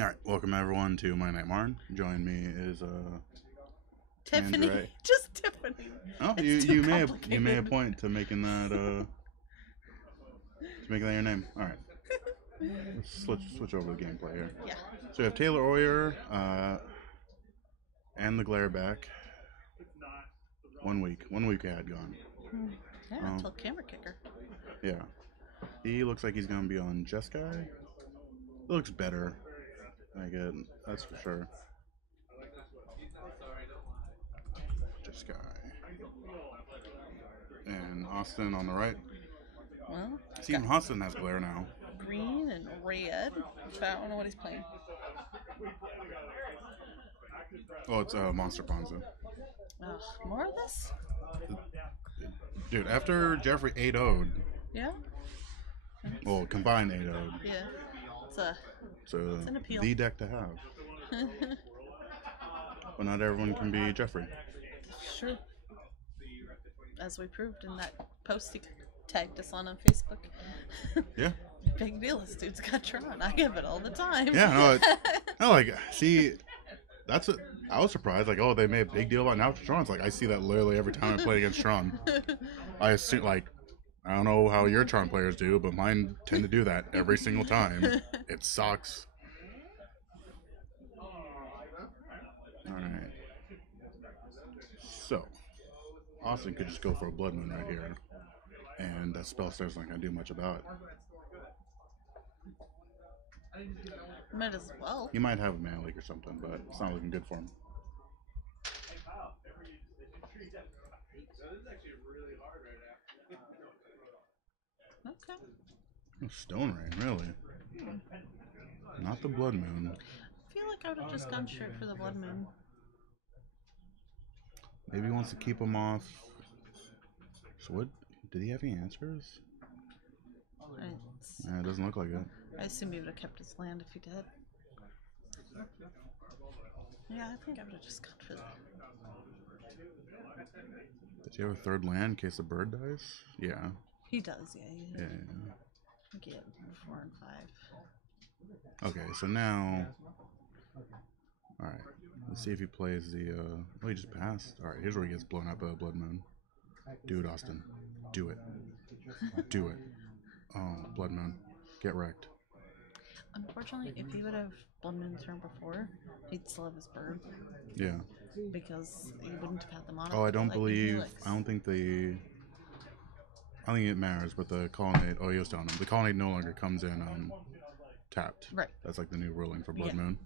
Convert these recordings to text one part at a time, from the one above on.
All right, welcome everyone to My Night Marn. Join me is Tiffany, Andre. just Tiffany. Oh, It's you too may have complicated. point to making that your name. All right, let's switch over the gameplay here. Yeah. So we have Taylor Oyer and the Glare back. 1 week I had gone. Yeah, Um, until camera kicker. Yeah, he looks like he's gonna be on Jeskai. Looks better. I get that's for sure. Jeskai and Austin on the right. Well, See, even Austin has Glare now. green and red, but I don't know what he's playing. Oh, it's Monster Ponza. Ugh, more of this? Dude, after Jeffrey 8-0'd, Yeah? well, combined 8-0'd, Yeah. It's a so It's an appeal. the deck to have. But not everyone can be Jeffrey. Sure. As we proved in that post he tagged us on Facebook. Yeah. Big deal, this dude's got Tron. I give it all the time. Yeah, no, like, see, that's what I was surprised. Like, oh, they made a big deal about now Tron. It's like I see that literally every time I play against Tron. I assume, like, I don't know how your Tron players do, but mine tend to do that every single time. It sucks. Alright. So, Austin could just go for a Blood Moon right here. And that spell star's not going to do much about it. Might as well. He might have a Mana Leak or something, but it's not looking good for him. Okay. Oh, Stone Rain, really? Not the Blood Moon. I feel like I would have just gone straight for the Blood Moon. Maybe he wants to keep him off. So what? Did he have any answers? It doesn't look like it. I assume he would have kept his land if he did. Yeah, I think I would have just gone for that. Does he have a third land in case the bird dies? Yeah. He does, yeah. Yeah. Get 4 and 5. Okay, so now. Alright. Let's see if he plays the. Oh, he just passed. Alright, here's where he gets blown up by a Blood Moon. Do it, Austin. Do it. Do it. Oh, Blood Moon. Get wrecked. Unfortunately, if he would have Blood Moon turn before, he'd still have his bird. Yeah. Because he wouldn't have had the mana. Oh, I don't like believe. Helix. I don't think the. I don't think it matters, but the Colonnade. Oh, he was telling him. The Colonnade no longer comes in tapped. Right. That's like the new ruling for Blood Yeah. Moon.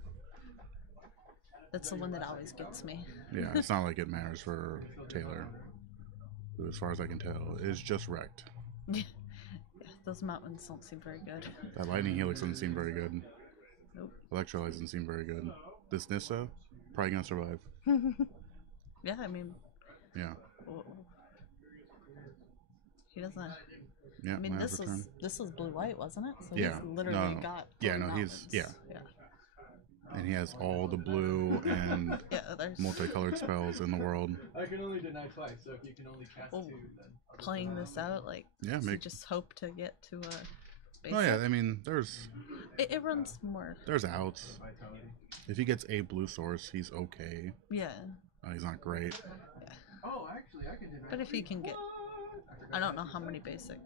That's the one that always gets me. Yeah, it's not like it matters for Taylor, who, as far as I can tell, is just wrecked. Yeah, those mountains don't seem very good. That Lightning Helix doesn't seem very good. Nope. Electrolyte doesn't seem very good. This Nissa, probably gonna survive. Yeah, I mean, Yeah. he doesn't. Yeah. I mean, might have this to turn. was blue white, wasn't it? So Yeah. he's literally No. got. Yeah, no, mountains. yeah. And he has all the blue and Yeah, there's multicolored spells in the world. I can only deny twice, so if you can only cast Well, two, then playing this out. Like, Yeah, does he make. just hope to get to a. Oh yeah, I mean, there's It runs more. outs. vitality. If he gets a blue source, he's okay. Yeah, He's not great. Oh, actually, I can deny. but if he can get, I don't know how many basic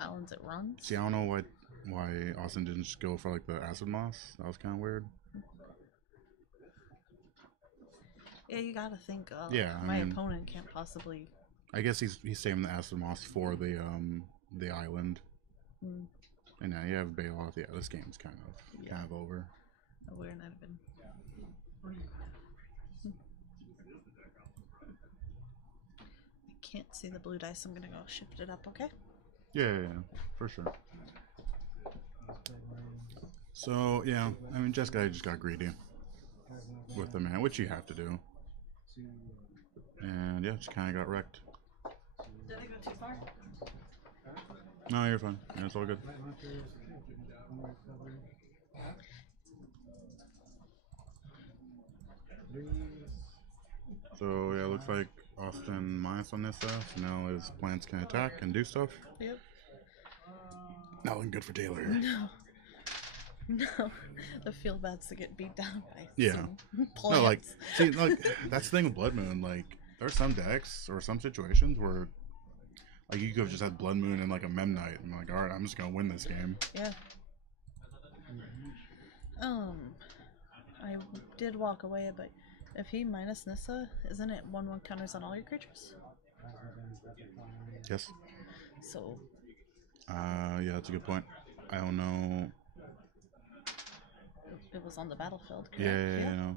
islands it runs. See, I don't know why Austin didn't just go for like the acid moss. That was kind of weird. Yeah, you gotta think. Yeah, I my mean- opponent can't possibly. I guess he's saving the acid moss for the island. Mm, And now you have Bailoff. Yeah, this game's kind of over. a weird night have been. I can't see the blue dice. I'm gonna go shift it up. Okay. Yeah, for sure. So yeah, I mean, Jessica just got greedy with the man, which you have to do. And yeah, just kind of got wrecked. Did I go too far? No, you're fine. Yeah, it's all good. So yeah, it looks like Austin minus on this stuff. So now his plants can attack and do stuff. Yep. Not looking good for Taylor here. No. No, I feel bad to get beat down by Yeah. some plants. No, like, see, like that's the thing with Blood Moon. Like, there are some decks or some situations where, like, you could have just had Blood Moon and like a Memnite. I'm like, all right, I'm just gonna win this game. Yeah. I did walk away, but if he minus Nissa, isn't it 1/1 counters on all your creatures? Yes. So. Yeah, that's a good point. I don't know. It was on the battlefield. Correct? Yeah, no.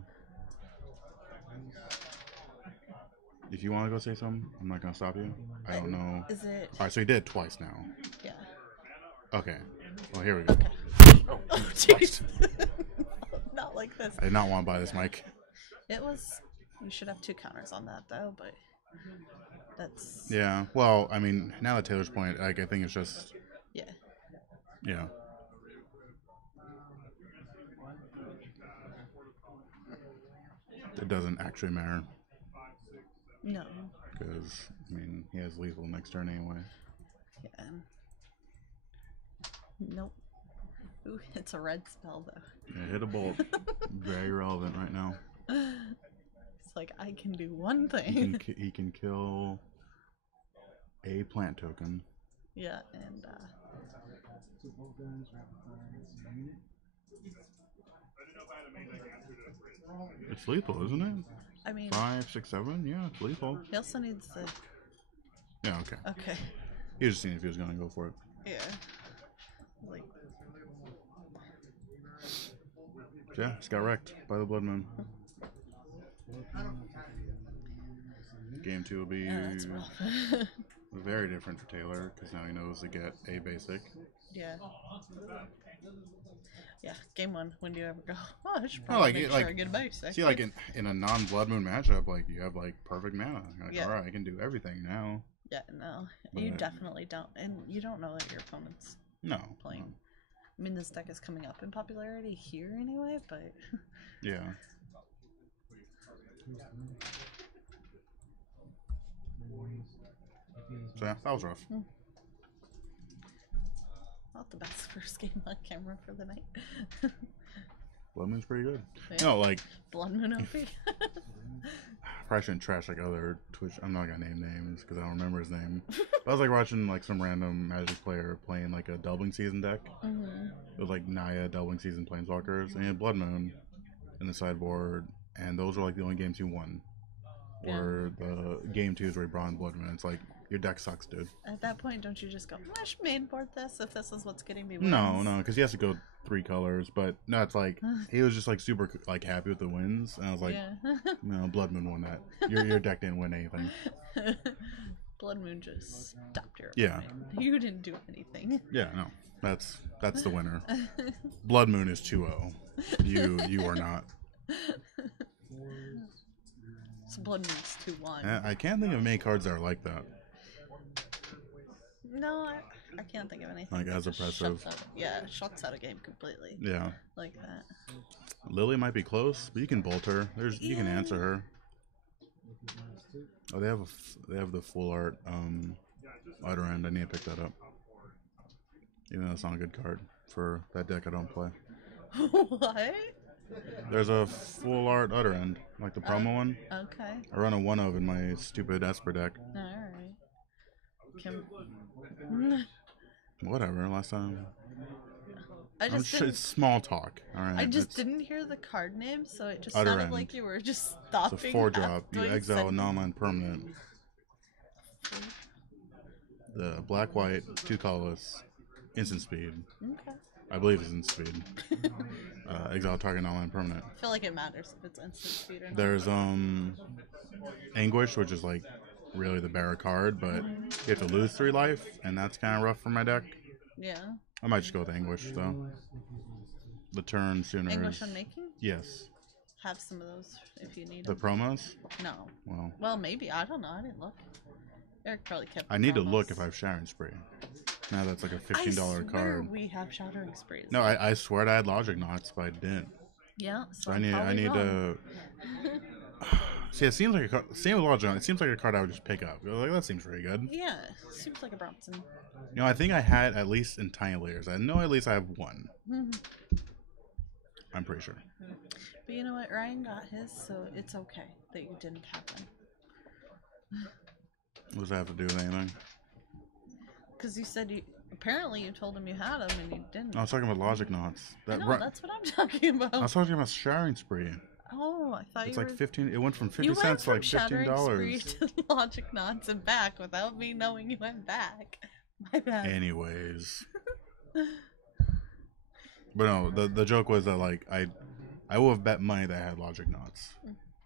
If you want to go say something, I'm not gonna stop you. I don't know. Is it? All right, so you did it twice now. Yeah. Okay. Well, here we go. Okay. Oh, jeez. Not like this. I did not want to buy this mic. It was. You should have 2 counters on that though, but that's. Yeah. Well, I mean, now that Taylor's point, like, I think it's just. Yeah. Yeah. It doesn't actually matter No. because I mean he has lethal next turn anyway. Yeah. Nope. Ooh, it's a red spell though. Yeah, hit a bolt. Very relevant right now. It's like I can do one He thing. he can kill a plant token. Yeah, and It's lethal, isn't it? I mean, 5, 6, 7. Yeah, it's lethal. he also needs the. Yeah, okay. Okay. He was just seeing if he was gonna go for it. Yeah. Like. So, yeah, just got wrecked by the Blood Moon. Game 2 will be Yeah, that's rough. very different for Taylor because now he knows to get a basic. Yeah. Yeah. Game 1. When do you ever go? Oh, I should No, probably like, make it- sure like- I get a basic. See, like in a non-Blood Moon matchup, like you have like perfect mana. You're like, Yeah. all right, I can do everything now. Yeah. No, you But- definitely don't, and you don't know what your opponent's No. playing. no. I mean, this deck is coming up in popularity here anyway, but Yeah. So yeah, that was rough. not the best first game on camera for the night. Blood Moon's pretty good. Yeah. No, like Blood Moon OP. probably shouldn't trash like other Twitch. I'm not gonna name names because I don't remember his name. But I was like watching like some random Magic player playing like a doubling season deck. Mm-hmm. It was like Naya doubling season planeswalkers, and he had Blood Moon in the sideboard, and those were like the only games he won. Yeah. Or the game 2s where he brought in Blood Moon. It's like your deck sucks, dude. At that point, don't you just go, I should mainboard this if this is what's getting me wins? No, because he has to go 3 colors. But no, it's like he was just like super like happy with the wins, and I was like, Yeah. no, Blood Moon won that. Your deck didn't win anything. Blood Moon just stopped your Yeah. opponent. You didn't do anything. Yeah, no, that's the winner. Blood Moon is 2-0. You are not. So Blood Moon's 2-1. I can't think of many cards that are like that. No, I can't think of anything. Like, that as just oppressive. shuts out- yeah, shuts out a game completely. Yeah, Like that. Lily might be close, but you can bolt her. You can Yeah. answer her. Oh, they have the full art outer end. I need to pick that up. Even though it's not a good card for that deck I don't play. What? There's a full art outer end, like the promo one. Okay. I run a 1 of in my stupid Esper deck. Alright. Can... Whatever. Last time. I just It's small talk. All right. I just It's- didn't hear the card name, so it just Utter sounded End. like you were just It's stopping. a 4-drop. You after exile a said- non-land permanent. The black white 2 colorless, instant speed. Okay. I believe it's instant speed. Exile target non-land permanent. I feel like it matters if it's instant speed or not. There's Anguish, which is like really the bearer card, but you have to lose 3 life, and that's kind of rough for my deck. Yeah. I might just go with Anguish though. The turn sooner. English is- Unmaking? Yes. Have some of those if you need The them. promos. No. Well, Well, maybe. I don't know. I didn't look. Eric probably kept I the need to promos. look if I have Shattering Spree. Now that's like a $15 I swear card. we have Shattering Sprees. No, I swear I had Logic Knots, but I didn't. Yeah. So I'm I probably need wrong. to. See, it seems like a card. Same with Logic Knots. It seems like a card I would just pick up. Like that seems pretty good. Yeah. Seems like a Bronson. You know, I think I had at least in Tiny Layers. I know at least I have 1. I'm pretty sure. But you know what? Ryan got his, so it's okay that you didn't have them. What does that have to do with anything? Because you said apparently you told him you had them and you didn't. I was talking about logic knots. No, that's what I'm talking about. I was talking about Shattering Spree. Oh, I thought It's you like were... 15. It went from 50 you cents went to from like Shattering Spree $15. to Logic Knots and back without me knowing you went back. My bad. Anyways. But no, the joke was that like I would have bet money that I had Logic Knots.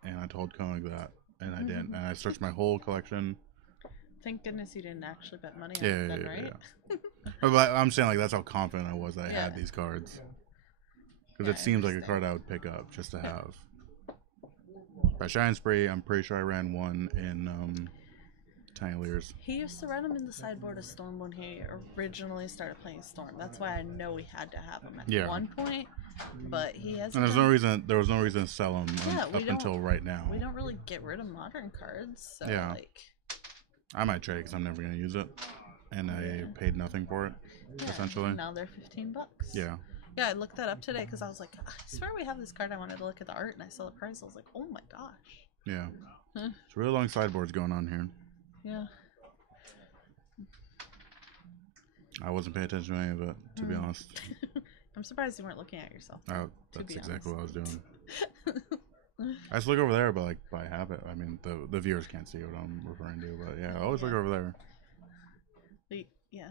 And I told Koenig that. And I didn't. And I searched my whole collection. Thank goodness you didn't actually bet money on Yeah, it then, yeah, right? yeah. But I'm saying like that's how confident I was that I Yeah. had these cards. Because Yeah, it seems I like a card I would pick up just to have. By Shine Spree, I'm pretty sure I ran one in Tiny Lears. He used to run them in the sideboard of Storm when he originally started playing Storm. That's why I know we had to have them at one point. But he has. And there was no reason to sell them up until right now. We don't really get rid of modern cards, so Yeah. like. I might trade because I'm never gonna use it, and I paid nothing for it, essentially. Now they're $15. Yeah. Yeah, I looked that up today because I was like, I swear we have this card. I wanted to look at the art, and I saw the price. I was like, oh my gosh. Yeah. It's really long sideboards going on here. Yeah. I wasn't paying attention to any of it, to be honest. I'm surprised you weren't looking at yourself. Oh, that's exactly what I was doing. I just look over there, but like by habit. I mean, the viewers can't see what I'm referring to, but yeah, I always look over there. Yeah.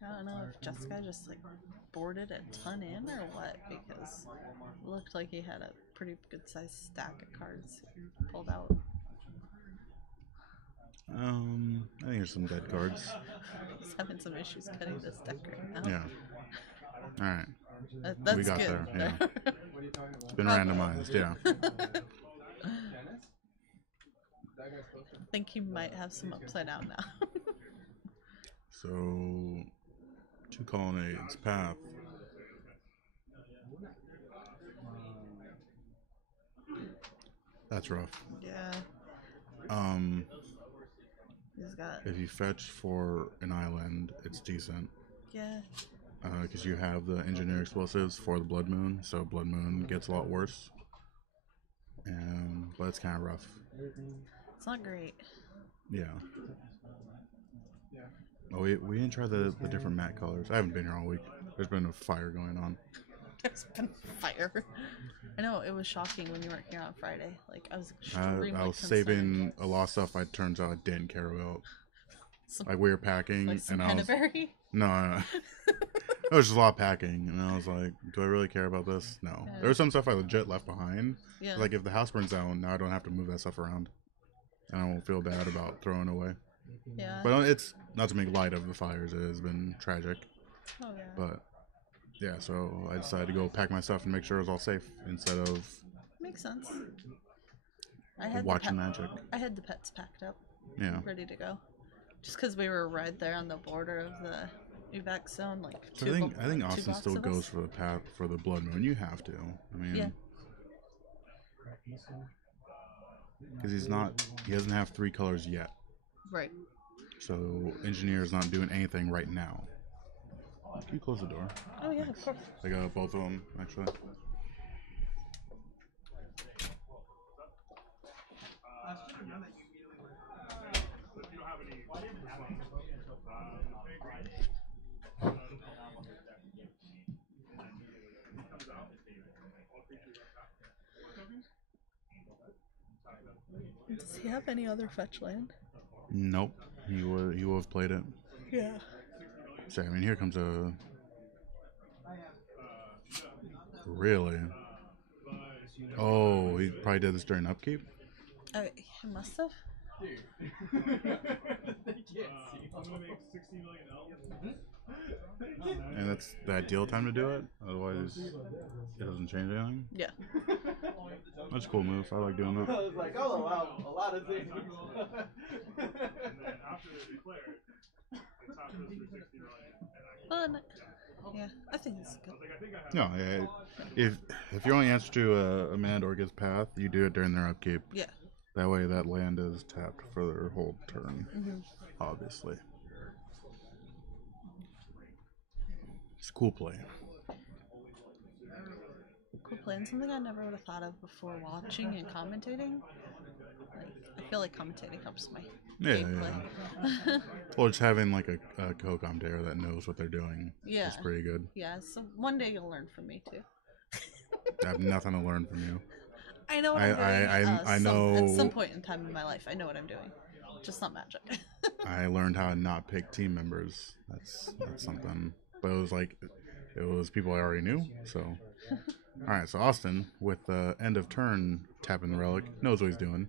I don't know if Jessica just like boarded a ton in or what, because it looked like he had a pretty good sized stack of cards he pulled out. I think there's some dead cards. He's having some issues cutting this deck right now. Yeah. All right. That's we got good. there. Yeah. What are you talking about? It's been randomized. Yeah. Dennis? That guy's closer. I think he might have some upside down now. So, 2 colonnades, path. That's rough. Yeah. He's got. If you fetch for an island, it's decent. Yeah. Because you have the engineer explosives for the Blood Moon, so Blood Moon gets a lot worse. But it's kind of rough. It's not great. Yeah. Oh, we didn't try the different matte colors. I haven't been here all week. There's been a fire going on. There's been fire. I know, it was shocking when you weren't here on Friday. Like, I was extremely I was concerned. saving a lot of stuff I turns out I didn't care about. Like, we were packing, Like some and I was... Henneberry? No. It was just a lot of packing, and I was like, do I really care about this? No. Yeah. There was some stuff I legit left behind. Yeah. Like, if the house burns down, now I don't have to move that stuff around. And I won't feel bad about throwing away. Yeah. But it's not to make light of the fires. It has been tragic. Oh, yeah. But, yeah, so I decided to go pack my stuff and make sure it was all safe instead of Makes sense. I had watching magic. I had the pets packed up. Yeah. Ready to go. Just because we were right there on the border of the evac zone, like So two I think Austin blocks still of goes us. for the path for the Blood Moon. You have to. I mean, Yeah. because he doesn't have 3 colors yet. Right. So engineer's not doing anything right now. Can you close the door? Oh yeah, of course. I got both of them actually. Does he have any other fetch land? Nope. He would have played it. Yeah. So I mean, here comes a. Really? Oh, he probably did this during upkeep. He must have. And that's the ideal time to do it. Otherwise, it doesn't change anything. Yeah. That's a cool move. I like doing I that. was like, I'll allow a lot of things. Well, yeah, I think it's good. No, yeah. If your only answer to a Mandor gets path, you do it during their upkeep. Yeah. That way, that land is tapped for their whole turn. Obviously, it's a cool play. Cool play, and something I never would have thought of before watching and commentating. Like, I feel like commentating helps my gameplay. Yeah. Well, just having like a co-commentator that knows what they're doing Yeah. is pretty good. Yeah, so one day you'll learn from me too. I have nothing to learn from you. I know what I'm doing. I know. At some point in time in my life, I know what I'm doing. Just not Magic. I learned how to not pick team members. That's something. But it was people I already knew. So, all right. So Austin, with the end of turn tapping the relic, knows what he's doing.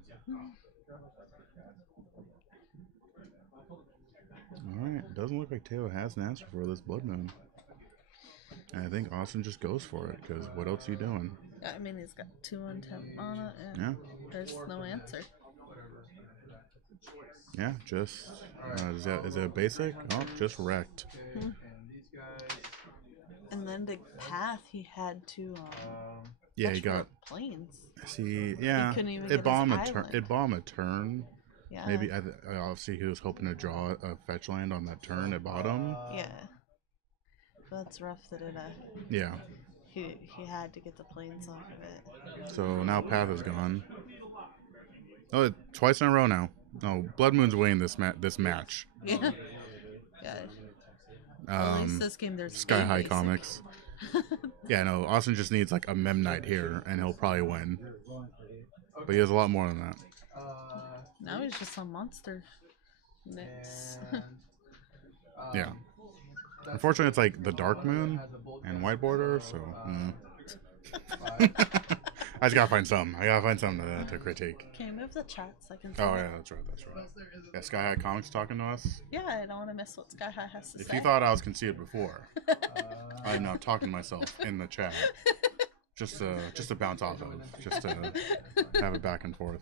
All right. Doesn't look like Taylor has an answer for this Blood Moon. And I think Austin just goes for it because what else are you doing? Yeah, I mean, he's got 2 untapped mana, and Yeah. there's no answer. Yeah, just is it a basic? Oh, just wrecked. And then the path he had to. Yeah, he got. Planes. See, yeah, He couldn't even it get bombed his a turn. island. It bombed a turn. Yeah. Maybe obviously he was hoping to draw a fetch land on that turn at bottom. Yeah. But it's rough that it. Yeah. He had to get the planes off of it. So now path is gone. Oh, twice in a row now. Oh, Blood Moon's winning this match. Yeah. Yeah. At least this game there's Sky a High basic. Comics. Yeah, no, Austin just needs like a Mem Knight here, and he'll probably win. But he has a lot more than that. Now he's just on monster mix. Yeah. Unfortunately, it's like the Dark Moon and White Border, so. I just gotta find some. I gotta find something to critique. Can you move the chat so I can see Oh, it? yeah, that's right. Yeah, Sky High Comics talking to us. Yeah, I don't want to miss what Sky High has to If say. you thought I was conceited before, I'm now talking to myself in the chat. Just to bounce off of. Just to have it back and forth.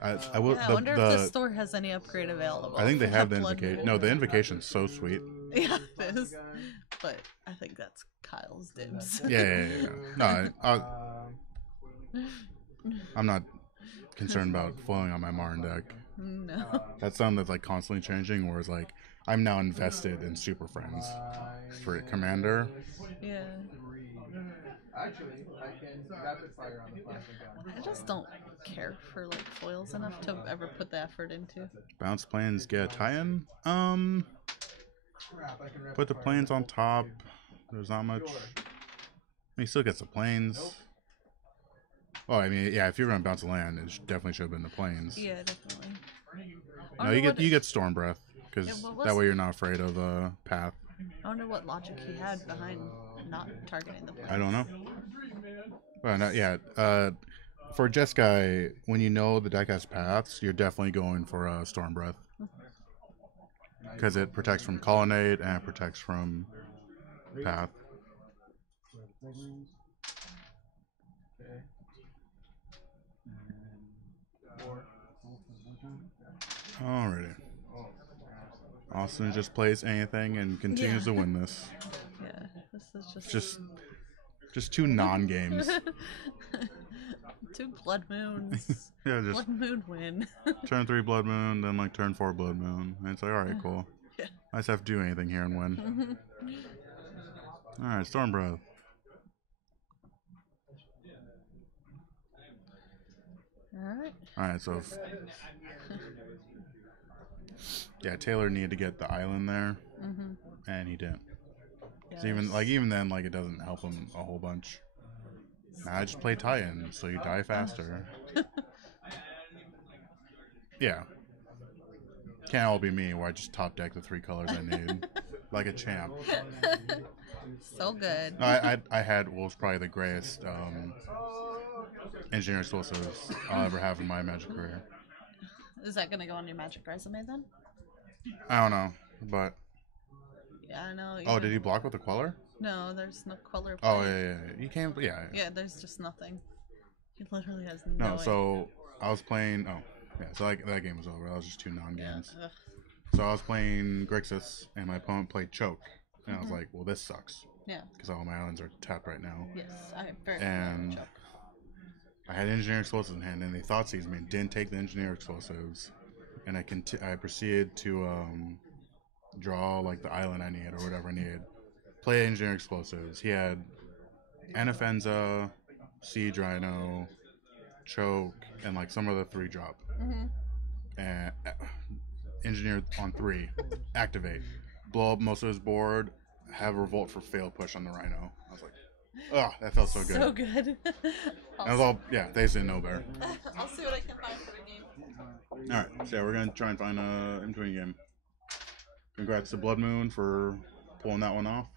I will. Yeah, I wonder if the store has any upgrade available. I think they for have the Blood invocation. Moon. No, the invocation's so sweet. Yeah, it is. But I think that's Kyle's dibs. Yeah. No, I'm not concerned about flowing on my Marn deck. No. That's something that's like constantly changing. Whereas like I'm now invested in Super Friends for Commander. Yeah. Actually, I can rapid fire on the plastic gun. I just don't care for like foils enough to ever put the effort into. Bounce planes get a tie-in. Crap, I can rapid Put the fire. planes on top. There's not much. He still gets the planes. Oh, I mean, yeah. If you're gonna bounce a land, it definitely should have been the planes. Yeah, definitely. No, you get Storm Breath because Yeah, what was- that way you're not afraid of path. I wonder what logic he had behind not targeting the planes. I don't know. Well, not yet. For Jeskai, when you know the deck has paths, you're definitely going for Storm Breath because it protects from Colonnade and it protects from path. Alrighty. Austin just plays anything and continues to win this. Yeah, this is Just two non-games. 2 Blood Moons. Yeah, just Blood Moon win. turn 3 Blood Moon, then like turn 4 Blood Moon. And it's like, alright, cool. Yeah. I just have to do anything here and win. Alright, Storm Breath. Alright. Alright, so yeah, Taylor needed to get the island there, and he didn't. So even then, like it doesn't help him a whole bunch. Nah, I just play tie-in, so you die faster. Yeah, can't all be me where I just top deck the 3 colors I need, like a champ. So good. No, I had what was probably the greatest engineer explosives I'll ever have in my Magic career. Is that gonna go on your Magic resume then? I don't know, but Yeah, I know. oh, did he block with the Queller? No, there's no color. Oh play. yeah, you can't. Yeah. Yeah, there's just nothing. He literally has No, no. so I was playing. Oh, yeah. So like that game was over. That was just 2 non-games. Ugh. So I was playing Grixis, and my opponent played Choke, and I was like, "Well, this sucks," Yeah. because all my islands are tapped right now. Yes, I am very And- familiar with I had engineer explosives in hand, and they thought seize me and didn't take the engineer explosives. And I proceeded to draw like the island I needed or whatever I needed. Play engineer explosives. He had Anafenza, Siege Rhino, Choke, and like some other 3 drop. And engineer on 3, activate, blow up most of his board, have revolt for fail push on the Rhino. I was like, oh, that felt so good. So good. That was all, yeah, they didn't know better. I'll see what I can find for the game. Alright, so yeah, we're going to try and find a in-between game. Congrats to Blood Moon for pulling that one off.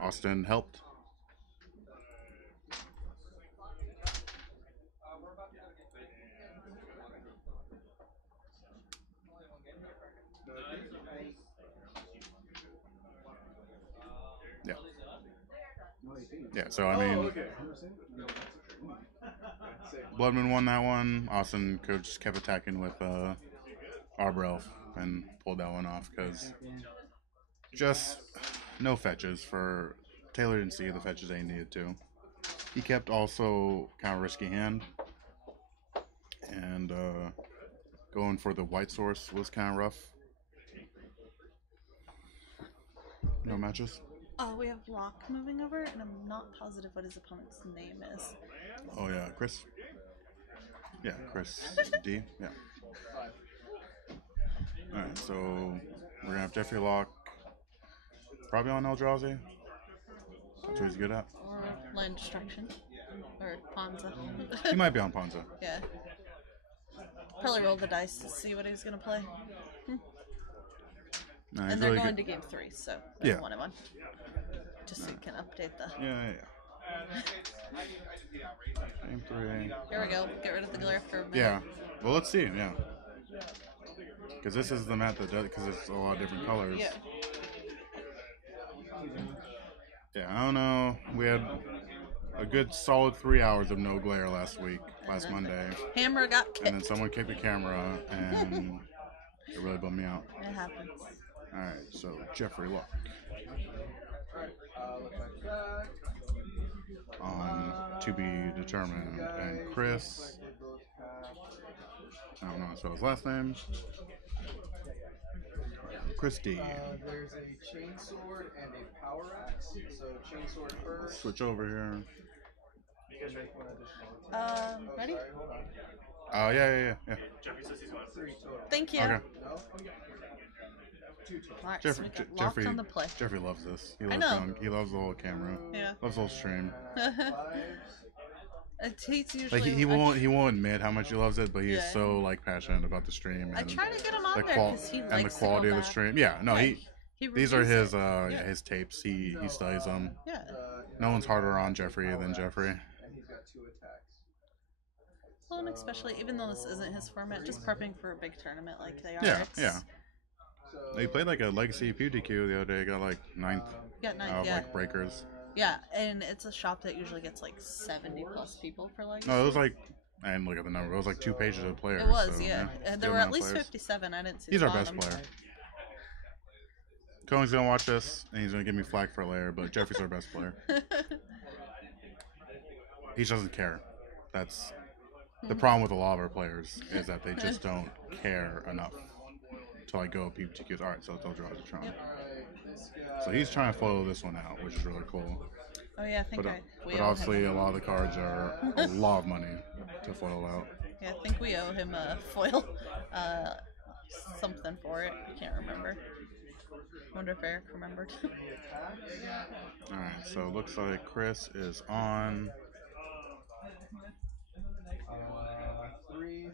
Austin helped. Yeah. Yeah, so I mean, Blood Moon won that one. Austin just kept attacking with Arbor Elf and pulled that one off because just no fetches for Taylor didn't see the fetches they needed to. He kept also kind of risky hand, and going for the white source was kind of rough. No matches. We have Locke moving over, and I'm not positive what his opponent's name is. Oh yeah, Chris. Yeah, Chris D. Yeah. Alright, so we're gonna have Jeffrey Locke probably on Eldrazi. That's what he's good at. Or Land Destruction. Or Ponza. He might be on Ponza. Yeah. Probably roll the dice to see what he was going to play. Nah, he's And they're really going good. to game 3, so Yeah. 1-1. Just so you can update the... Yeah. Game 3. Here we go. Get rid of the glare for a minute. Yeah. Well, let's see. Yeah. Because this is the map that does, because it's a lot of different colors. Yeah. Yeah, I don't know. We had a good solid 3 hours of no glare last Monday. Hammer got kicked. And then someone kicked the camera, and it really bummed me out. It happens. Alright, so Jeffrey Locke. To be determined. And Chris. I don't know how to spell his last name. Chris D. There's a chainsword and a power axe. So chainsword first. Switch over here. You can make one additional. Ready? Sorry, hold on. Oh, yeah. 3 total. Tink you. Okay. No? 2 total. Alright, so we got Locke Jeffrey, on the play. Jeffrey loves this. He I loves know. He loves the whole camera. Yeah. Loves the whole stream. He's usually... Like he won't admit how much he loves it, but he is so like passionate about the stream. And I try to get him on the there because he likes and the quality to go of the back. stream. Yeah, no, Yeah, he these are reviews his it. his tapes. He studies them. Yeah. No one's harder on Jeffrey than Jeffrey. And he's got 2 attacks. Well, and especially, even though this isn't his format, just prepping for a big tournament like they are. Yeah, it's, yeah. He played like a Legacy PTQ the other day. Got like 9th Got 9, out of yeah. like breakers. Yeah, and it's a shop that usually gets like 70 plus people for like. No, it was like, I didn't look at the number. It was like 2 pages of players. It was, so, yeah. And there good were at amount of least players. 57. I didn't see He's the our best bottom. player. Cohen's gonna watch this, and he's gonna give me flack for Lair, but Jeffrey's our best player. He just doesn't care. That's the problem with a lot of our players, is that they just don't care enough to like go PTQs. All right, so they'll draw the Tron. Yep. So he's trying to follow this one out, which is really cool. Oh yeah, I think we But owe obviously, him. a lot of the cards are a lot of money to foil out. Yeah, I think we owe him a foil, something for it. I can't remember. Wonder if Eric remembered. All right, so it looks like Chris is on. 3.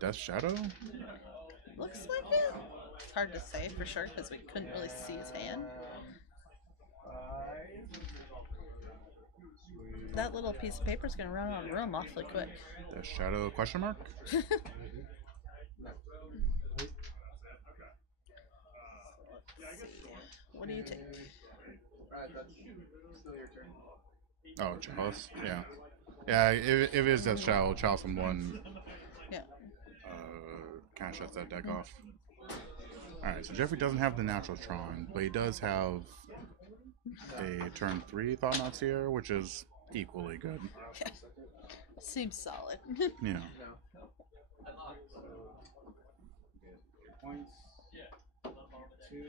Death Shadow? Looks like it. It's hard to say for sure because we couldn't really see his hand. 5. That little piece of paper is going to run out of room awfully quick. Death Shadow question mark? What do you take? Alright, that's still your turn. Oh, Chalice? Yeah. Yeah, if it is Death Shadow, Chalice on 1 Yeah. kind of shuts that deck off. Alright, so Jeffrey doesn't have the natural Tron, but he does have a turn 3 Thought Not Seer, which is equally good. Seems solid. Yeah. No. Points. 2.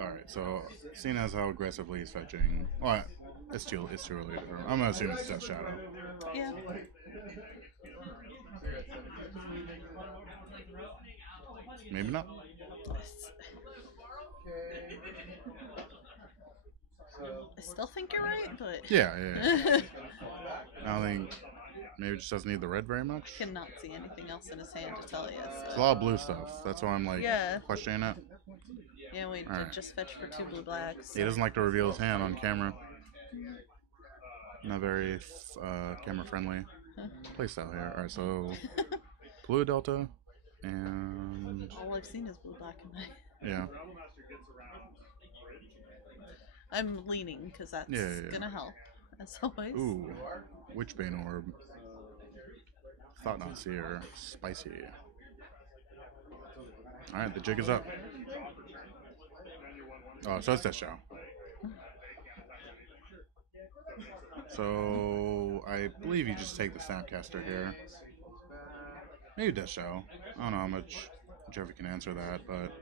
Alright, so seeing as how aggressively he's fetching, well, it's too early. I'm gonna assume it's Death Shadow. Yeah. Maybe not. Okay. So, I still think you're right, but Yeah. I don't think maybe it just doesn't need the red very much. cannot see anything else in his hand to tell you. It's a So. lot of blue stuff. That's why I'm like Yeah. questioning it. Yeah, we Alright. did just fetch for 2 blue blacks. He doesn't like to reveal his hand on camera. Not very camera friendly playstyle here. Alright, so blue delta and All I've seen is blue black and white. yeah. I'm leaning because that's Yeah. gonna help, as always. Ooh, Witchbane Orb. Thought Not Seer. Spicy. Alright, the jig is up. Oh, so it's Death Shadow. So I believe you just take the Snapcaster here. Maybe Death Shadow. I don't know how much Jeffrey can answer that, but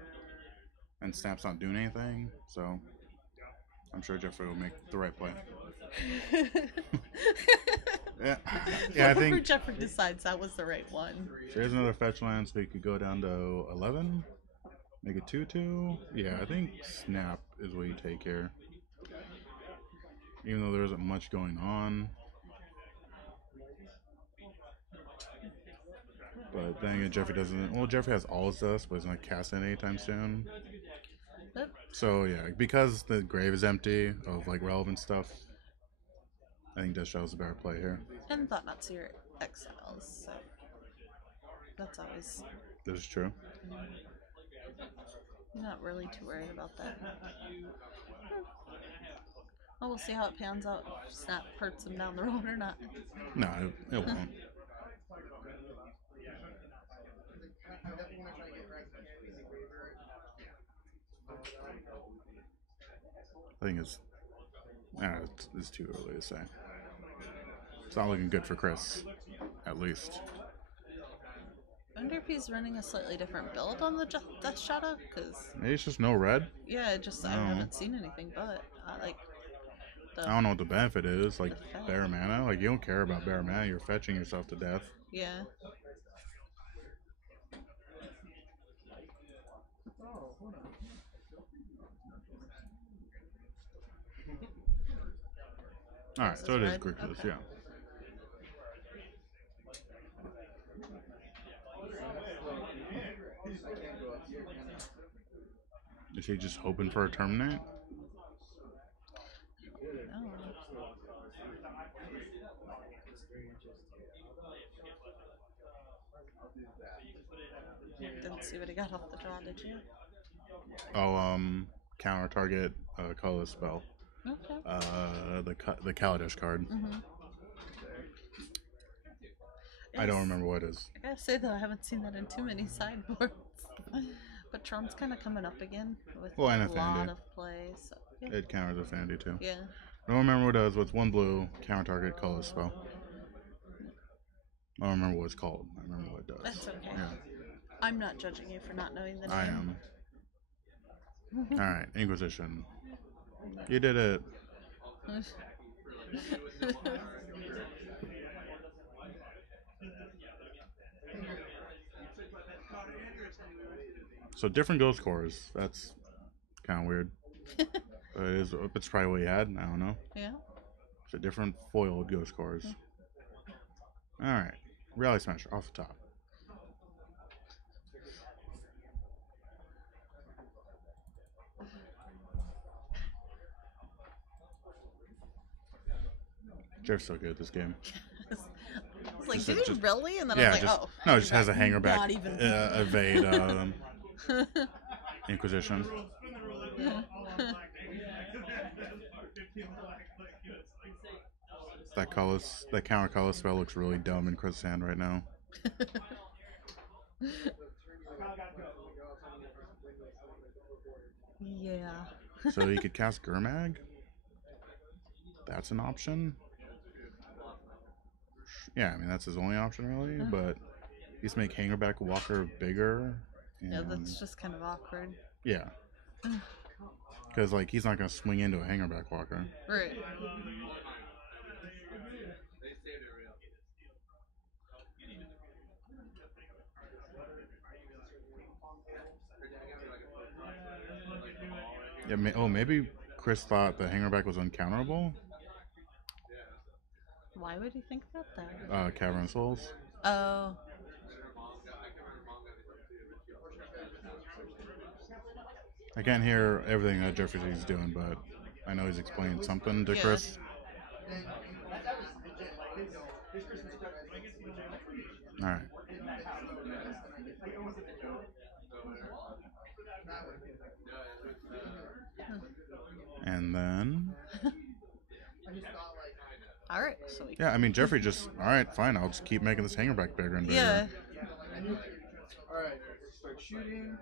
and Snap's not doing anything, so I'm sure Jeffrey will make the right play. Yeah, I Whoever think Jeffrey decides that was the right one. there's another fetch land, so we could go down to 11, make it 2/2. Yeah, I think Snap is what you take here, even though there isn't much going on. But then again, Jeffrey doesn't. Well, Jeffrey has all his dust, but he's not casting it anytime soon. But So yeah, because the grave is empty of like relevant stuff, I think Death Shadow's a better play here. and Thought Not Seer exiles, so that's always. This is true. I'm not really too worried about that. Well, we'll see how it pans out. If Snap hurts him down the road or not. No, it won't. I think it's too early to say. It's not looking good for Chris, at least. I wonder if he's running a slightly different build on the Death Shadow, because Maybe it's just no red. yeah, I No. haven't seen anything, but like the I don't know what the benefit is. Like bare mana, like you don't care about bare mana. You're fetching yourself to death. yeah. All right, This so is it is red? Grixis, Okay. yeah. Is he just hoping for a terminate? Oh. Didn't see what he got off the draw, did you? Oh, counter target colorless spell. Okay. The Kaladesh card. Mm-hmm. I don't remember what it is. I gotta say though, I haven't seen that in too many sideboards. But Tron's kind of coming up again with Well, and a lot Affinity. of play. So yeah. It counters Affinity too. Yeah. I don't remember what it does. What's one blue counter target colorless spell? I don't remember what it's called. I remember what it does. That's okay. Yeah, I'm not judging you for not knowing the name. I am. All right, Inquisition. You did it. So different ghost cores. That's kind of weird. It's probably what you had. I don't know. Yeah. So different foiled ghost cores. All right, Rally Smasher off the top. Jeff's so good at this game. I was like, Just- dude, just- really? And then Yeah, I was just like, oh. no, it just has a hanger back. Not even. Evade Inquisition. That counter color spell looks really dumb in Chris' hand right now. Yeah. So he could cast Gurmag. That's an option. Yeah, I mean that's his only option really, but he's make Hangerback Walker bigger. Yeah, And that's just kind of awkward. yeah, because like he's not gonna swing into a Hangerback Walker. Right. Yeah. Maybe Chris thought the Hangerback was uncounterable. Why would he think about that? Cavern of Souls. Oh. I can't hear everything that Jeffrey's doing, but I know he's explained something to Yeah. Chris. All right. And then, All right. So we. yeah, I mean Jeffrey just, all right, fine, I'll just keep making this Hangerback bigger and bigger. Yeah. Alright, start shooting.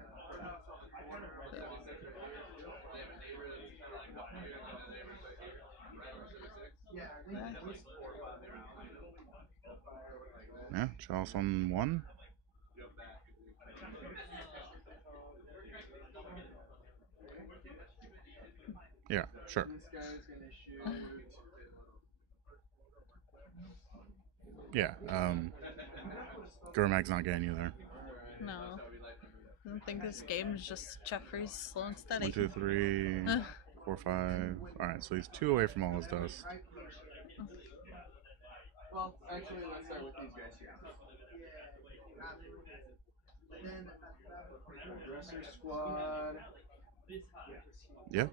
Yeah, Chalice on 1. Yeah, sure. This guy is gonna shoot. Yeah, Gurmag's not getting you there. No. I don't think this game is just Jeffrey's slow and steady. 1, 2, 3, 4, 5. All right, so he's 2 away from all his dust. Well, actually, let's start with these guys here. Dresser squad. Yeah.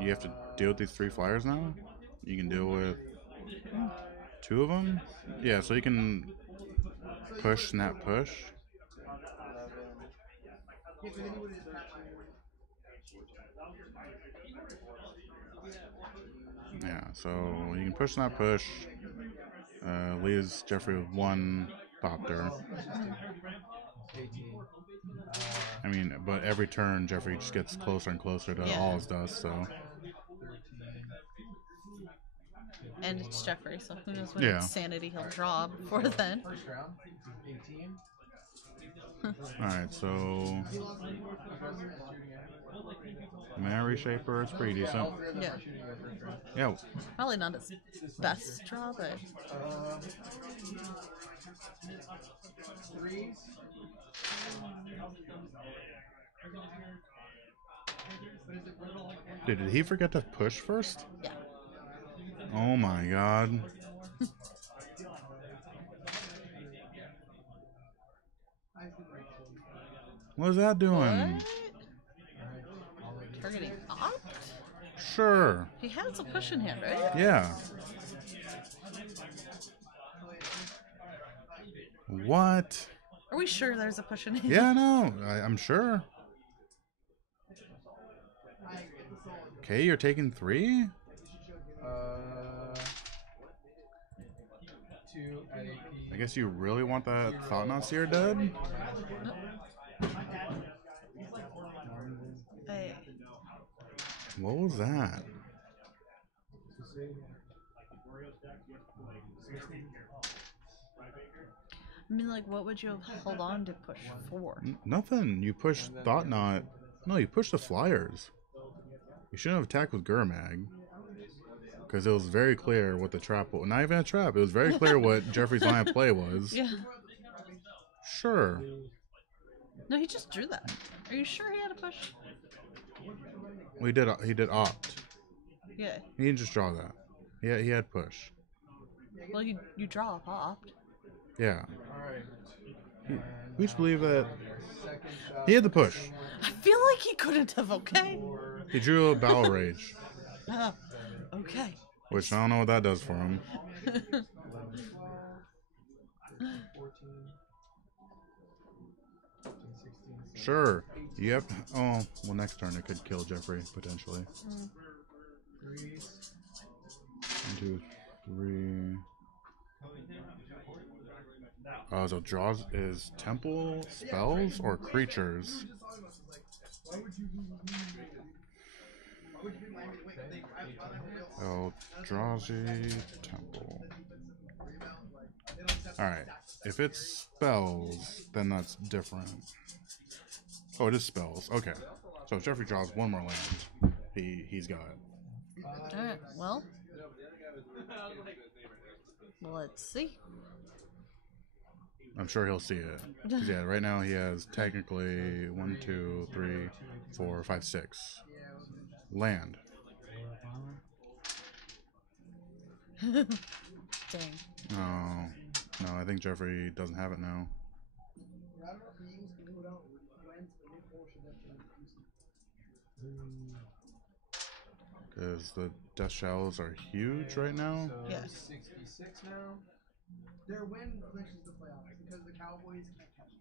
You have to deal with these 3 flyers now. You can deal with 2 of them. Yeah, so you can push, snap, push. 11. Yeah, so you can push, snap, push. Leaves Jeffrey with 1 Thopter. I mean, but every turn Jeffrey just gets closer and closer to all his dust, so. And it's Jeffrey, so who knows what Yeah. insanity he'll draw before then. First round, 18. Alright, so. Mana Reshaper is pretty decent. Yeah. Yeah, Probably not his best draw, but Threes. did he forget to push first? yeah. Oh my god. What is that doing? What? Targeting Opt? Sure. He has a push in hand, right? Yeah. What? Are we sure there's a push in hand? Yeah, no, I'm sure. Okay, you're taking 3? 2 at AP. I guess you really want that Thought-Knot Seer dead? Hey. What was that? I mean, like, what would you have held on to push for? Nothing. You push Thought-Knot. No, you push the flyers. You shouldn't have attacked with Gurmag. Because it was very clear what the trap was. Not even a trap. It was very clear what Jeffrey's line of play was. Yeah. Sure. No, he just drew that. Are you sure he had a push? Well, he did opt. Yeah. He didn't just draw that. Yeah, he had push. Well, you draw off Opt. Yeah. Alright. We should believe that Second shot. he had the push. I feel like he couldn't have, okay? He drew a Battle Rage, Oh, okay. which I don't know what that does for him. 14. Sure. Yep. Oh, well, next turn it could kill Jeffrey, potentially. Threes. 1, 2, 3. So draws is temple spells or creatures. Eldrazi Temple. Alright. If it's spells, then that's different. Oh, it is spells. Okay. So if Jeffrey draws one more land, he's got it. Alright, well. Let's see. I'm sure he'll see it. 'Cause, yeah, right now he has technically 1, 2, 3, 4, 5, 6 land. Dang. Oh, no, I think Jeffrey doesn't have it now. Because the Death Shallows are huge right now. So Yeah. 66 now. Their win clinches the playoffs because the Cowboys can't catch them.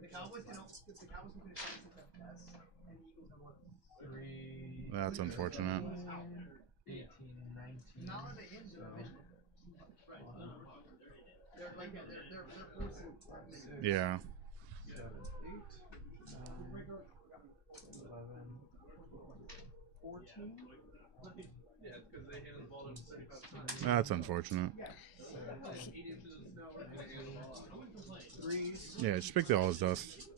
The Cowboys can finish 76 at best, and the Eagles have won 3. That's unfortunate. 18, 19. Not only they in the division. They're like they're forcing. Yeah. 7, 8, 9, 11, 14. Yeah, because they handed the ball to 35 times. That's unfortunate. 3. Yeah, just pick the All Is Dust.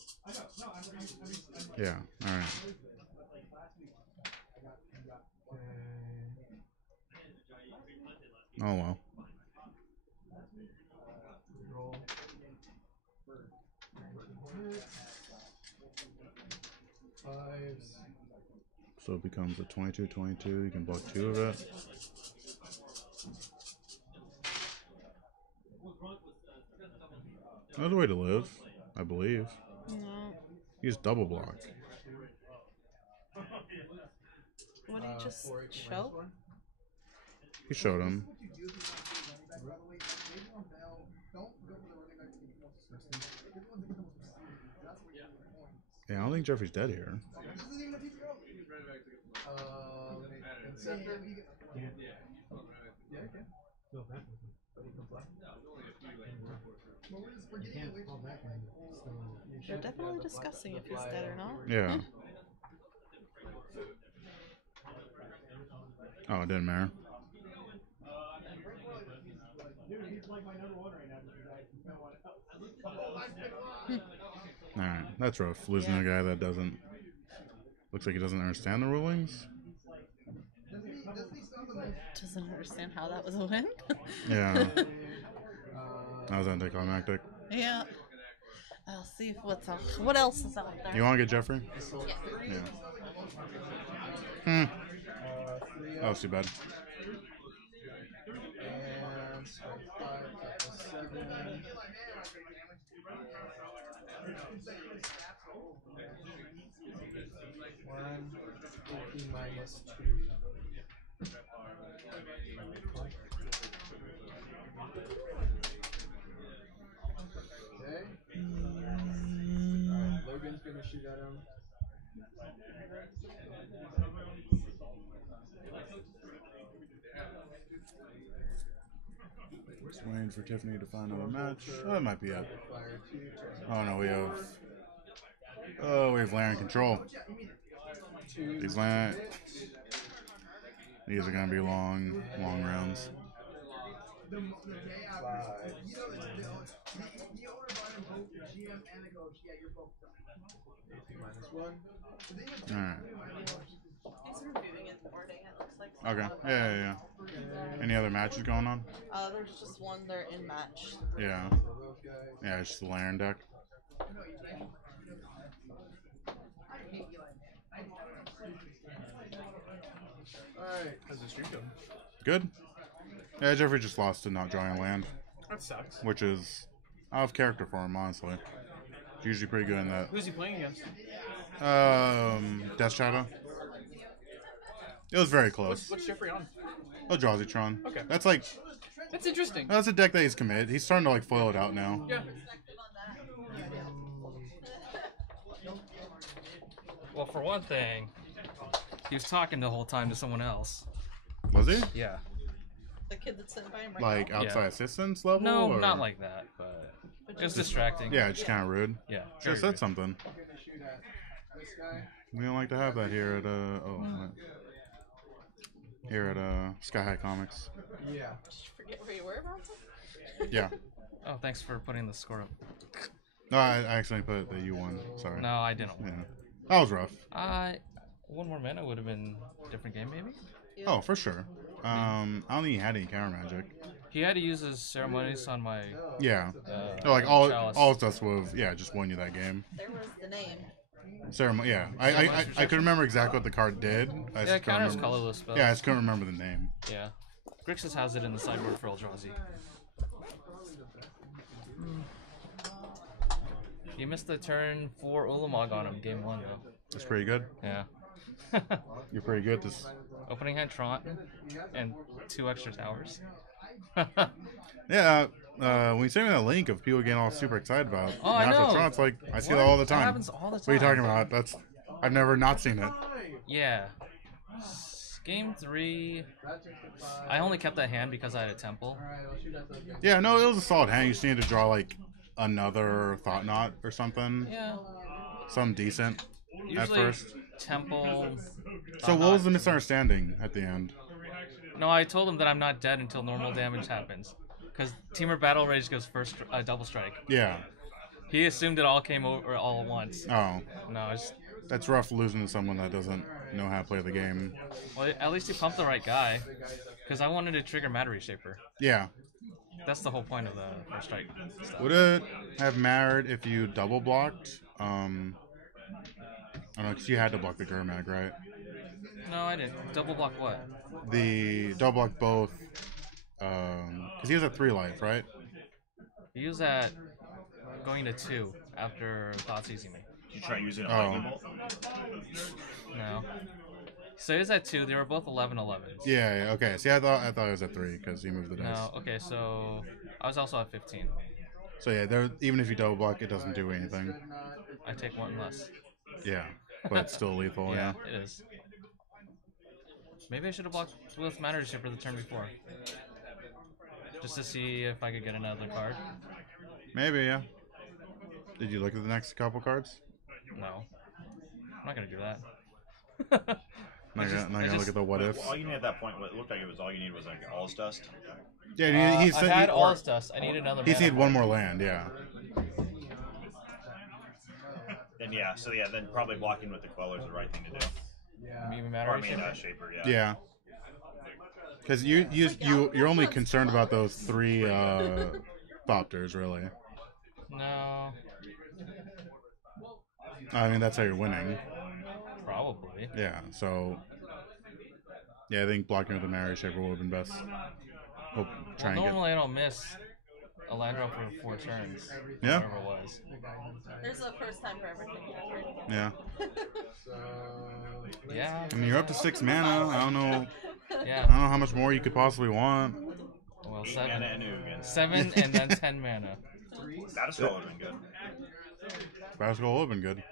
Yeah, alright. Oh well. Roll. Fives. So it becomes a 22-22. You can block 2 of it. Another way to live, I believe. No. Use double block. What did he just show? He showed him. Yeah, I don't think Jeffrey's dead here. They're definitely discussing if he's dead or not. Yeah. Oh, it didn't matter. Alright, that's rough. Losing a guy that doesn't... Looks like he doesn't understand the rulings. Doesn't understand how that was a win. Yeah. That was anticlimactic. Yeah. I'll see what else is out there. You want to get Jeffrey? Yeah. Hmm. That was too bad. And 7. 1, 18 minus 2. Okay. Alright, Logan's gonna shoot at him. Just waiting for Tiffany to find another match. Oh, that might be it. Fire 2, Oh no, we have... Oh, we have land control. 2. These land... These are gonna be long rounds. 5. Minus 1. Alright. He's reviewing his boarding, it looks like. Okay. Yeah. Any other matches going on? There's just one, they're in match. Yeah. So those guys. Yeah, it's just the Laren deck. Alright. How's the stream going? Good. Yeah, Jeffrey just lost to not drawing land, That sucks. which is out of character for him, honestly. He's usually pretty good in that. Who's he playing against? Death Shadow. It was very close. What's Jeffrey on? Eldrazi-tron. Okay. That's like, That's interesting. that's a deck that he's committed. He's starting to like foil it out now. Yeah. Well, for one thing, he was talking the whole time to someone else. Was he? Yeah. The kid that's sitting by him right Like now. outside Yeah. assistance level? No, or? not like that, but it was distracting. Yeah, just kind of rude. Yeah. Should have very said rude. something. I'm gonna shoot at this guy. We don't like to have that here at oh. here at Sky High Comics. Yeah. Did you forget where you were, Bronson? Yeah. Oh, thanks for putting the score up. No, I accidentally put that you won. Sorry. No, I didn't. Yeah. That was rough. One more mana would have been a different game, maybe. Oh, for sure. I don't think he had any counter magic. He had to use his ceremonies on my. Yeah. Uh, No, like Chalice. all his stuff would have just won you that game. There was the name. Ceremony. Yeah. I could remember exactly what the card did. I Yeah, just it couldn't counters remember. colorless spells. Yeah, I just couldn't remember the name. Yeah. Grixis has it in the sideboard for Eldrazi. You missed the turn for Ulamog on him, game 1 though. That's pretty good. Yeah. You're pretty good. This. Opening hand Tron and 2 extra towers. Yeah. When you send me that link of people getting all super excited about Oh, I natural know. Tron, it's like I see that What? all the That time. happens all the What are you time. talking about? I've never not seen it. Yeah. Game 3, I only kept that hand because I had a temple. Yeah, no, it was a solid hand. You just need to draw like another Thought Knot or something. Yeah. Some decent Usually at first. temple. So what was the misunderstanding at the end? No, I told him that I'm not dead until normal damage happens. Because Teamer Battle Rage goes first, double strike. Yeah. He assumed it all came over all at once. Oh, No, it's that's rough losing to someone that doesn't know how to play the game. well, at least he pumped the right guy. Because I wanted to trigger Matter Reshaper. Yeah. That's the whole point of the first strike stuff. Would it have mattered if you double blocked? I don't know, because you had to block the Gurmag, right? No, I didn't. Double block what? The double block both. Because he was at 3 life, right? He used that going to 2 after Thought Seizing me. Did you try using a Oh. lightning bolt? No. So he was at 2. They were both 11-11s. Yeah, yeah, okay. See, I thought it was at 3 because he moved the dice. No, okay, so I was also at 15. So yeah, even if you double block, it doesn't do anything. I take 1 less. Yeah, but it's still lethal. Yeah. It is. Maybe I should have blocked with Matter Reshaper the turn before. Just to see if I could get another card. Maybe, yeah. Did you look at the next couple cards? No. I'm not gonna do that. Not just- gonna I look just- at the what ifs. All you need at that point, it looked like it was all you needed was like All's Dust. Yeah, he I said had all his dust. I need another he mana. needed one more land. Yeah. Then yeah, so yeah, then probably blocking with the Queller is the right thing to do. Maybe Or Matter I mean, Reshaper. Shaper, yeah. Yeah. Because you're only concerned about those 3 Thopters, really. No. I mean, that's how you're winning. Probably. Yeah. So. Yeah, I think blocking with the Mary Shaper would have been best. Hope try Well, and get. normally I don't miss a land drop for 4 turns. Yeah. Whatever it was. There's a first time for everything. Yeah. Yeah. I mean, you're up to 6 mana. I don't know. I Yeah. don't know how much more you could possibly want. Well, 8 7. mana and Ugin. 7 and then 10 mana. That would have been good. Basketball would have been good.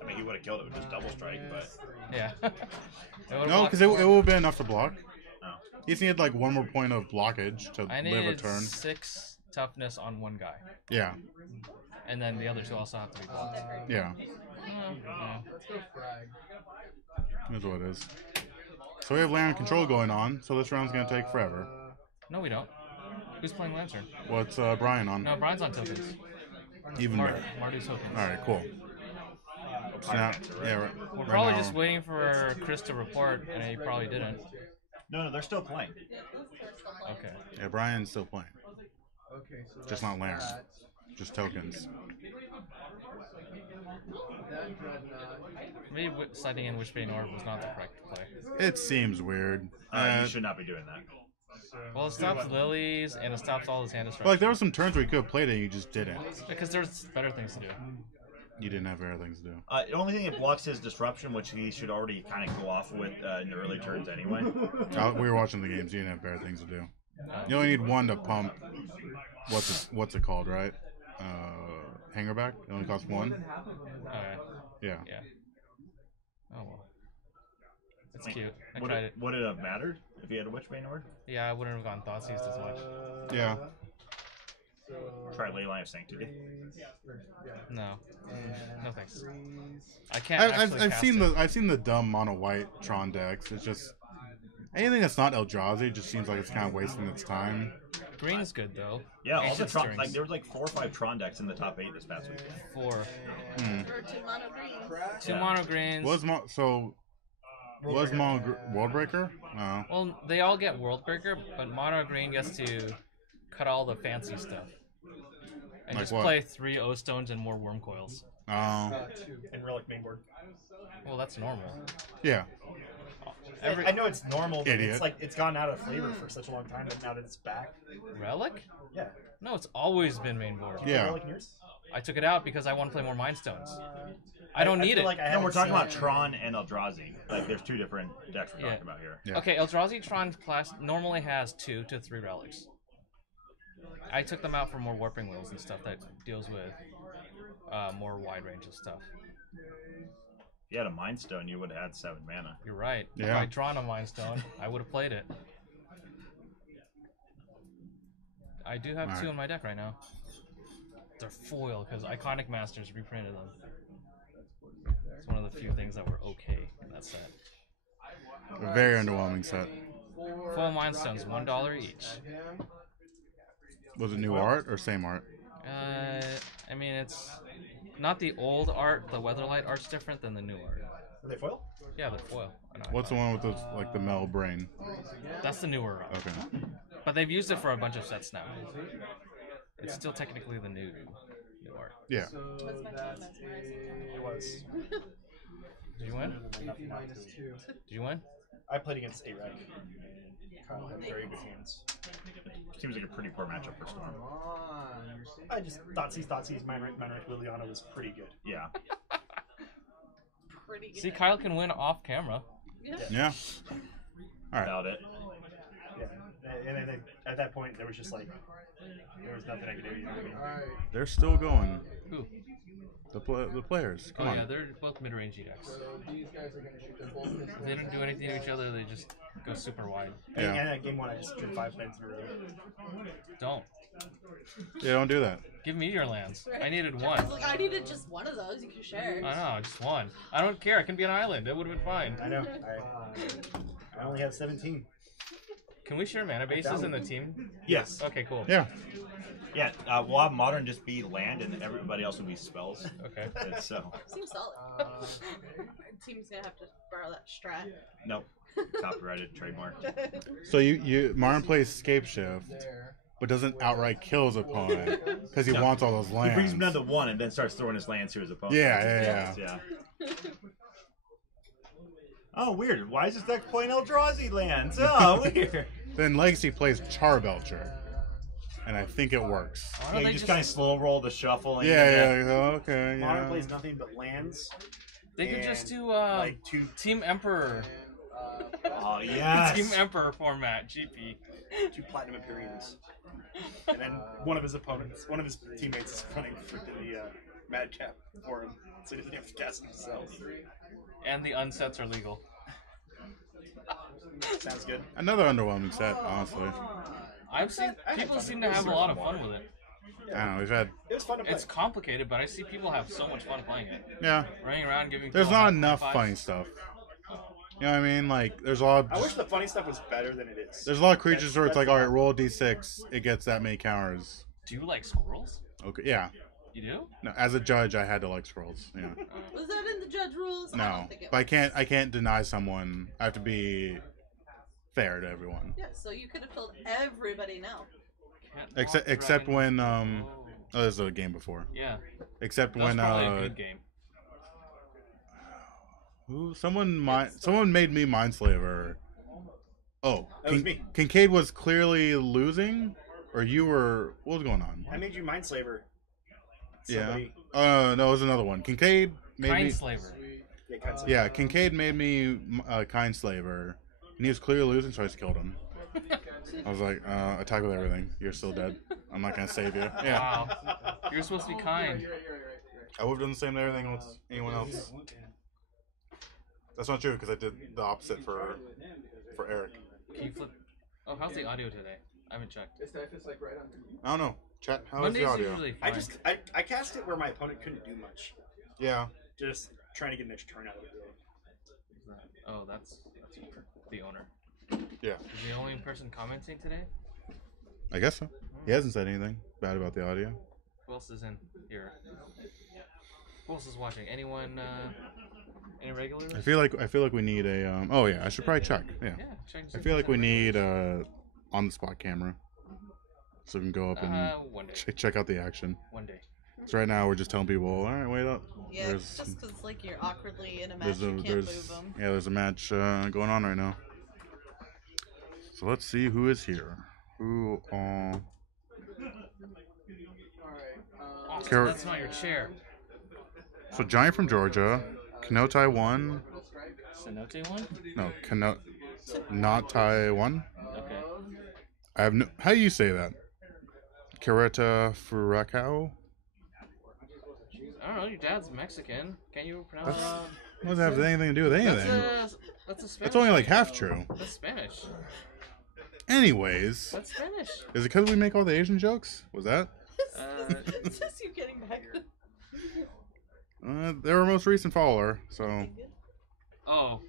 I mean, he would have killed it with just double strike, but Yeah. No, because it would have been enough to block. no. You just needed like 1 more point of blockage to I live a needed turn. 6 toughness on 1 guy. Yeah. And then the other 2 also have to be blocked. Yeah. Yeah. That's what it is. So we have land control going on, so this round's going to take forever. No, we don't. Who's playing Lantern? What's Brian on? No, Brian's on tokens. Even better. Mardu's tokens. Alright, cool. So now, yeah, We're right probably now- just waiting for Chris to report, and he probably didn't. No, they're still playing. Okay. Yeah, Brian's still playing. Okay, so Just that's not land. that. Just tokens. That Dreadnought. Maybe citing in Wishbane Orb was not the correct play. It seems weird. You should not be doing that. Well, it stops Lilies, and it stops all his hand But, destruction. like, there were some turns where you could have played it and you just didn't. Because there's better things to do. You didn't have better things to do. The only thing it blocks is disruption, which he should already kind of go off with in the early turns anyway. We were watching the games. You didn't have better things to do. You only need 1 to pump. What's it called, right? Hangerback. It only costs 1. Alright. Yeah. Yeah. Oh well. It's Wait, cute. I Would tried it, it. would it have mattered if he had a Witchbane Orb? Yeah, I wouldn't have gone Thoughtseize as much. Yeah. Try Leyline of Sanctity. No. No thanks. I I, can't I've actually I've cast seen it. I've seen the dumb mono white Tron decks. It's just Anything that's not Eldrazi just seems like it's kind of wasting its time. Green's good though. Yeah, all the Ancient Tron, Stirrings. like there was like 4 or 5 Tron decks in the top 8 this past week. 4. Or 2 mono green. 2 Yeah. mono greens. Was Worldbreaker? No. Well, they all get Worldbreaker, but mono green gets to cut all the fancy stuff. And Like just what? play 3 O stones and more worm coils. Oh. And Relic mainboard. Well, that's normal. Yeah. Every I know it's normal, but Idiot. it's like it's gone out of flavor for such a long time, but now that it's back, Relic? yeah. No, it's always been main board. Yeah. Relic in yours? I took it out because I want to play more Mind Stones. I don't need feel it. Like I No, haven't we're talking seen about it. Tron and Eldrazi. Like there's 2 different decks we're Yeah. talking about here. Yeah. Okay, Eldrazi Tron class normally has 2 to 3 relics. I took them out for more warping wheels and stuff that deals with more wide range of stuff. If you had a Mind Stone, you would have had 7 mana. You're right. If Yeah. I'd drawn a Mind Stone, I would have played it. I do have 2 Alright. in my deck right now. They're foil because Iconic Masters reprinted them. It's one of the few things that were okay in that set. A very underwhelming set. Full Mind Stones, $1 each. Was it new art or same art? I mean, it's not the old art. The Weatherlight art's different than the new art. Are they foil? Yeah, the foil. I know, I What's the thought. one with the like the Mel brain? That's the newer art. Okay. But they've used it for a bunch of sets now. It's still technically the new art. Yeah. What's my time as It was. Did you win? -2. Did you win? I played against A-Rec. Kyle had very good hands. Seems like a pretty poor matchup for Storm. I just Thoughtseize, Mine Liliana was pretty good. Yeah. Pretty good. See, Kyle can win off camera. Yeah. All right. Without it. Yeah. And then at that point, there was just like, there was nothing I could do. You know what I mean? They're still going. Who? The players. Come Oh on. yeah, they're both mid-range decks. If they don't do anything to each other, they just go super wide. Yeah. And at game 1, I just drew 5 lands in a row. Don't. Yeah. Don't do that. Give me your lands. I needed I was one. like, I needed just one of those. You can share. I know, just one. I don't care. It can be an island. It would have been fine. I know. I only have 17. Can we share mana bases in the team? Yes. Okay, cool. Yeah. Yeah. We'll have Modern just be land, and everybody else will be spells. Okay. And so, Seems solid. Team's gonna have to borrow that strat. nope. Copyrighted, trademarked. So you Martin plays Scape Shift, but doesn't outright kill his opponent because he No. wants all those He lands. brings him down to 1 and then starts throwing his lands to his opponent. Yeah. Yeah. Oh, weird. Why is this deck playing Eldrazi lands? Oh, weird. Then Legacy plays Charbelcher, and I think it works. Why Yeah, don't you they just kind of slow roll the shuffling. Yeah. Okay. Modern Yeah. plays nothing but lands. They could just and, do like 2 Team Emperor. Oh, yes. Team Emperor format, GP. Platinum Imperiums. And then one of his teammates is running freaking the Madcap for him, so he doesn't have to cast himself. And the unsets are legal. Sounds good. Another underwhelming set, honestly. I've seen people seem to have a lot of fun with it. I don't know. We've had It was fun to play. It's complicated, but I see people have so much fun playing it. yeah. Running around giving. There's people not high enough fives. funny stuff. You know what I mean? Like there's a lot. I wish the funny stuff was better than it is. There's a lot of creatures where it's That's like, all right, roll a d6, it gets that many counters. Do you like squirrels? Okay, yeah. You do? No, as a judge, I had to like scrolls. Yeah. Was that in the judge rules? I No, don't think it but was. I can't deny someone. I have to be fair to everyone. Yeah, so you could have told everybody no. Can't Except walk when driving. oh, this is a game before. Yeah, Except that was when probably a good game. someone made me Mindslaver. Oh, That was me. Kincaid was clearly losing, or you were. What was going on? I made you Mindslaver. Yeah. Somebody- No, it was another one. Kincaid made me. Kindslaver. Yeah, kind of. Yeah, Kincaid made me Kindslaver, and he was clearly losing, so I just killed him. I was like, attack with everything. You're still dead. I'm not gonna save you. Yeah. Wow. You're supposed to be kind. I would have done the same to everything with anyone else. That's not true because I did the opposite for Eric. Can you flip? Oh, how's the audio today? I haven't checked. I don't know. Chat. How is Mondays the audio? usually fine. I cast it where my opponent couldn't do much. Yeah. Just trying to get an extra turn out of it. Oh, that's the owner. Yeah, Is he the only person commenting today? I guess so. He hasn't said anything bad about the audio. Who else is in here? Who else is watching? Anyone? Any regulars? I feel like we need a. Oh yeah, I should probably check. Yeah, Yeah, check and I see feel if like we there's need regulars. on the spot camera, so we can go up and One day. check out the action. One day. So right now we're just telling people, all right, wait up. Yeah, it's just because like you're awkwardly in a match, There's a you can't move them. yeah, there's a match going on right now. So let's see who is here. Who? Alright, Austin, Car- that's not your chair. So Giant from Georgia, Kanotai 1. Cenote one? No, not Taiwan. Okay. I have no. How do you say that? Kareta Furacao. I don't know. Your dad's Mexican. Can you pronounce that? What does that have anything to do with anything? That's a Spanish. That's only like half true. That's Spanish. Anyways, That's Spanish. is it because we make all the Asian jokes? Was that? It's just you getting back. They're our most recent follower, so Oh.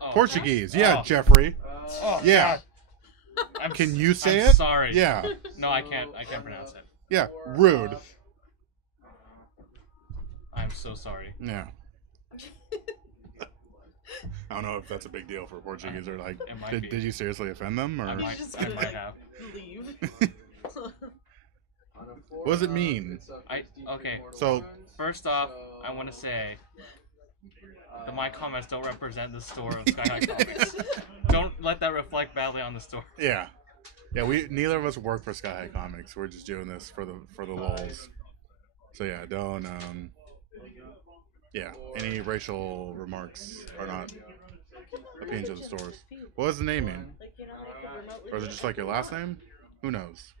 Oh. Portuguese. Yeah, Oh. Jeffrey. Oh, Yeah. I'm Can you say I'm it? Sorry. Yeah. No, I can't. I can't pronounce it. Yeah. Rude. I'm so sorry. Yeah. I don't know if that's a big deal for Portuguese or like. It might be. Did you seriously offend them or? I might. just I gonna, might like, have. leave. What does it mean? Okay. So First off, I want to say that my comments don't represent the store of Sky High Comics. Don't let that reflect badly on the store. yeah, we neither of us work for Sky High Comics. We're just doing this for the lulz. So yeah, don't yeah, any racial remarks are not opinions of the stores. What does the name mean? Like, you know, like a remotely Or is it just like your last name? Who knows?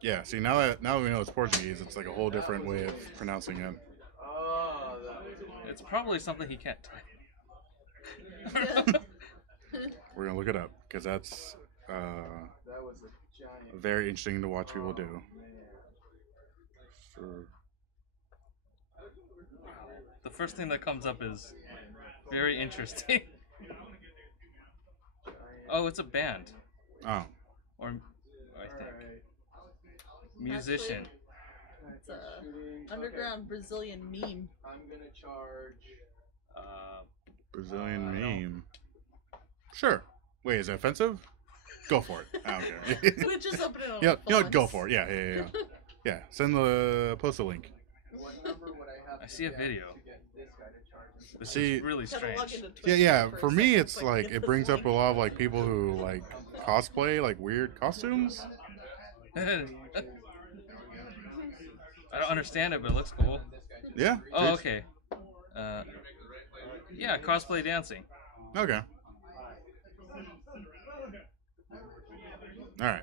Yeah, see now that we know it's Portuguese, it's like a whole different way of pronouncing it. Oh, that was It's probably something he can't type. We're gonna look it up because that's that was a giant. very interesting to watch people do. The first thing that comes up is very interesting. Oh, it's a band. Oh, Or, I think. Musician. It's a underground Brazilian meme. I'm gonna charge. Brazilian meme. Sure. Wait, is it offensive? Go for it. I don't care. We just open it on Yeah, our you know what? Go phones. for it. Yeah. Yeah, post a link. What number would I have I to see a get video. to get this guy to charge? This See- is really Gotta log strange. into Twitch Yeah. for For a me, second it's so I can like get it this brings up link. a lot of like people who like cosplay like weird costumes. I don't understand it, but it looks cool. Yeah. Oh, okay. Yeah, cosplay dancing. Okay. All right.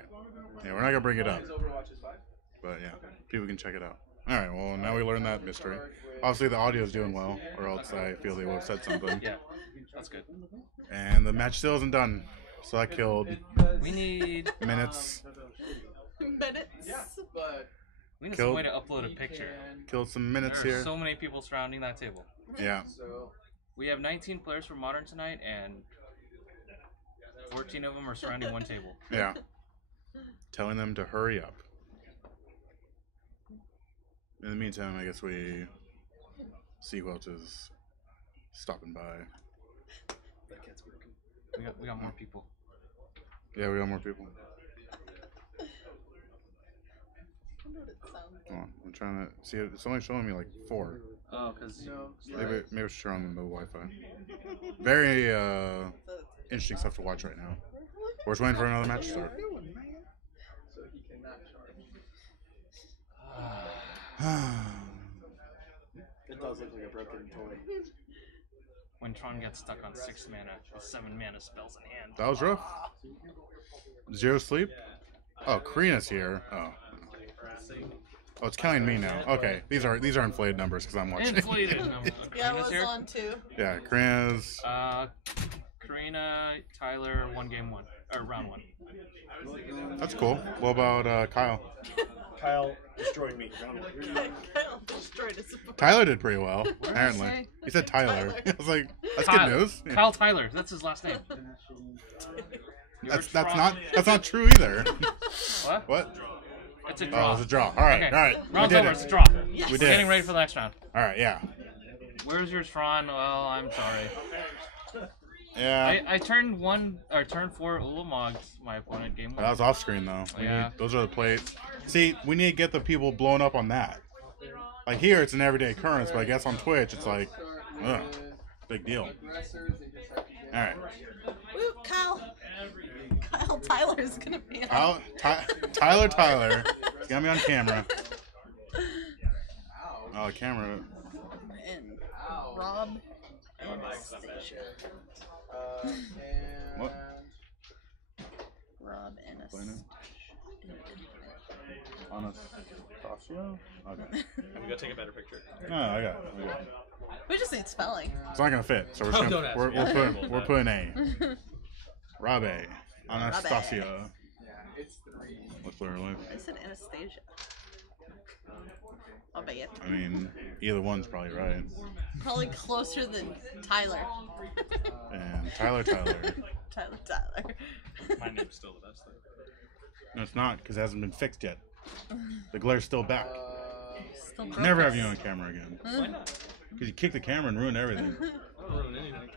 Yeah, we're not gonna bring it up, Overwatch is 5. but yeah, people can check it out. All right. Well, now we learned that mystery. Obviously, the audio is doing well, or else I feel they would have said something. Yeah, that's good. And the match still isn't done, so that killed We need minutes. Minutes. But some Killed- way to upload a picture. Killed some minutes There are here. so many people surrounding that table. Yeah. so We have 19 players for Modern tonight, and 14 of them are surrounding one table. Yeah. Telling them to hurry up. In the meantime, I guess we see who else is stopping by. We got more people. Yeah, we got more people. I wonder what it sounds like. Hold on, I'm trying to see. It's only showing me like 4. Oh, because Maybe we should turn on the Wi-Fi. Very interesting stuff to watch right now. We're just waiting for another match to start. so he cannot charge. It does look like a broken toy. when Tron gets stuck on 6 mana with 7 mana spells in hand. That was rough. 0 sleep. Oh, Karina's here. Oh, it's counting me now. Okay, these are inflated numbers because I'm watching. Inflated number. Yeah, it Karina's was here? on too. Yeah, Karina's. Karina, Tyler, round 1. That's cool. What about Kyle? Kyle destroyed me. Kyle Destroyed his opponent. Tyler did pretty well, say? apparently. He said Tyler. Tyler. I was like, that's Kyle, good news. Kyle Tyler. That's his last name. That's not true either. What? What? It's a Oh, draw. it was a draw. All right, Okay. all right. We Round's did over. it. It's a draw. Yes. We We're did getting it. ready for the next round. All right, yeah. Where's your Tron? Well, I'm sorry. Yeah. I turned 4 Ulamog, my opponent, game That 1. was off screen though. Yeah. Those are the plates. See, we need to get the people blown up on that. Like here, it's an everyday occurrence, but I guess on Twitch, it's like, ugh, big deal. All right. Woo, Kyle. Kyle Tyler's gonna be on. Tyler. He's got me on camera. Oh, camera. And Rob Anastasia. What? Rob Anastasia. Anastasia? Okay. Can we go take a better picture? No, I got it. We just need spelling. It's not gonna fit, so we're just Oh, don't gonna, ask we're, me. we're, I'm putting, terrible we're at putting A. Rabe. Anastasia. What's her name? I said Anastasia. I'll bet you. I mean, either one's probably right. Probably closer than Tyler. And Tyler. Tyler. My name's still the best thing. No, it's not, because it hasn't been fixed yet. The glare's still back. Still broke Never have us. you on camera again. Why not? Because you kicked the camera and ruined everything. I don't ruin anything.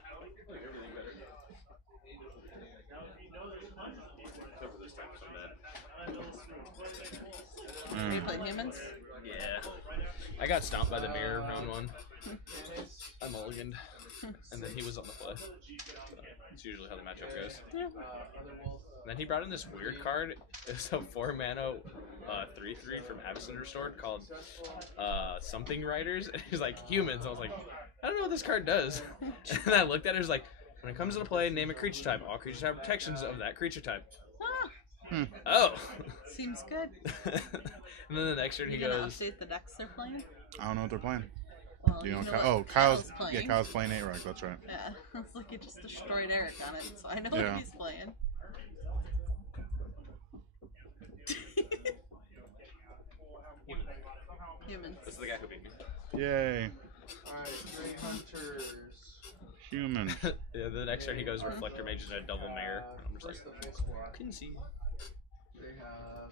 Except for this time, so bad. Have you played humans? Yeah. I got stomped by the mirror round 1. I mulliganed. And then he was on the play. That's usually how the matchup goes. Yeah. And then he brought in this weird card. It's a 4-mana 3/3 from Avacyn Restored called Something Riders. And he's like, humans. I was like, I don't know what this card does. And then I looked at it, it was like, when it comes into play, name a creature type. All creatures have protections of that creature type. Ah, Oh! seems good. And then the next turn he You gonna goes, update the decks they're playing? I don't know what they're playing. Well, Do you know what oh, Kyle's playing. yeah, Kyle's playing 8 Rock, that's right. Yeah, it's like you just destroyed Eric on it, so I know Yeah. what he's playing. Humans. this is the guy who beat me. Yay. Alright, Grey Hunters. Human. Yeah, the next turn he goes Reflector Mage and a double mare. I'm just like, Where's the full squad? couldn't see. They have.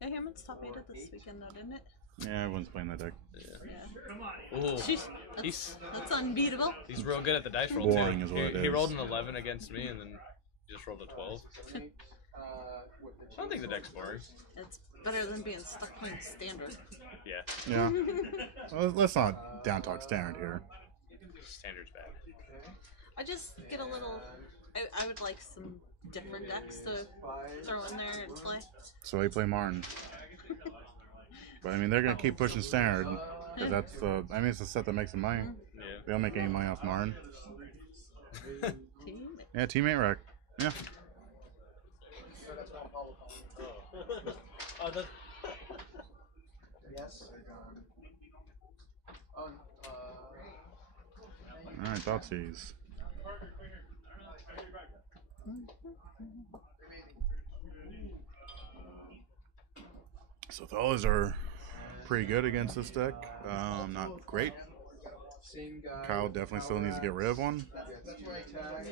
Yeah, humans top 8 this weekend though, didn't it? Yeah, everyone's playing that deck. Yeah. Ooh, Sheesh, he's that's unbeatable. he's real good at the dice roll Boring too. is what it He is. rolled an 11 against me and then he just rolled a 12. I don't think the deck's boring. It's better than being stuck playing standard. Yeah, Yeah. Well, let's not down talk standard here. standard's bad. I just get a little. I would like some different decks to throw in there and play. So we play Martin. But I mean, they're gonna keep pushing standard. Cause that's the. I mean, it's the set that makes the money. Yeah. They don't make any money off Martin. Team. Yeah, teammate wreck. Yeah. Yes. Oh, All right, Thoughtseize. So those are pretty good against this deck. Not great. same guy. Kyle definitely still needs to get rid of one. Gets 2 attacks.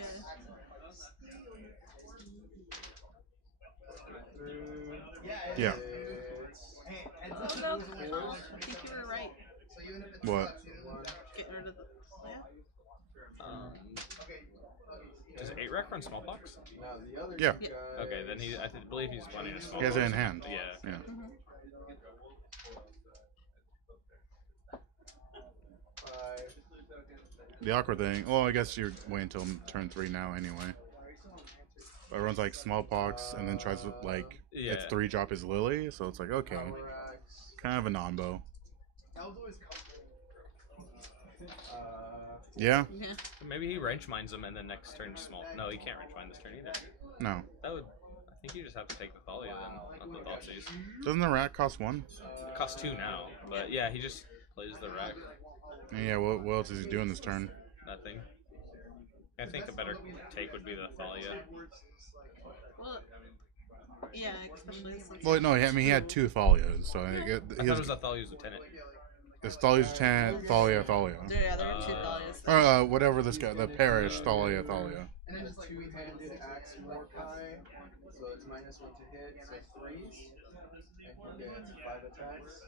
Through. Yeah. Oh no, Kyle, I think you were right. What? Get rid of the. Does 8 Rec run Smallpox? Now the other Yeah. guy. Okay, then I believe he's running a Smallpox. He has it in hand. Yeah. Yeah. Five. The awkward thing. Well, I guess you're waiting until turn 3 now anyway. But it runs like smallpox and then tries to like its Yeah. 3-drop is Lily, so it's like okay, Porax. kind of a non-bow. Aldo is Yeah. Yeah. Maybe he range mines them and then next turn small. No, he can't range mine this turn either. No. That would. I think you just have to take the Thalia then, not the Thoughtseize. Doesn't the rat cost 1? It costs 2 now, but yeah, he just plays the rack. Yeah. What else is he doing this turn? Nothing. I think the better take would be the Thalia. Well, Yeah, especially since. Well, no, I mean he had 2 Thalias, so I thought it was a Thalia's lieutenant. it's Thalia's lieutenant, Thalia. Yeah, there were 2 Thalias. Or whatever this guy, the parish Thalia. And it's a two-handed axe Mordecai, so it's -1 to hit, so 3s. And he gets 5 attacks.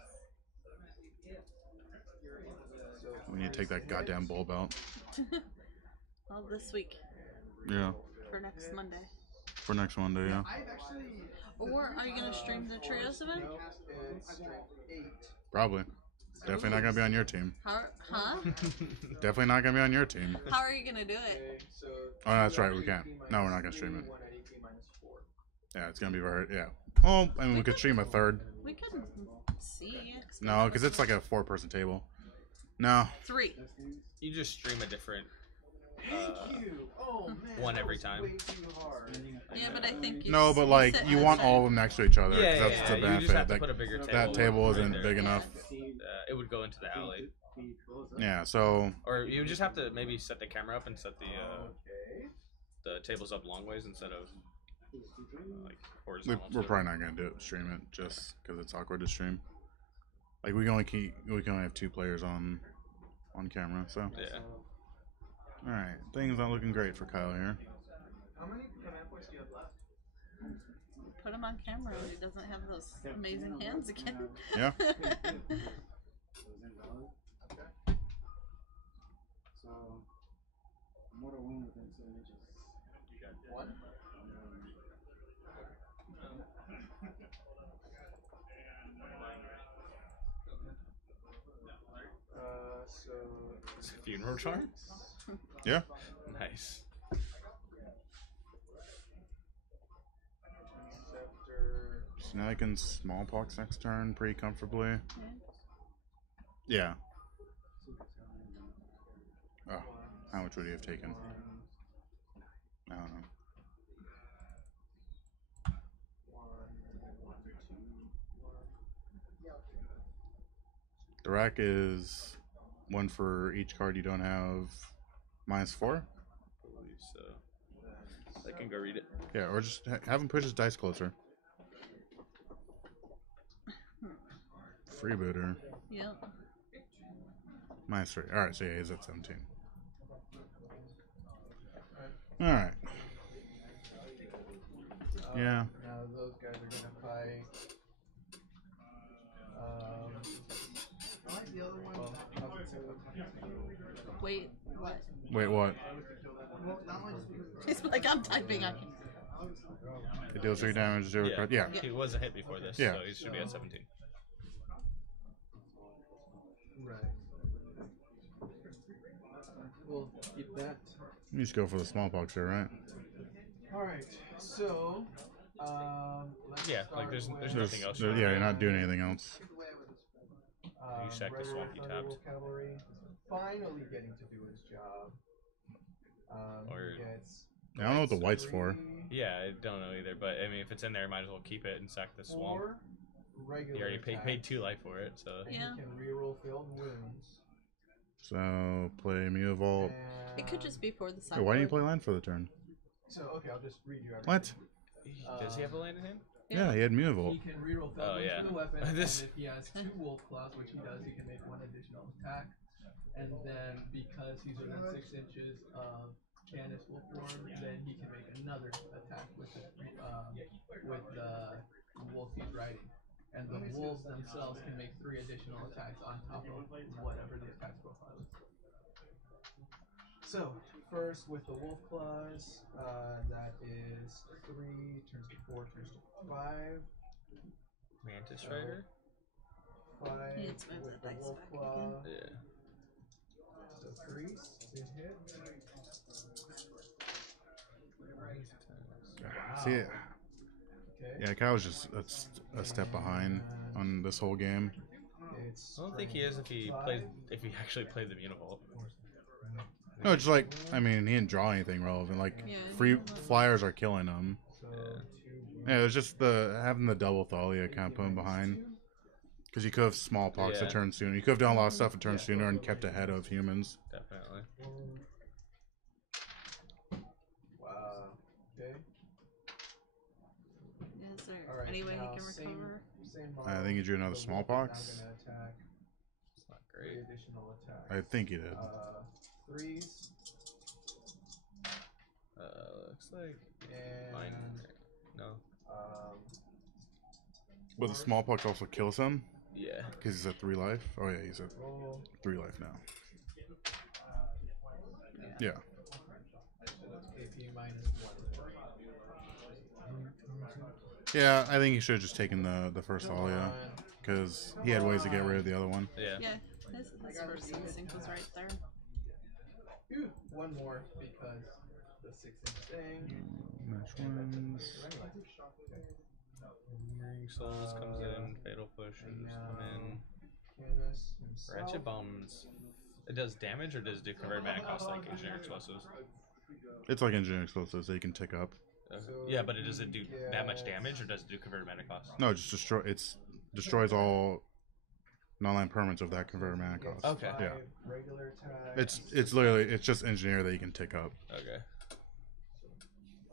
So We need to take that goddamn bulb out. Well, this week Yeah, for next Monday. for next Monday. Yeah, I've actually Or are you gonna stream the trios event? it's strength 8. probably. Definitely not gonna be on your team. Huh? Definitely not gonna be on your team. How are you gonna do it? Okay, so Oh, that's right. We can't. No, we're not gonna stream it. 1 at AP -4. Yeah, it's gonna be very. Yeah. Oh, I mean, we could stream a third. We could see. No, because it's like a 4-person table. No. 3. You just stream a different Thank you. Oh man. one that every was time. way too hard. Yeah, but I think you. No, but like sit you on want side. all of them next to each other. 'cause Yeah, that's yeah, the you benefit. just have to Like, put a bigger table. that table isn't right big there. enough. It would go into the alley, Yeah. So or you just have to maybe set the camera up and set Okay. the tables up long ways instead of like we're horizontal. probably not gonna do it. Stream it just because it's awkward to stream. Like we can only have 2 players on camera. So Yeah. all right, things not looking great for Kyle here. How many command points do you have left? Put him on camera when he doesn't have those amazing hands again. Yeah. So, Mortal Wound within 7 inches. One. So Funeral charm. Yeah. Nice. Scepter. So now I can smallpox next turn pretty comfortably. Yeah. Oh, how much would he have taken? I don't know. The rack is 1 for each card you don't have -4. I believe so. I can go read it. Yeah, or just have him push his dice closer. Freebooter. Yep. -3. Alright, so yeah, he's at 17. Alright. Yeah. Now those guys are gonna fight. Well, Wait, what? Wait, what? He's like, I'm typing. I can. It deals 3 damage, 0 card. Yeah. He was a hit before this, Yeah. so he should be at 17. right. We'll keep that. You just go for the smallpox here, right? All right. So, let's Yeah, start like there's with, nothing else. Yeah, you're not doing anything else. You sack the swamp you regular tapped. Thunderbolt Cavalry finally getting to do his job. Or- He gets I don't know what the white's for. 3, Yeah, I don't know either, but I mean, if it's in there, might as well keep it and sack the swamp. 4 regular He already paid attacks, 2 life for it, so and Yeah. He can reroll failed wounds. So, play Mutavault. It could just be for the Hey, sideboard. why didn't you play land for the turn? So okay, I'll just read you everything. What? does he have a land in hand? Yeah, he had He Mutavault. can reroll failed Oh, wounds yeah. for the weapon, This- and if he has 2 wolf claws, which he does, he can make 1 additional attack. And then because he's within 6 inches of Canis wolf form, then he can make another attack with the wolf he's riding. And the wolves themselves can make 3 additional attacks on top of whatever the attack profile is. So, first with the wolf claws, that is 3, turns to 4, turns to 5. Mantis Rider? 5 Yeah, it's moved with the the dice wolf back claw. Yeah. So 3 to hit. See, Okay. yeah, Kyle's just a step behind on this whole game. It's I don't think he is if he actually played the Mutavault. No, it's like, I mean, he didn't draw anything relevant. Like, Yeah. free flyers are killing him. So Yeah. 2 Yeah, it's just having the double Thalia kind of put him behind. Because you could have smallpox Yeah. a turn sooner. You could have done a lot of stuff a turn sooner and kept ahead of humans. Definitely. Wow. Okay. Is there Alright, Any way he now can same- recover? same I model, think he drew another the wolf is smallpox. now gonna attack. It's not Three great. additional attacks. I think he did. Threes Looks like and mine. No. But the smallpox also kills him Yeah. because he's at 3 life. Oh yeah, he's at roll. 3 life now. Yeah. AP minus 1. Yeah, I think he should have just taken the first Thalia because he had ways to get rid of the other one. Yeah. Yeah, his first instinct was right there. One more because the 6-inch thing. Match wins. Ring Souls comes in. Fatal Pushes come in. Canvas himself. Ratchet Bombs. It does damage or does it do convert mana cost like engineer explosives? It's like engineering explosives that you can tick up. Okay. Yeah, but does it do that much damage or does it do convert mana cost? No, just destroys all non-land permanents of that converted mana cost. Okay. Yeah. Regular attacks. It's literally it's just engineer that you can tick up, Okay.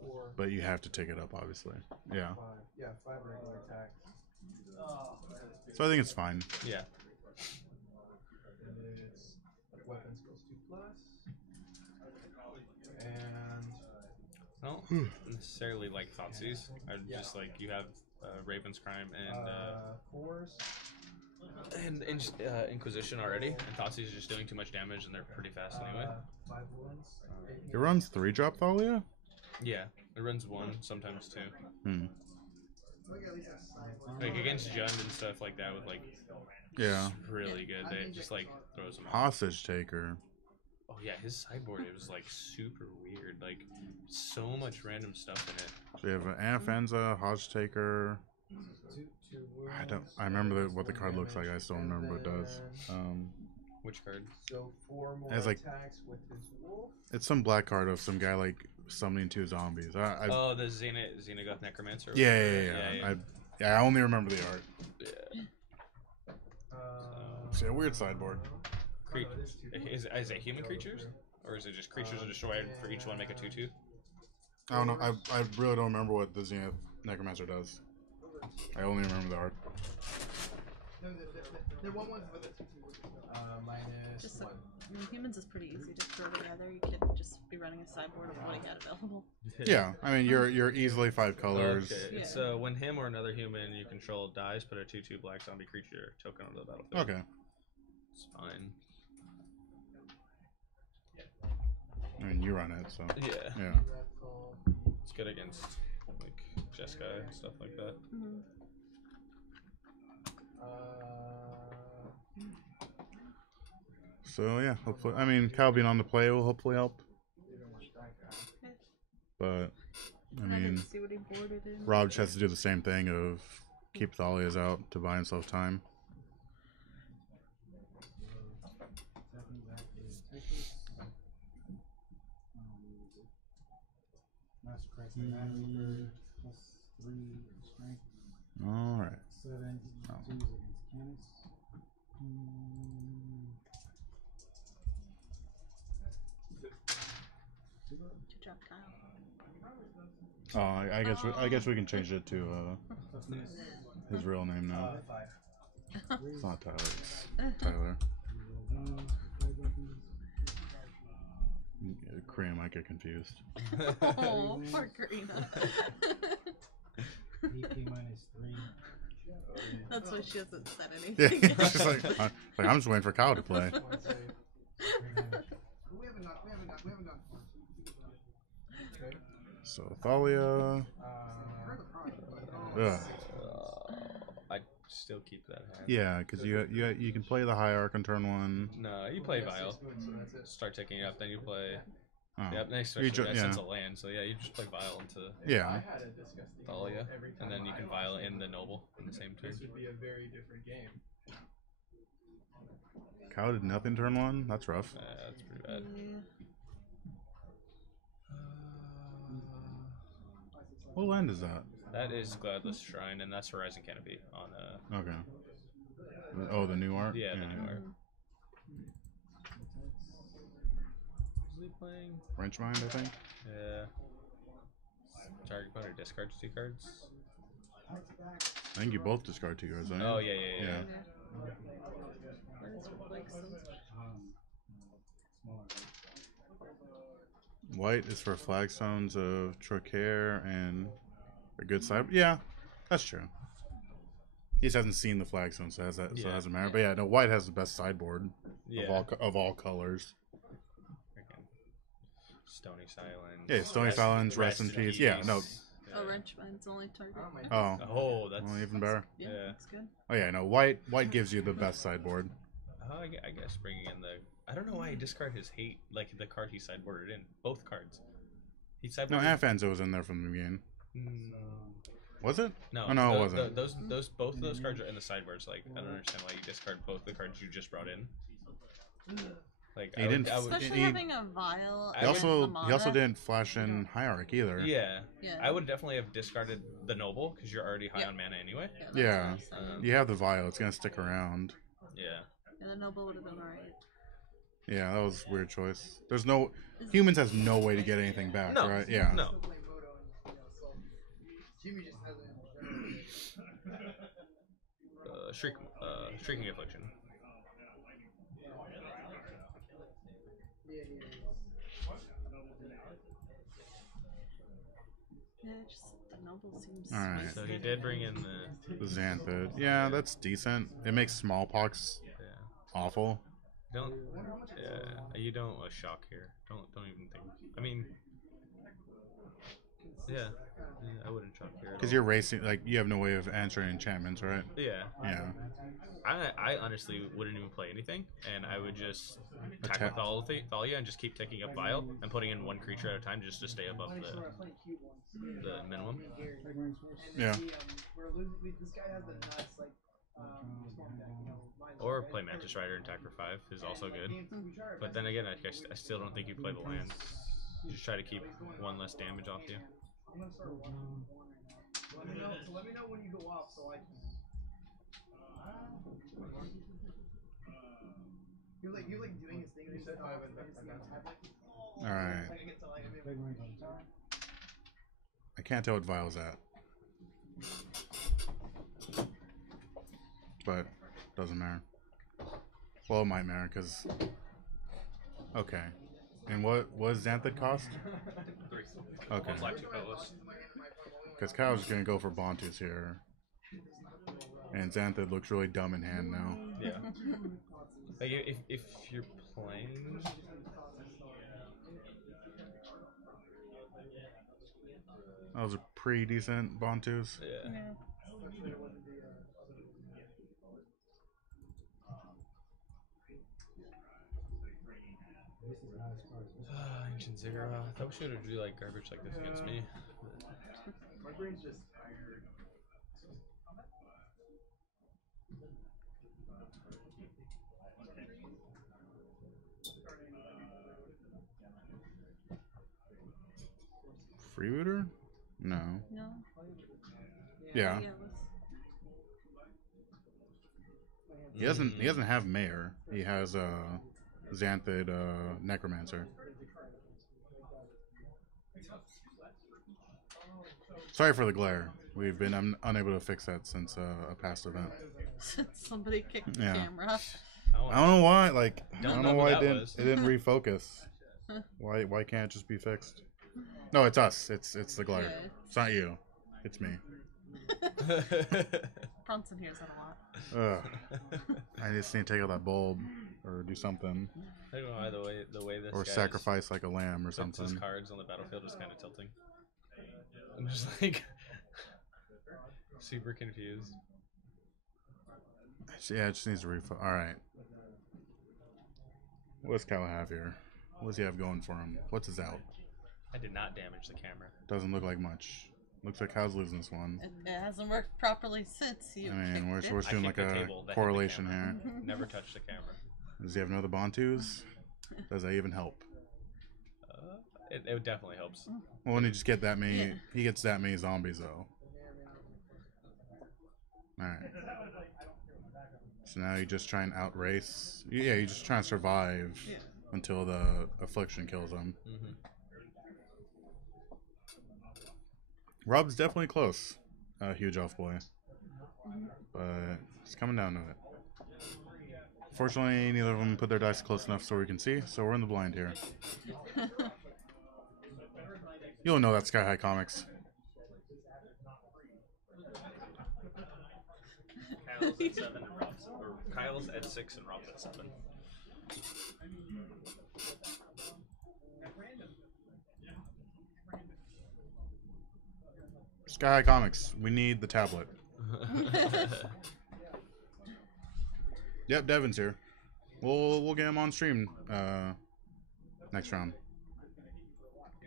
4, but you have to tick it up obviously. Yeah. 5. Yeah, 5 regular attacks. So I think it's fine. Yeah. And it's weapon skills 2 plus. And I don't necessarily like Thoughtseize. I just like you have Raven's Crime and 4s. Inquisition already, and Thoughtseize is just doing too much damage, and they're pretty fast anyway. 5 wounds. It runs 3-drop Thalia. Yeah, it runs 1, sometimes 2. Hmm. Like against Jund and stuff like that, with like Yeah. it's really good. They just like throws them off. Hostage taker. Oh yeah, his sideboard it was like super weird. Like so much random stuff in it. So you have an Anafenza, hostage taker. I remember what the card looks like. I still remember what it does. Which card? So 4 more Has, like- attacks with his wolf. It's some black card of some guy like summoning 2 zombies. Oh, the Xenogoth Necromancer. Yeah. I only remember the art. Yeah. See, a weird sideboard. Is it human creatures? Or is it just creatures are destroyed for each one make a 2/2? I don't know. I really don't remember what the Zenith Necromancer does. I only remember the art. They're one ones with it. Minus Just 1. I mean, humans is pretty easy to throw together. You could just be running a sideboard of what he had available. Yeah, I mean you're easily 5 colors. Okay, Yeah. so when him or another human you control dies, put a 2/2 black zombie creature token onto the battlefield. Okay. It's fine. I mean you run it, so Yeah. yeah. It's good against like Jeskai and stuff like that. Mm-hmm. So yeah, hopefully. I mean, Cal being on the play will hopefully help. But I mean, see what he boarded in. Rob just has to do the same thing of keep Thalias out to buy himself time. Master Christ Reaper plus 3 strength. All right. 7 Oh. twos against Canis. Good job, Kyle. Oh, I guess we can change it to his real name now. 5. It's not Tyler. It's Tyler. Yeah, Korean might get confused. Oh, poor Karina. AP minus 3. That's why she hasn't said Yeah, anything. it's just like I'm just waiting for Kyle to play. We haven't done. Okay. So Thalia. Ugh. I still keep that hand. Yeah, because you can play the Hierarch on turn 1. No, you play Vial. So that's it. Start taking it up, then you play. Oh. Yep, next You turn. ju- Since yeah. a land, so yeah, you just play Vial into Yeah. I had a disgusting Thalia, every and then time you can I Vial watched in it. the Noble in the same turn. This would be a very different game. Kyle did nothing turn 1. That's rough. That's pretty bad. What land is that? That is Gladless Shrine, and that's Horizon Canopy on Okay. Oh, the new art. yeah, the new art. Who's he playing? Wrench Mind, I think. Yeah. Target opponent discards 2 cards. I think you both discard 2 cards, don't you? Oh yeah. What is Flake Stones? White is for Flagstones of Trocaire and a good side. Yeah, that's true. He just hasn't seen the Flagstones, so, so it doesn't matter. But yeah, no, White has the best sideboard of all colors. Freaking Stony Silence. Yeah, Stony Silence, Rest in Peace. Yeah, no. Oh, Wrench Mine's only target. Oh, Oh, that's well, even better. Yeah, Yeah. that's good. Oh yeah, no. White gives you the best sideboard. I guess bringing in the. I don't know why he discarded his hate, like the card he sideboarded in. Both cards. He sideboarded. No, Afanzo was in there from the beginning. Was it? No, Oh, no, it wasn't. Both of those cards are in the sideboards. Like, I don't understand why you discard both the cards you just brought in. Like, He didn't- Especially he- having a vial. I He and also the he also mana. didn't flash in Hierarch either. Yeah, Yeah. I would definitely have discarded the Noble because you're already high Yeah. on mana anyway. That's Yeah. what I was saying. You have the vial. It's gonna stick around. Yeah. Yeah, the Noble would have been alright. Yeah, that was a weird choice. There's no humans has no way to get anything back, No. right? Yeah. No. Jimmy just hasn't. Shrieking Affliction. Yeah, just the Noble seems. All right. So he did bring in the. The Xanthid. Yeah, that's decent. It makes smallpox Yeah. awful. Don't. Yeah. You don't shock here. Don't even think. I mean. Yeah. I wouldn't shock here. Because you're racing, like, you have no way of answering enchantments, right? Yeah. Yeah. I honestly wouldn't even play anything, and I would just attack Attack. with Thalia and just keep taking up Vial and putting in one creature at a time just to stay above the minimum. Yeah. This guy has the nuts, like, storm deck, you know, Or play Mantis Rider and attack for 5 is also good. But then again, I still don't think you play the lands. You just try to keep one less damage off you. I'm gonna start one right now. Let me know when you go off so I can. He was like doing his thing. He said, "Oh, I haven't done All right. Like I get to like him. I can't tell what vial's at. But doesn't matter. Well, it might matter because. Okay. And what does Xanthid cost? 3. Okay. One flat, 2 colorless. Because Kyle's gonna go for Bontus here. And Xanthid looks really dumb in hand now. Yeah. Like if you're playing. That was a pretty decent Bontus. Yeah. Yeah. Ancient Zero. I thought we should do like garbage like this against me. My brain's just tired. Freebooter? No. No. Yeah. Yeah, it was. He doesn't have Mayor. He has Xanthid Necromancer. Sorry for the glare. We've been unable to fix that since a past event. Somebody kicked the Yeah. camera. I don't know why. Like I Don't don't know know who why that was. it didn't refocus. Why can't it just be fixed? No, it's us. It's the glare. Yeah. It's not you. It's me. Bronson hears that a lot. Ugh. I just need to take out that bulb or do something I don't know why the way this or guy's sacrifice like a lamb or puts his something. cards on the battlefield is kind of tilting. I'm just like super confused. Yeah, it just needs to refocus. All right. What does Cal have here? What does he have going for him? What's his out? I did not damage the camera. Doesn't look like much. Looks like Cal's losing this one. It hasn't worked properly since you. I mean, kicked we're it. doing I like kicked the a table that hit the correlation camera. here. Never touched the camera. Does he have another Bontus? Does that even help? It definitely helps. Well, when you just get that many, Yeah. he gets that many zombies though. All right. So now you just try and outrace. Yeah, you just try and survive Yeah. until the affliction kills him. Mm-hmm. Rob's definitely close. a huge off play. But it's coming down to it. Fortunately, neither of them put their dice close enough so we can see, so we're in the blind here. You'll know that Sky High Comics. Kyle's at 7 and Rob's, or Kyle's at 6 and Rob's at 7. Sky High Comics, we need the tablet. Yep, Devin's here. We'll get him on stream next round.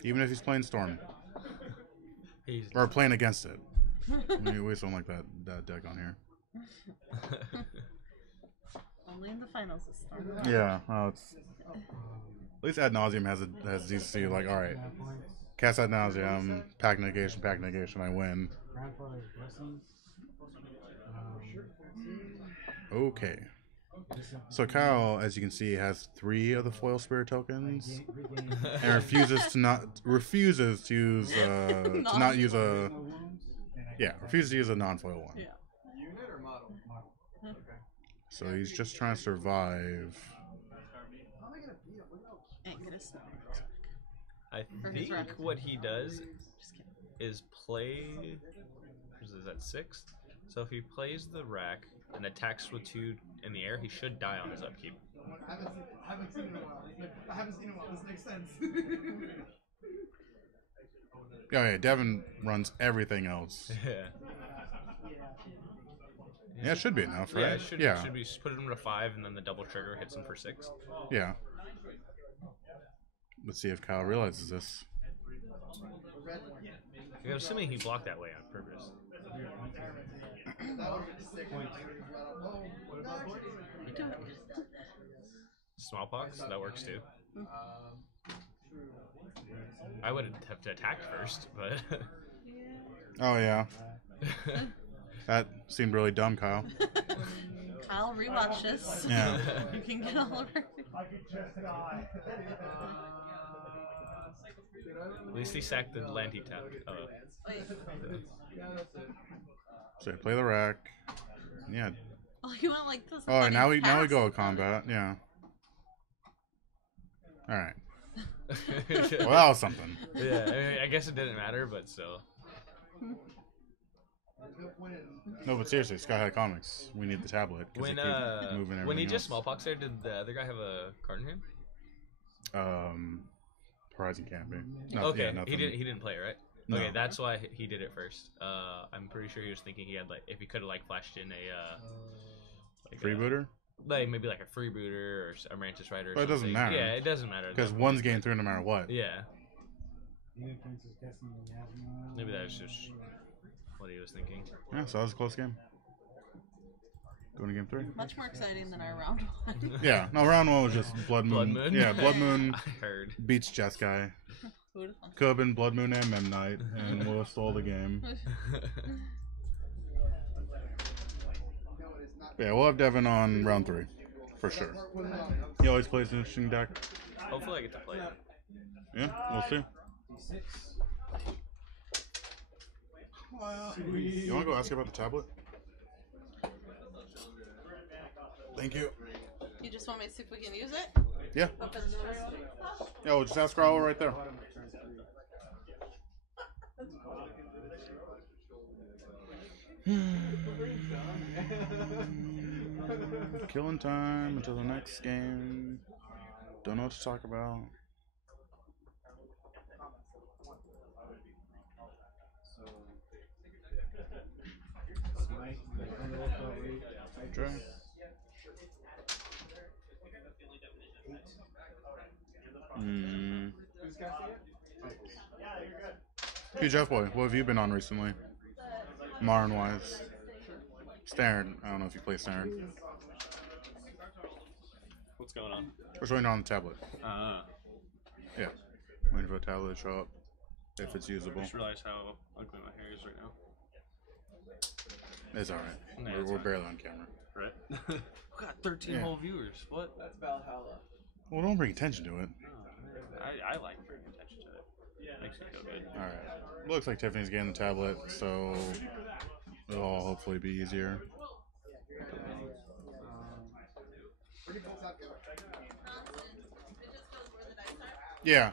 Even if he's playing Storm. Or playing against it. We just don't like that deck on here. Only in the finals this time. Yeah, it's at least Ad Nauseam has DC like, alright. Cast Ad Nauseam, pack negation, I win. Grandfather's blessings. Okay. So Kyle, as you can see, has 3 of the foil spirit tokens, and refuses to use a non-foil one. Yeah. Unit or model? So he's just trying to survive. How am I gonna beat him? Look how Ain't gonna smell. I For his think rack. what he does Just kidding. is play. Is that 6? So if he plays the rack and attacks with 2 in the air, he should die on his upkeep. I haven't seen it in a while. I haven't seen it in a while. This makes sense. Oh yeah, Devin runs everything else. Yeah. Yeah, it should be enough, right? Yeah, it should, yeah. should be put him to 5 and then the double trigger hits him for 6. Yeah. Let's see if Kyle realizes this. I'm assuming he blocked that way on purpose. That would be sick. Oh, what about What are you doing? Smallpox, that works too. I would have to attack first, but Oh yeah, that seemed really dumb, Kyle. Kyle, rewatch this. Yeah. You can get all over it. at least he sacked the land he tapped. Wait. So play the rack. Yeah. Oh, you went like this. Oh, now we pass? go combat. Yeah. All right. Well, that was something. Yeah, I mean, I guess it didn't matter, but still. No, but seriously, Sky High Comics. We need the tablet. 'Cause When they keep moving when he everything just else. smallpox there, did the other guy have a card in hand? Horizon can't be. Okay, nothing. he didn't play it, right? No. Okay, that's why he did it first. I'm pretty sure he was thinking he had like if he could have like flashed in a like Freebooter? like maybe like a freebooter or a Mantis Rider. Or But it doesn't something. matter. Yeah, it doesn't matter Because one's game through no matter what. Yeah, Even Princess Destiny and Yasmin. maybe that was just what he was thinking. Yeah, so that was a close game. Going to game 3. Much more exciting than our round one. Yeah, no, round 1 was just Blood Moon. Blood Moon. Yeah, Blood Moon I heard. beats Jeskai. Who'd have thought? Could have been Blood Moon and Memnite, and we'll have stole the game. Yeah, we'll have Devin on round 3. For sure. He always plays an interesting deck. Hopefully, I get to play it. Yeah, we'll see. You want to go ask about the tablet? Thank you. You just want me to see if we can use it? Yeah. Up in the room? Yeah, we'll just ask Raul right there. Killing time until the next game. Don't know what to talk about. Dre. Hey Jeff Boy, what have you been on recently? Marn wise. Staring. I don't know if you play Staring. What's going on? We're showing on the tablet. Uh, Yeah. Waiting for a tablet to show up. If it's I usable. just realized how ugly my hair is right now. It's alright. Nah, We're, it's we're fine. barely on camera. Right? We got 13 Yeah. whole viewers. What? That's Valhalla. Well, don't bring attention to it. I like bringing attention to it. Makes me feel good. Alright. Looks like Tiffany's getting the tablet, so It'll hopefully be easier. Yeah.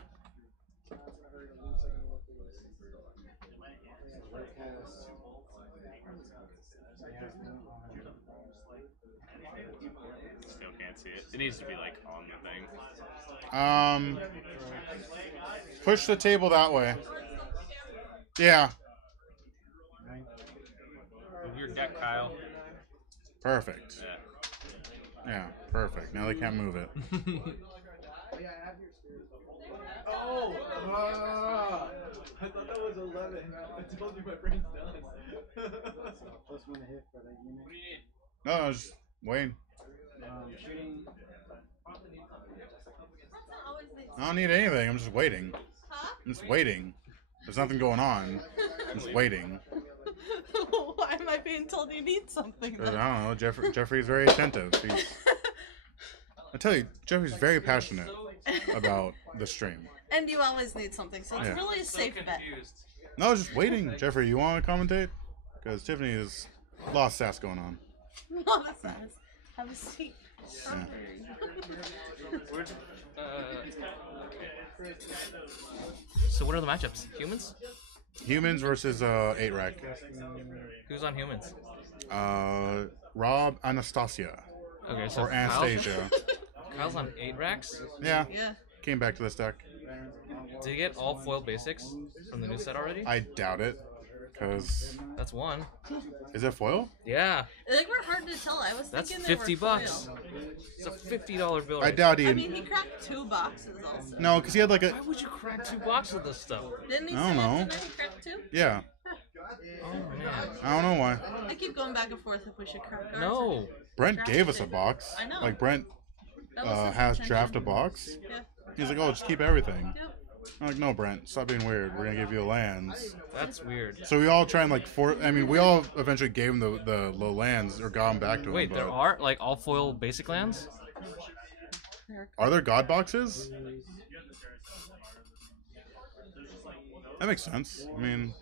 Still can't see it. It needs to be like on the thing. Push the table that way. Yeah. Move your deck, Kyle. Perfect. Yeah. Yeah, perfect. Now they can't move it. Oh! I thought that was 11. I told you my brain's done. Plus one to hit for that unit. No, just Wayne. Shooting. I don't need anything. I'm just waiting. I'm just waiting. There's nothing going on. I'm just waiting. Why am I being told you need something? 'Cause Then? I don't know. Jeffrey's very attentive. I tell you, Jeffrey's very passionate about the stream. And you always need something, so it's Yeah. really a safe bet. No, I was just waiting. Jeffrey, you want to commentate? Because Tiffany has a lot of sass going on. Not a size. Have a seat. Strawberry. So what are the matchups? Humans? Humans versus 8-Rack. Who's on humans? Rob Anastasia. Okay, so Or Anastasia. Kyle's on 8 racks. Yeah, Yeah. came back to this deck. Did you get all foil basics from the new set already? I doubt it. Because. That's one. Is it foil? Yeah, They were hard to tell. I was that's thinking they $50. were foil. It's a $50 bill. I Right? doubt I he. mean, he cracked 2 boxes also. No, because he had like a. Why would you crack 2 boxes of this stuff? Didn't he I say don't know. that tonight he cracked 2? Yeah. Oh man. I don't know why. I keep going back and forth if we should crack ours. No. Brent gave us a box. I know. Like, Brent That was his has intention. draft a box. Yeah. He's like, oh, just keep everything. Yep. I'm like, no, Brent, stop being weird. We're gonna give you the lands. That's weird. So we all try and like I mean, we all eventually gave him the lands or got him back to him. Wait, but there are like all foil basic lands? are there god boxes? That makes sense. I mean,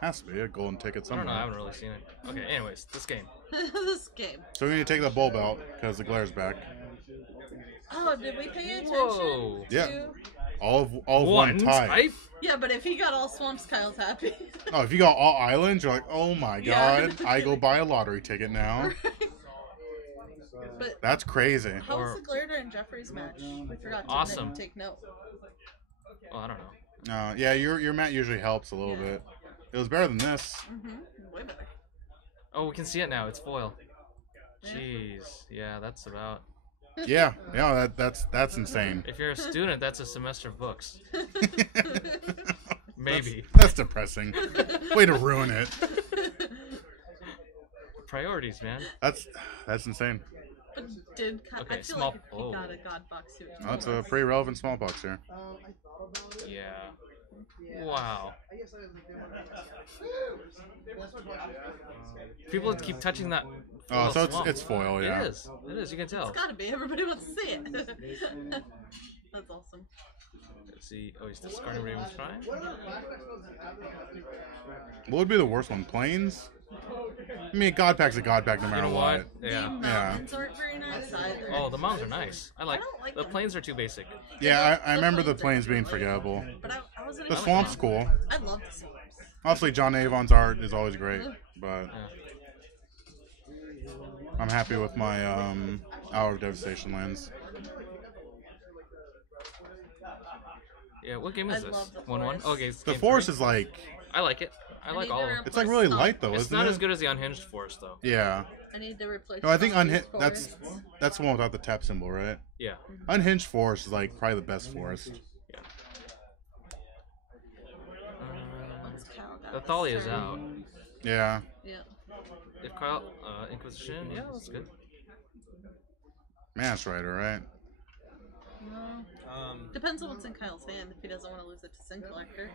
has to be a golden ticket I don't know. I somewhere. haven't really seen it. Okay. Anyways, this game. This game. So we need to take the bulb out because the glare's back. Oh, did we pay attention Whoa. Yeah. to... All of one type. Yeah, but if he got all swamps, Kyle's happy. Oh, if you got all islands, you're like, oh my Yeah. god, I go buy a lottery ticket now. But That's crazy. how was Or- the Glitter and Jeffrey's match? We forgot to Awesome. take note. Oh, I don't know. Yeah, your mat usually helps a little Yeah. bit. It was better than this. Mm-hmm. Way better. Oh, we can see it now. It's foil. Yeah. Jeez. Yeah, that's about. Yeah, that's insane. If you're a student, that's a semester of books. Maybe. That's depressing. Way to ruin it. Priorities, man. That's insane. But did Okay, I feel small- like if he oh. got a god box, he would That's a pretty relevant smallpox here. I thought about it. Yeah. Yeah. Wow. I guess I was like, they want That's what question. People keep touching that. Oh, foil so swamp. it's foil, yeah. It is. It is. You can tell. It's gotta be. Everybody wants to see it. That's awesome. Let's see. Oh, he's discarding Raven's Shrine. What other flashback spells do you have that? What would be the worst one? Planes? I mean, God Pack's a God Pack no You matter know what. what? Yeah. The mountains aren't very nice either. Oh, the mounds are nice. I like. don't like The them. planes are too basic. Yeah, I remember the planes being forgettable. But I wasn't. The a swamp's fan. cool. I love the swamps. Obviously, John Avon's art is always great, but I'm happy with my Hour of Devastation lands. Yeah. What game is I this? love the 1-1. forest. Okay. It's The game forest 3. is like, I like it. I like need all to of them. it's like really Stop. light though, It's isn't not it? as good as the unhinged forest, though. Yeah. I need to replace. No, I think Zombie's that's forest. the one without the tap symbol, right? Yeah. Unhinged Forest is like probably the best forest. Once Kyle got The his Thalia's turn. out. Yeah. Yeah. If Kyle, Inquisition, yeah, that's good. Mass Rider, right? No. Depends on what's in Kyle's hand. If he doesn't want to lose it to Sin Collector.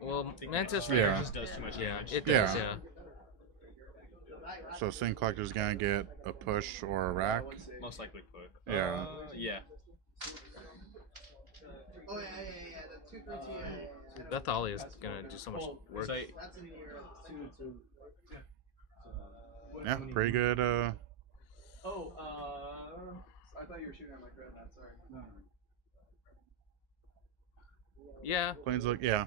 Well, Mantis Yeah. Rider Just does too much Yeah, damage. it does, Yeah. yeah. So Sin Collector's gonna get a push or a rack. Most likely put. Yeah. Yeah. Oh yeah. The 2/3 That Thalia is gonna do so much work. So, That's in your 2-2. Yeah, pretty good. Oh, I thought you were shooting at my granddad. Sorry. No. Yeah, Planes look, yeah.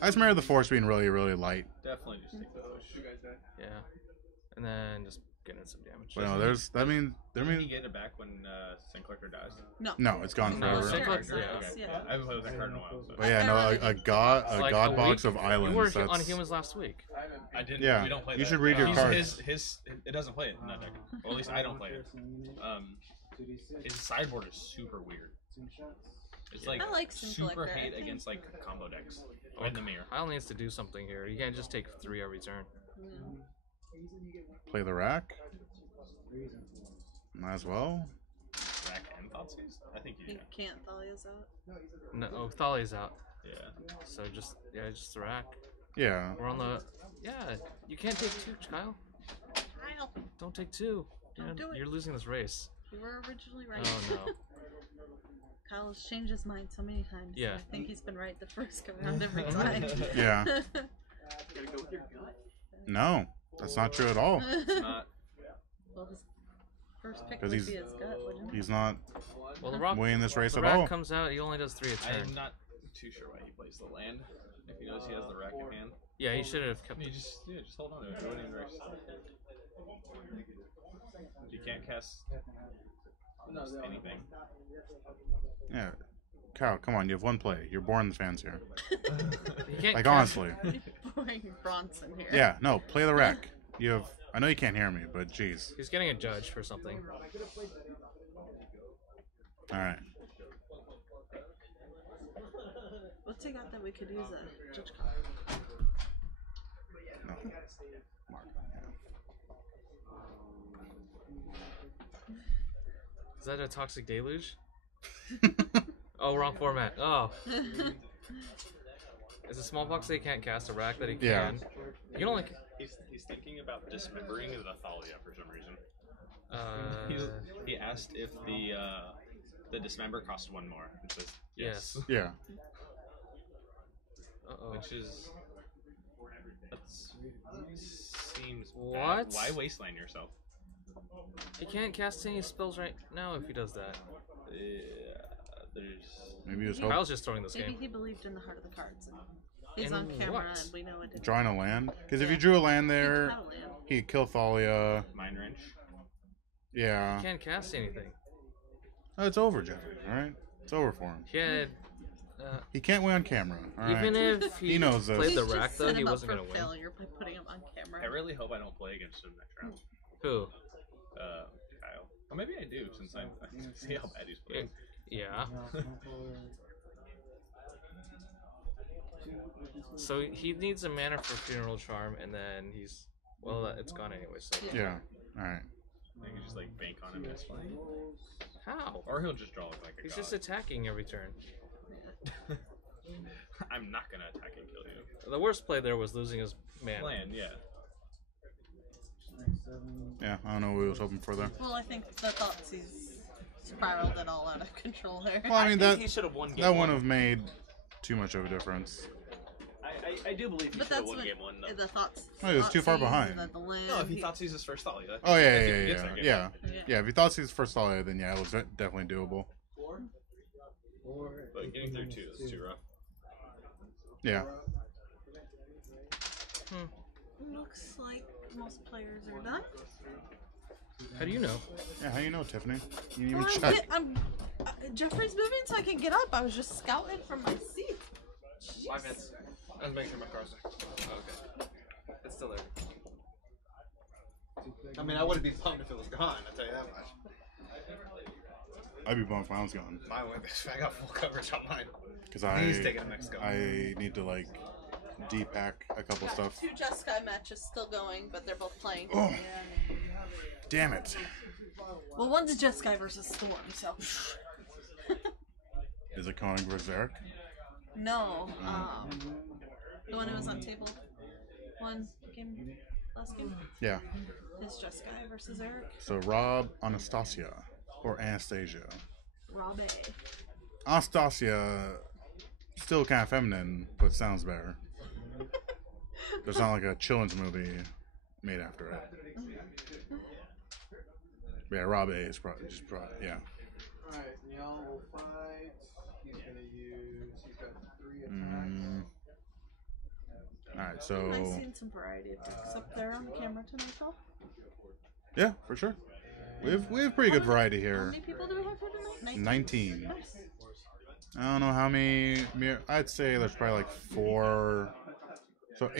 I just remember the force being really, really light. definitely just take those. You guys died. yeah. And then just getting some damage. But no, there's. That means. There Can you means. get it back when Sinclair dies? No. No, it's gone No, forever. Sinclair- Okay. yeah. I haven't played with that card in a while. So. But yeah, no, a Like god a box week? of You were islands. on That's, humans last week. I didn't. Yeah, We don't play you that. should read your He's- cards. His it doesn't play it in that deck. Or at least I don't play it. His sideboard is super weird. It's like, I like Sinclair. super I hate think- against like combo decks. Or in the mirror. Kyle needs to do something here. You can't just take 3 every turn. play the rack. Might as well. Rack and Thoughtseize? I think you He do. can't Thalia's out. No, oh, Thalia's out. Yeah. So just the rack. Yeah. We're on the. Yeah, you can't take 2, Kyle. Kyle, Don't take 2. Don't do it. You're losing this race. you were originally right. Oh no. Kyle's changed his mind so many times. Yeah. I think he's been right the first go round every time. Yeah. Gotta go with your gut. No, that's not true at all. It's not. Well, his first pick 'Cause would he's- be his gut, wouldn't it? He's not Well, the rock. winning this race The at rack all. comes out. He only does 3 a turn. I'm not too sure why he plays the land. If he knows he has the rack in hand. Yeah, he should have kept. You just hold on to it. You're winning the race. You can't cast almost anything. Yeah. Kyle, come on, you have one play. You're boring the fans here. He can't Like cast- honestly. Boring Bronson here. Yeah, no, play the rack. You have I know you can't hear me, but jeez. He's getting a judge for something. Alright. What's he got that we could use a judge card? No. Is that a toxic deluge? Oh, wrong format. Oh, is a small box that he can't cast a rack that he can? Yeah. You can only. He's thinking about dismembering the Thalia for some reason. Uh, He asked if the dismember cost 1 more. It says yes. Yeah. Uh-oh. Which is seems What? bad. Why wasteland yourself? He can't cast any spells right now if he does that. There's Maybe he was hoping Kyle's just throwing this Maybe game. he believed in the heart of the cards. He's In on camera what? and we know it didn't. drawing a land. Because if Yeah. you drew a land He there, had a land. he'd kill Thalia. Mind wrench. Yeah. He can't cast anything. Oh, it's over, Jeffrey. Alright? It's over for him. He had. He can't win on camera. Even Alright. if He knows this. played He's the just rack though, set he him up wasn't for gonna win. failure by putting him on camera. I really hope I don't play against him next round. Who? Kyle. Or maybe I do since I see how bad he's playing. Yeah. So he needs a mana for Funeral Charm, and then he's it's gone anyway. So Yeah. Alright. I can just like bank on him. That's fine. how? Or he'll just draw like a He's god. just attacking every turn. I'm not gonna attack and kill you. The worst play there was losing his mana. Land, yeah. Yeah, I don't know what he was hoping for there. Well, I think the thoughts he's spiraled it all out of control there. Well, I mean, think that he should have won game that one. wouldn't have made too much of a difference. I do believe he But should have that's won what game 1 though. the thoughts. Oh, he was too far Thoughtseize behind. and the land, No, if he thought he's his first Thalia. Oh yeah, I think yeah, he gets yeah, that game. yeah. Yeah. Yeah, if he thought he was first Thalia, then yeah, it was definitely doable. But getting through 2 is too rough. Yeah. Looks like most players are done. How do you know? Yeah, how you know, Tiffany? You didn't Well, even check. Jeffrey's moving so I can get up. I was just scouting from my seat. My bets. I was making sure my car's there. Oh, okay. It's still there. I mean, I wouldn't be pumped if it was gone. I'll tell you that much. I'd be bummed if mine was gone. Mine went this. I got full coverage on mine. Because He's taking a Mexico. I need to like depack a couple Got stuff. 2 Jeskai matches still going, but they're both playing. Oh, damn it! Well, one's Jeskai versus Storm, so. Is it Conan versus Eric? No, the one who was on table 1 game, last game, Yeah. is Jeskai versus Eric. So Rob, Anastasia, or Anastasia. Robbie. Anastasia still kind of feminine, but sounds better. There's not like a children's movie made after it. But yeah, Rob A is probably yeah. Alright, Neon will fight. He's got 3 attacks. Alright, I've so seen some variety of decks up there on camera tonight, though. yeah, for sure. We have pretty good variety How here. many people do we have here tonight? 19. Nice. I don't know how many. I'd say there's probably like 4. So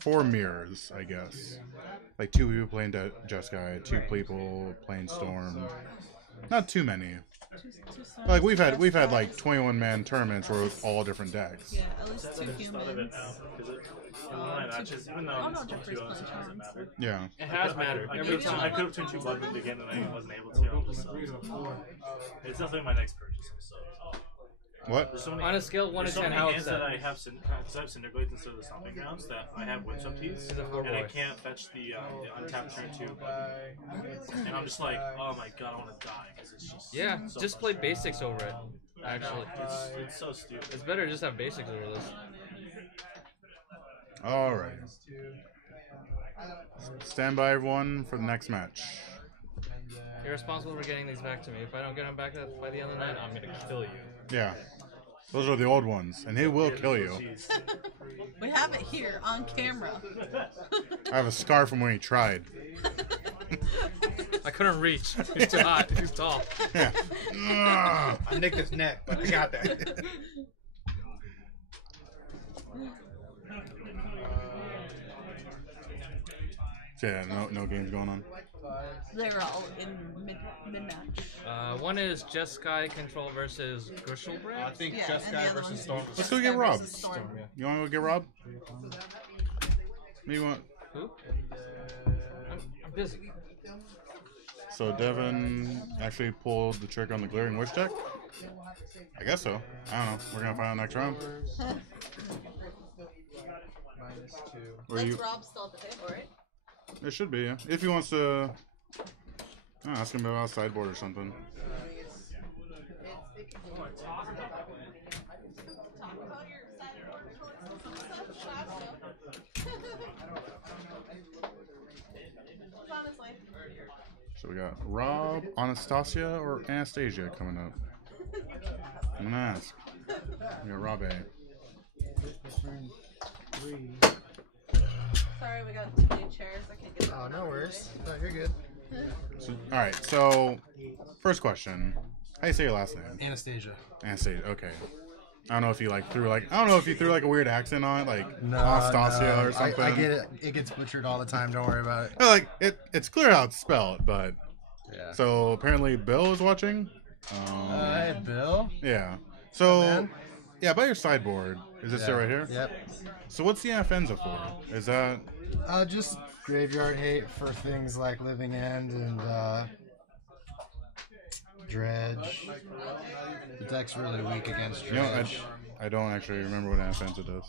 4 mirrors, I guess. Like 2 people playing Jeskai, 2 people playing Storm. Not too many. Two Like we've had Jeskai. like 21-man tournaments where it's all different decks. Yeah, at least 2 Just thought of it humans. now. Because in one of my matches, even though Oh no, it's Jeffrey's two playing it doesn't Charms. matter. Yeah. It has mattered. I Every could have time. tuned 2 buttons again and I wasn't able to. I'm just it's definitely my next purchase. I'm so. What? There's so many, On a scale of 1 to there's so 10, many how hands upset? that I have because I have Cinderblades instead of the Stomping Grounds that I have Windswept Keys, He's a poor and I boy. can't fetch the untapped turn 2 button. And I'm just like, oh my god, I want to die because it's just Yeah, so just play frustrating. basics over it. Actually, It's so stupid. it's better to just have basics over this. All right. Stand by, everyone, for the next match. You're responsible for getting these back to me. If I don't get them back by the end of the night, I'm gonna kill you. Yeah. Those are the old ones, and they will kill you. Jeez. We have it here on camera. I have a scar from when he tried. I couldn't reach. He's too hot. He's tall. Yeah. I nicked his neck, but I got that. So yeah, no games going on. They're all in mid-match. One is Jeskai Control versus Grishelbrand. I think Yeah, just and the guy other versus one's Storm. Let's go Jeskai get Rob. versus Storm. You want to go get Rob? Me want. Who? I'm busy. So Devin actually pulled the trick on the Glaring Witch deck? I guess so. I don't know. We're gonna find out next round. Where you? Rob still at the table, right? It should be, yeah. If he wants to. Oh, ask him about sideboard or something. So we got Rob, Anastasia, or Anastasia coming up. I'm gonna ask. We got Rob A. Sorry, we got too many chairs. I can't get Oh, no worries. No, you're good. So, all right. So, first question: how do you say your last name? Anastasia. Anastasia. Okay. I don't know if you threw like a weird accent on it, like No, Anastasia or no. something. I get it. It gets butchered all the time. Don't worry about it. Like it's clear how it's spelled, but Yeah. so apparently Bill is watching. Hey, Bill. Yeah. So man. yeah, by your sideboard is this it right here? Yep. So what's the Afenza for? Is that Just graveyard hate for things like Living End and Dredge. The deck's really weak against you know? Dredge. I don't actually remember what Afenza does.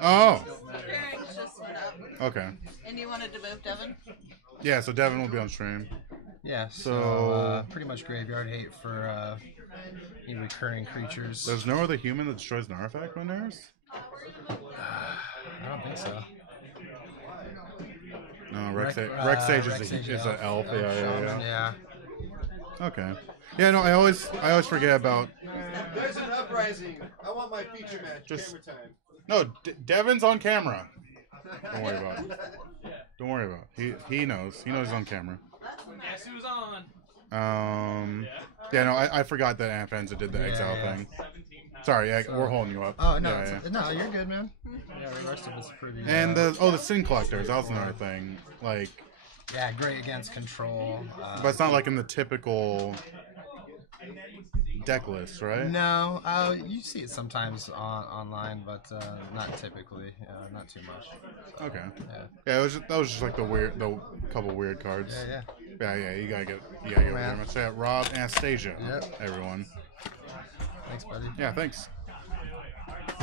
Oh. Pairings just went up. Okay. And you wanted to move Devin? Yeah. So Devin will be on stream. Yeah, so So- pretty much graveyard hate for any recurring creatures. There's no other human that destroys an artifact when there's. I don't think so. No, Rexage Rexage is an elf. Yeah. Shaman, yeah. Okay. Yeah, no, I always forget about. There's an uprising. I want my feature match. Just- Camera time. No, Devin's on camera. Don't worry about it. Don't worry about it. He knows. He knows he's on camera. Guess who's on? Yeah, no, I forgot that Afenza did the exile Yeah. thing. Sorry, yeah, we're holding you up. Oh no, Yeah, yeah. no, you're good, man. Yeah, the rest of it's pretty. And the Sin Collectors, that was another thing. Like, yeah, great against control. but it's not like in the typical deck list, right? No, you see it sometimes online, but not typically. Not too much. Okay. Yeah. Yeah, that was just like the couple weird cards. Yeah. Yeah, you gotta get with Man. him. So yeah, Rob Anastasia, Yep. everyone. Thanks, buddy. Yeah, thanks.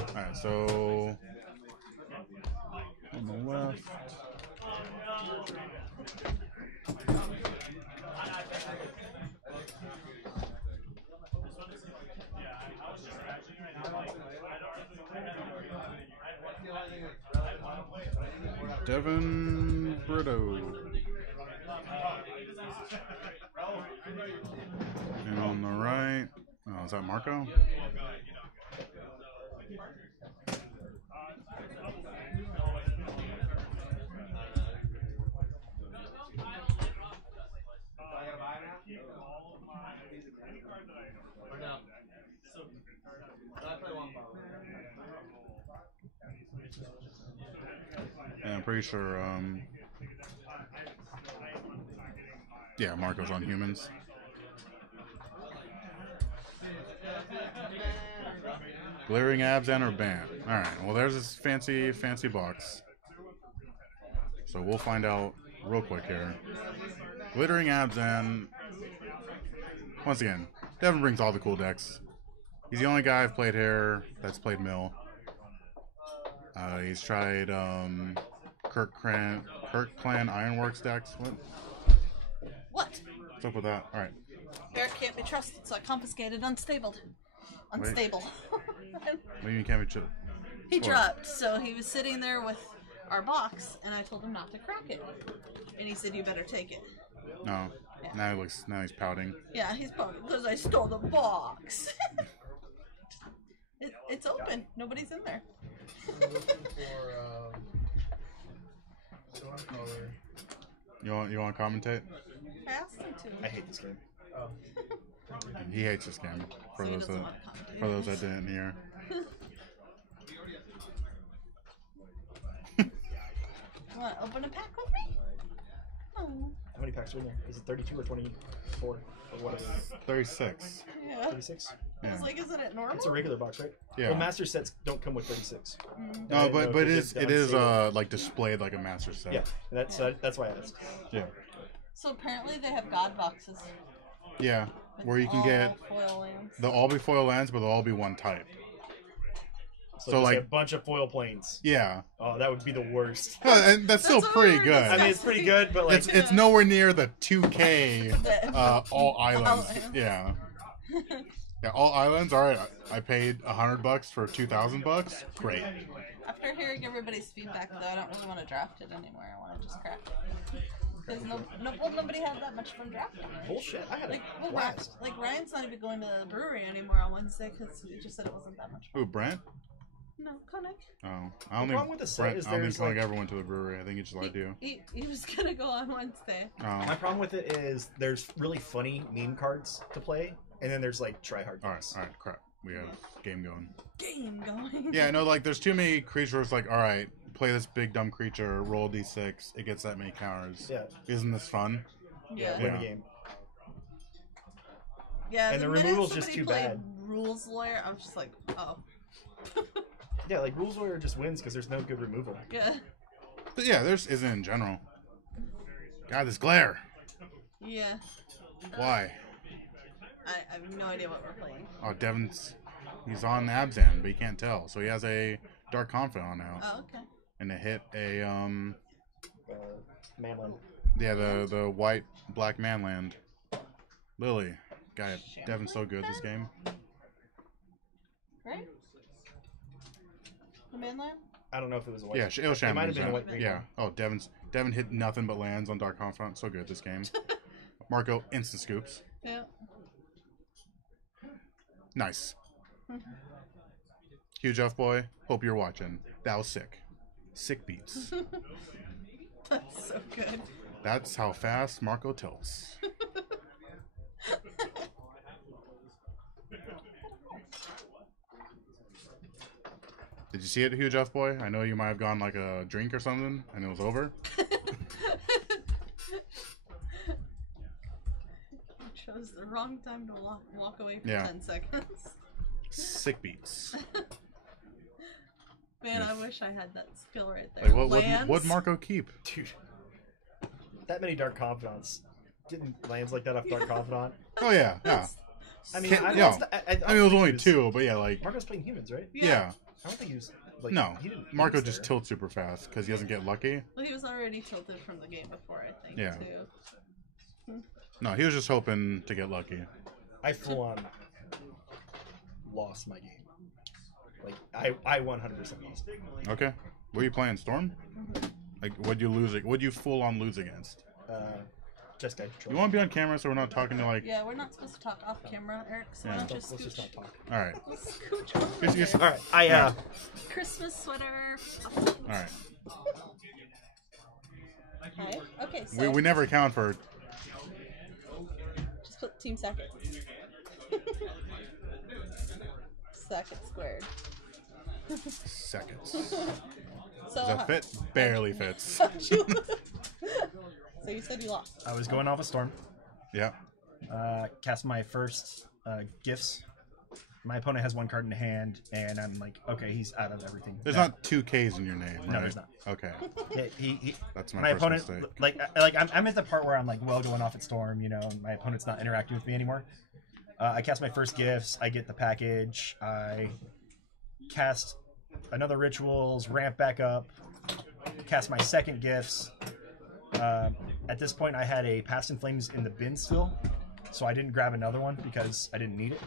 Alright, so on the left. Devin Brito. And on the right, oh, is that Marco? And I'm pretty sure, yeah, Marco's on humans. Glaring abs and or ban. Alright, well there's this fancy box. So we'll find out real quick here. Glittering abs and once again, Devin brings all the cool decks. He's the only guy I've played here that's played Mill. He's tried Kirk Clan Ironworks decks. What? What's up with that? Alright. Eric can't be trusted, so I confiscated Unstable. Unstable. What do you mean can't be trusted? He dropped, so he was sitting there with our box, and I told him not to crack it. And he said, "You better take it." No. Yeah. Now he's pouting. Yeah, he's pouting because I stole the box. It's open. Nobody's in there. You want to commentate? I asked him to. I hate this game. He hates this game. For So he those doesn't that want to commentate. for those that didn't hear. You want to open a pack with me? Oh. How many packs are in there? Is it 32 or 24? Or what is it? 36. Yeah. 36? I Yeah. was like, isn't it normal? It's a regular box, right? Yeah. Well, master sets don't come with 36. Mm. No, but it is unstable. like displayed like a master set. Yeah, that's why I asked. Yeah. So apparently they have God boxes. Yeah. with Where you can all get foil lands. they'll all be foil lands, but they'll all be one type. So, So, like like- a bunch of foil planes. Yeah. Oh, that would be the worst. And that's still That's what pretty we were good. I mean, it's pretty good, but like, It's nowhere near the 2K The- all islands. Islands. Yeah. Yeah, all islands. All right, I paid $100 for $2,000. Great. After hearing everybody's feedback, though, I don't really want to draft it anymore. I want to just crack it. Because nobody had that much fun drafting it. bullshit. I had a blast. Like Ryan's not even going to the brewery anymore on Wednesday because he just said it wasn't that much fun. Ooh, Brent? No, Koenig. Oh, I don't The problem think with the set Brent. is I don't think there's, Koenig like- ever went to the brewery. I think he just lied to you. He was gonna go on Wednesday. My Oh. problem with it is there's really funny meme cards to play, and then there's like try hard All cards. right, crap. We have game going. Game going. Yeah, no, like there's too many creatures. Like, all right, play this big dumb creature, roll d6, it gets that many counters. Yeah, Isn't this fun? Yeah. win Yeah. the game. Yeah. And the minute removal's just somebody too played bad. Rules lawyer. I was just like, oh. Yeah, like Rules Lawyer just wins because there's no good removal. Yeah. But yeah, there's isn't in general. God, this glare. Yeah. Why? I have no idea what we're playing. Oh, he's on Abzan, but you can't tell. So he has a Dark Confidant now, Oh, okay. and it hit a Manland. yeah, the white black manland. Lily, guy, Devin's so good this game. Right? The mainland? I don't know if it was a white. Yeah, it was It might Shaman. have been a white green. Yeah. Oh, Devin hit nothing but lands on Dark Confidant. So good this game. Marco instant scoops. Yeah. Nice. Huge F boy. Hope you're watching. That was sick. Sick beats. That's so good. That's how fast Marco tilts. Did you see it, Huge F boy? I know you might have gone like a drink or something, and it was over. Chose the wrong time to walk away for Yeah. 10 seconds. Sick beats. Man, I Yes. wish I had that skill right there. Like what? Lands? What'd Marco keep? Dude, that many Dark Confidants. Getting lands like that off Dark Confidant. Oh yeah, yeah. I mean, Can't- I, yeah. I I mean, it was only two, but yeah, like Marco's playing humans, right? yeah. I don't think he was. Like, No, he didn't. he Marco was just there. tilts super fast because he doesn't get lucky. Well, he was already tilted from the game before, I think, Yeah. too. No, he was just hoping to get lucky. I full on lost my game. Like I 100% lost. Okay, were you playing Storm? Like, what'd you lose? What'd you full on lose against? Jessica. You want to be on camera so we're not talking to like. Yeah, we're not supposed to talk off camera, Eric. So why Yeah. don't you Let's scooch? just not talk. All right. Scooch over Yes, yes. there. All right. I Christmas sweater. All right. Hi. Okay, so We never account for just put team second. Second squared. seconds. So Does that fit? Barely fits. So you said you lost. was going off a storm. Yeah. Cast my first gifts. My opponent has one card in hand, and I'm like, okay, he's out of everything. There's No. not 2 Ks in your name, right? No, there's not. Okay. He That's my my first opponent mistake. like I'm at the part where I'm like going off at storm, you know, and my opponent's not interacting with me anymore. I cast my first gifts. I get the package. I cast another rituals, ramp back up, cast my second gifts. At this point, I had a Past in Flames in the bin still, so I didn't grab another one because I didn't need it.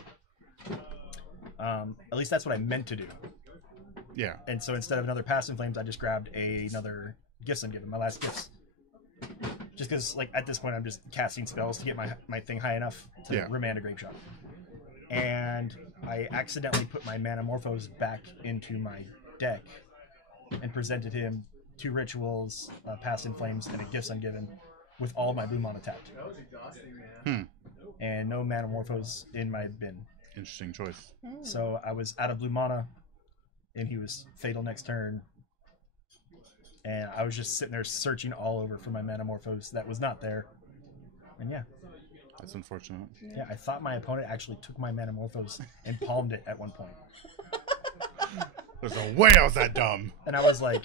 At least that's what I meant to do. Yeah. And so instead of another Past in Flames, I just grabbed another Gifts Ungiven, my last gifts. Just because, like, at this point, I'm just casting spells to get my thing high enough to Yeah. remand a Grape Shot. And I accidentally put my Manamorphose back into my deck and presented him 2 rituals, Past in Flames, and a Gifts Ungiven with all my blue mana tapped. And no Manamorphose in my bin. Interesting choice. So I was out of blue mana, and he was fatal next turn. And I was just sitting there searching all over for my Manamorphose that was not there. And yeah, That's unfortunate. yeah, I thought my opponent actually took my Manamorphose and palmed it at one point. There's no way I was that dumb. And I was like,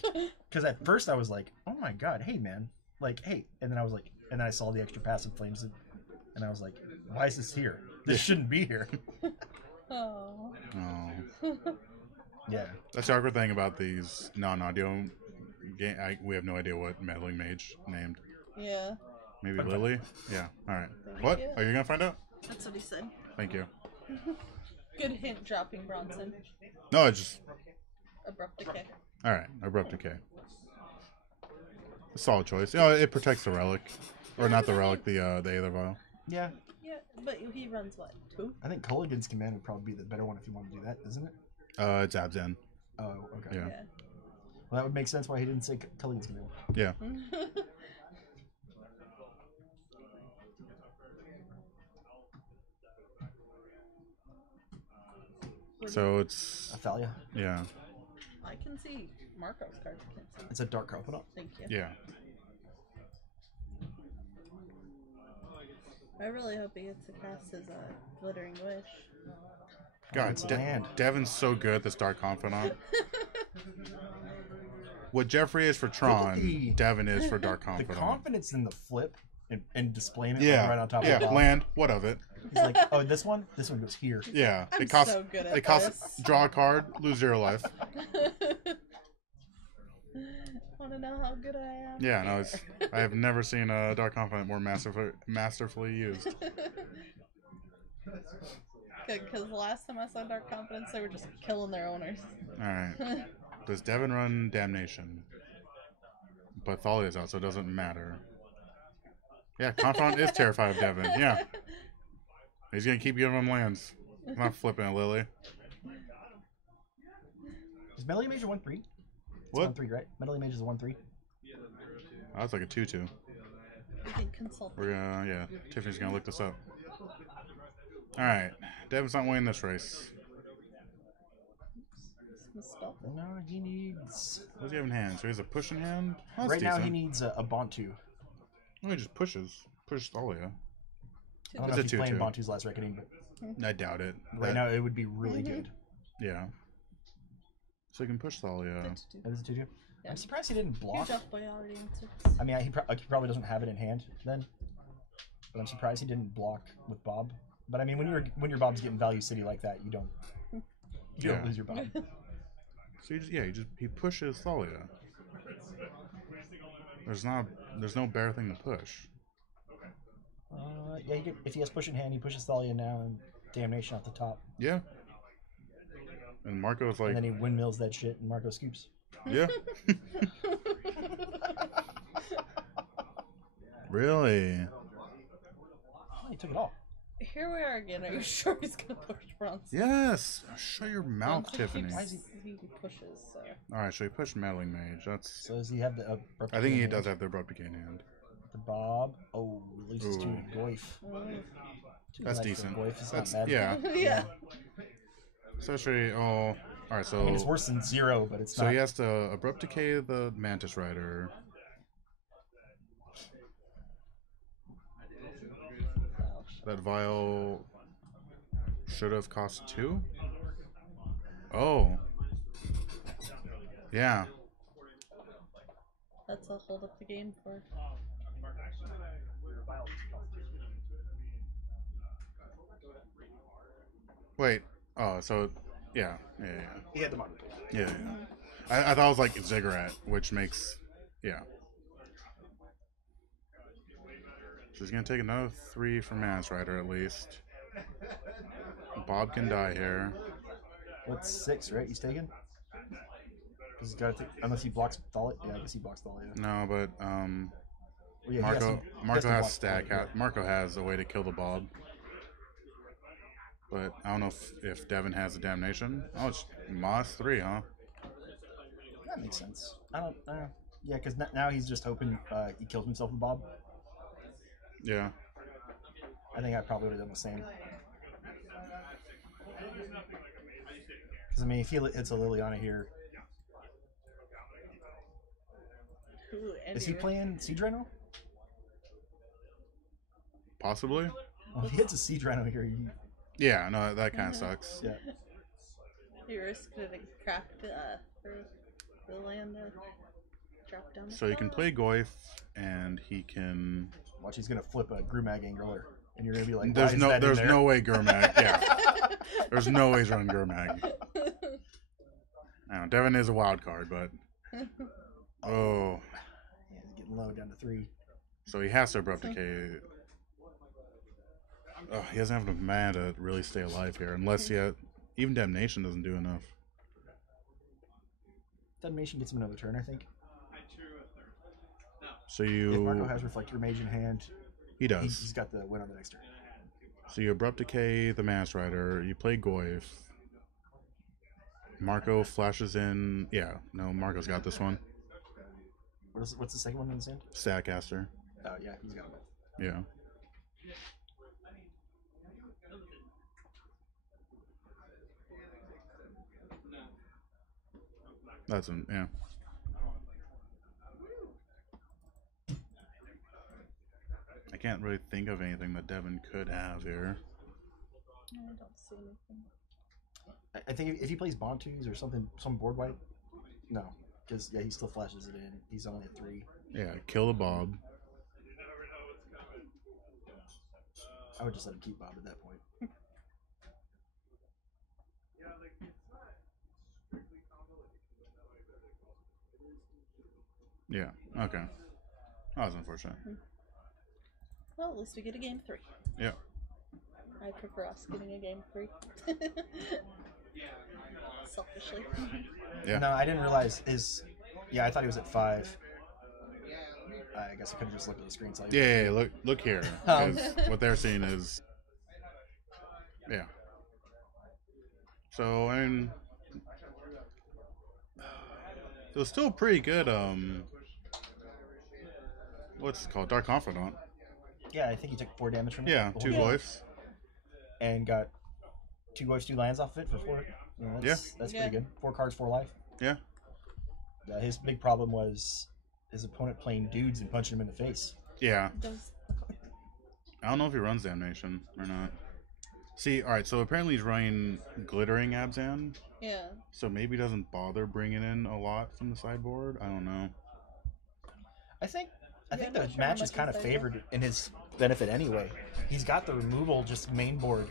because at first I was like, oh my god, hey man, like, hey. And then I was like, and then I saw the extra Passive Flames, and I was like, why is this here? This shouldn't be here. Oh. Oh. Yeah. That's the awkward thing about these non-audio game. We have no idea what Meddling Mage named. Yeah. Maybe Lily? Yeah. All right. Thank What? you. Are you going to find out? That's what he said. Thank you. Good hint dropping, Bronson. No, it's just... Abrupt decay. All right. Abrupt Decay. A solid choice. You know, it protects the Relic. Or not the Relic, the Aether Vial. Yeah. Yeah, but he runs what? 2? I think Culligan's Command would probably be the better one if you want to do that, isn't it? It's Abzan. Oh, okay. Yeah. Well, that would make sense why he didn't say Culligan's Command. Yeah. So it's... Athalia. Yeah. I can see Marco's card. I can't see. It's a dark card. Put up. Thank you. Yeah. I really hope he gets to cast his Glittering Wish. God, It's land. Devin's so good at this Dark Confidant. What Jeffrey is for Tron, the- Devin is for Dark The Confidant. confidence in the flip and displaying it Yeah. right on top Yeah. of the top. Land. What of it? He's like, oh, this one goes here. Yeah. I'm it costs. so good at it costs. this. Draw a card, lose 0 life. Want to know how good I am? Yeah. No. It's. I have never seen a Dark Confidant more masterfully used. Because the last time I saw Dark Confidence, they were just killing their owners. All right. Does Devin run Damnation? But Thalia's out, so it doesn't matter. Yeah, Confidant is terrified of Devin. Yeah. He's gonna keep giving him lands. I'm not flipping it, Lily. Is Melee Mage a 1/3? It's What? 1/3, right? Melee Mage is a 1/3. Oh, that's like a 2/2. You can consult. We're gonna, yeah. Tiffany's gonna look this up. All right, Devin's not winning this race. Misspelled it. No, he needs. What does he have in hand? So he has a push in hand. Oh, that's Right now, he decent. needs a Bantu. Oh, he just pushes. Pushes Thalia. I don't It's know a if he's playing 2/2. Bantu's Last Reckoning, but I doubt it. right now it would be really good. Yeah. So he can push Thalia. That is a 2/2. Yeah. I'm surprised he didn't block. Huge up boy already answered. I mean, he probably doesn't have it in hand then. But I'm surprised he didn't block with Bob. But I mean, when your Bob's getting Value City like that, you don't Yeah. lose your Bob. So he pushes Thalia. There's no better thing to push. Yeah, if he has push in hand, he pushes Thalia now and Damnation off the top. Yeah. And Marco's like, And then he windmills that shit and Marco scoops. yeah. Really? Oh, he took it all. Here we are again. Are you sure he's gonna push Bronson? Yes. Shut your mouth, Bronson Tiffany. keeps- He pushes. So. All right, so he pushed Meddling Mage. That's. So does he have the? I think he does have the abrupt decay in hand. The Bob. Oh, releases two Ooh. Goyf. That's Nice for decent. Goyf. It's That's not bad. yeah. Yeah. Especially all right. So I mean, it's worse than 0, but it's so not. he has to abrupt decay the Mantis Rider. That vial should have cost 2. Oh. Yeah. That's a hold up the game for. Wait. Oh, so yeah. He had the money. Yeah. I thought it was like Ziggurat, which makes yeah. So he's gonna take another 3 from Mantis Rider at least. Bob can die here. What's 6, right? He's taken? Because he's got to take. Unless he blocks Thalia. Yeah, I guess he blocks Thalia. No, but Well, yeah, he has Marco to- he has Marco to has block stack. Thalia, Marco has a way to kill the Bob. But I don't know if Devin has a damnation. Oh, it's Moss 3, huh? That makes sense. I don't. Yeah, because now he's just hoping he kills himself with Bob. Yeah. I think I probably would have done the same. Because I mean, if he hits a Liliana here, Ooh, is he playing Siege Rhino? Possibly. Well, if he hits a Siege Rhino here, Yeah, no, that kind of sucks. yeah. You risked it a crack for the land to drop down. So you can play Goyf, and he can. Watch, he's gonna flip a Grumag Angler, and you're gonna be like, There's "Why is no, that in there's there?" no way Gurmag. Yeah, there's no way he's running Gurmag. Now, Devin is a wild card, but oh, Yeah, he's getting low down to 3. so he has to abrupt decay. Oh, he doesn't have enough mana to really stay alive here, unless even Damnation doesn't do enough. Detonation gets him another turn, I think. So If Marco you, has Reflector Mage in hand, he does. he's got the win on the next turn. So you abrupt decay the Mantis Rider. You play Goyf. Marco flashes in. Yeah, no, Marco's got this one. What's the second one in the sand? Statcaster. Oh yeah, he's got it. Yeah. That's an yeah. I can't really think of anything that Devin could have here. I don't see anything. I think if he plays Bontus or something, some board wipe, no, because yeah, he still flashes it in. He's only at 3. Yeah, kill the Bob. I would just let him keep Bob at that point. Yeah. Okay. That was unfortunate. Well, at least we get a game 3. Yeah. I prefer us getting a game 3. Selfishly. Yeah. No, I didn't realize his. Yeah, I thought he was at 5. I guess I could have just looked at the screen. So Yeah, look here. 'Cause what they're seeing is, yeah. So I mean, it was still pretty good. What's it called? Dark Confidant. Yeah, I think he took 4 damage from it. Yeah, the 2 whole game. Goyfs. And got 2 Goyfs, 2 lands off of it for 4. That's Yeah. pretty good. 4 cards, 4 life. Yeah. His big problem was his opponent playing dudes and punching him in the face. Yeah. Does I don't know if he runs Damnation or not. See, all right. So apparently he's running Glittering Abzan. yeah. So maybe he doesn't bother bringing in a lot from the sideboard. I don't know. I think Yeah, the I'm not sure how match is much kind of inside favored in his benefit anyway. He's got the removal just main board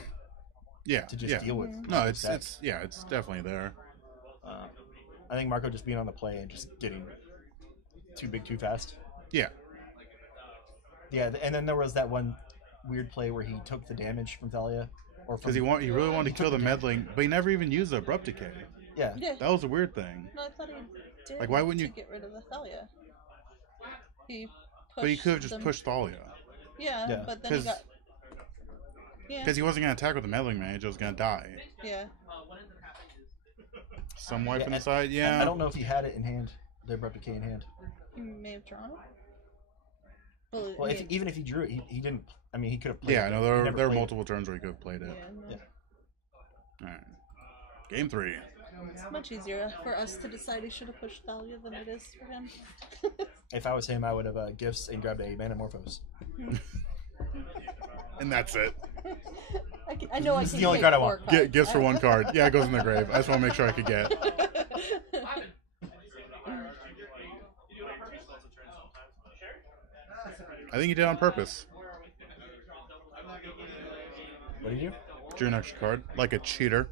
Yeah. to just yeah. deal with. No, other it's sets. it's definitely there. I think Marco just being on the play and just getting too big too fast. Yeah. Yeah, and then there was that one weird play where he took the damage from Thalia, or Because from, he really wanted he to kill took the the damage. meddling, but he never even used the abrupt decay. yeah. Yeah. That was a weird thing. No, I thought he did. Like, why wouldn't to you- get rid of the Thalia? He But he could have just them. pushed Thalia. Yeah, Yeah. but then he 'Cause- got. Yeah. Because he wasn't going to attack with the meddling mage, it was going to die. Yeah. Some wipe Yeah, on the and- side, yeah. I don't know if he had it in hand. The abrupt decay in hand. He may have drawn it. Well, even if he drew it, he didn't. I mean, he could have played. Yeah, it, no, but there he were, never there were played it. multiple turns where he could have played it. Yeah, no. Yeah. Alright. Game 3. It's much easier for us to decide he should have pushed Thalia than it is for him. If I was him, I would have gifts and grabbed a Manamorphose. And that's it. I know I This is can the only take card I 4 want. cards. Gifts for 1 card. Yeah, it goes in the grave. I just want to make sure I could get. I think he did on purpose. What did you do? Drew an extra card. Like a cheater.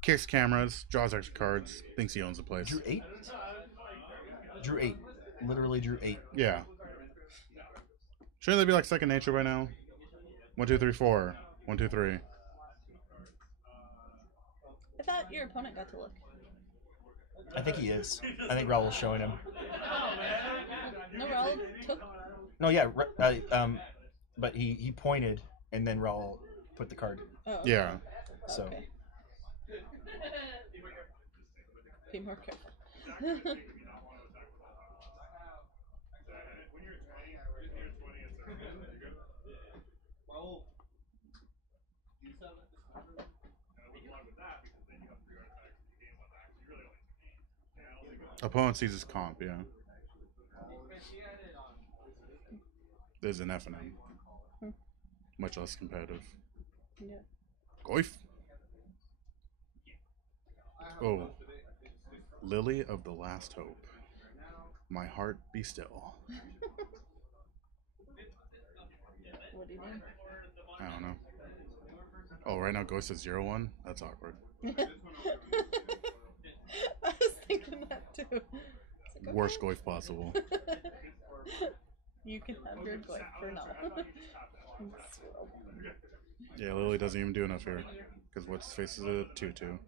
Kicks cameras, draws extra cards, thinks he owns the place. Drew 8. Drew 8. Literally drew 8. Yeah. Shouldn't they be like second nature by now? 1, 2, 3, 4. 1, 2, 3. I thought your opponent got to look. I think he is. I think Raul's showing him. No, Raul took. No, yeah, but he pointed and then Raul put the card. Oh, okay. Yeah. So Okay. Be more careful. Opponent sees his comp, yeah. There's an F and M. Much less competitive. Yeah. Goif. Oh. Lily of the Last Hope. My heart be still. What do you mean? I don't know. Oh, right now Ghost is 0-1? That's awkward. I was thinking that too. It's like, Worst okay. Goif possible. You can have your goif for now. Yeah, Lily doesn't even do enough here. Because what's his face is a 2-2.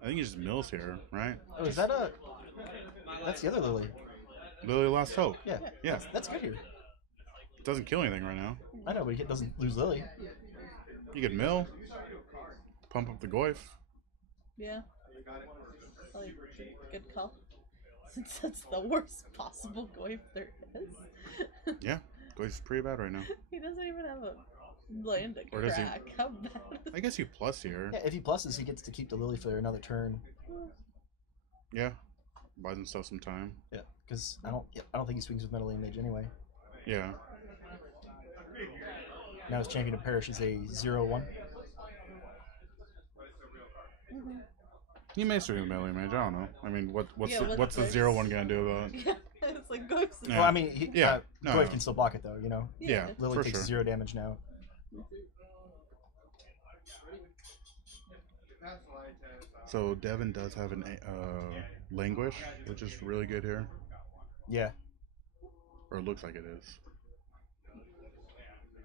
I think he just mills here, right? oh, is that a? That's the other Lily. Lily Last Hope. Yeah, Yeah. that's good here. Doesn't kill anything right now. I know, but he doesn't lose Lily. You could mill. Pump up the Goif. Yeah. Probably good call. Since that's the worst possible goif there is. Yeah. Goif's pretty bad right now. He doesn't even have a land to Or does he- crack. How bad is I guess you plus here. Yeah, if he pluses, he gets to keep the Lily for another turn. Yeah. Buys himself some time. Yeah, because I don't think he swings with Metal Mage anyway. Yeah. Now his champion of Parish is a 0-1. He may swing with melee mage. I don't know. I mean, what's Yeah, the, what what's the is- 0-1 gonna do about it? Yeah, it's like goif's. Yeah. Well, I mean, he, Yeah, no, Goif no. can still block it though, you know. Yeah, Lily for takes sure. 0 damage now. So Devin does have an languish, which is really good here, Yeah. or it looks like it is.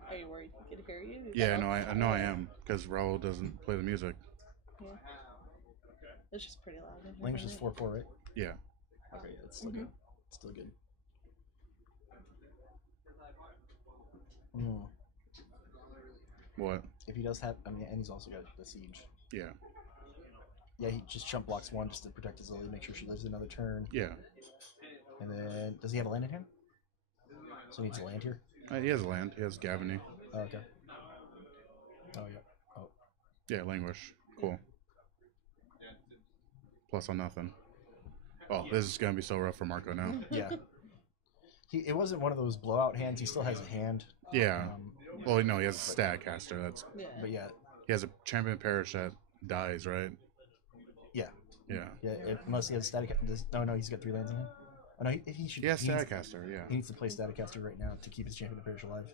Are you worried he could hear you? Yeah, no, I know I am because Raul doesn't play the music. Yeah. It's just pretty loud. in here, Language is isn't 4-4, right? Yeah. Okay, yeah, it's still good. It's still good. Mm. What? If he does have, I mean, and he's also got the siege. Yeah. Yeah, he just chump blocks 1 just to protect his Lily, make sure she lives another turn. Yeah. And then, does he have a land in hand? So he needs a land here? He has a land. He has Gavany. Oh, okay. Oh, yeah. Oh, Yeah, languish. Cool. Plus on nothing. Oh, this is gonna be so rough for Marco now. yeah. It wasn't one of those blowout hands. He still has a hand. Yeah. Um, Well, no, he has a stat caster. That's Yeah. but yeah, he has a champion parish that dies, right? yeah. Yeah. Unless he has static. No, he's got 3 lands in him. Oh, no, he should. He has he needs- Staticaster, yeah. He needs to play Staticaster right now to keep his champion of Parish alive.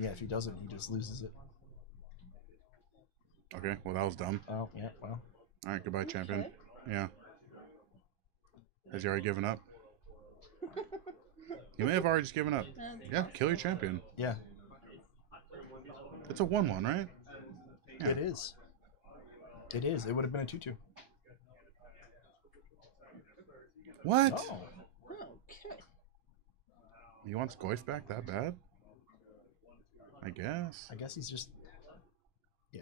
Yeah, if he doesn't, he just loses it. Okay, well that was dumb. Oh, yeah, well. Alright, goodbye, champion. Okay. Yeah. Has he already given up? He may have already just given up. Yeah, kill your champion. Yeah. It's a 1-1, right? Yeah. It is. It is. It would have been a 2/2. What? Oh. Okay. He wants Goyf back that bad? I guess. I guess he's just. Yeah.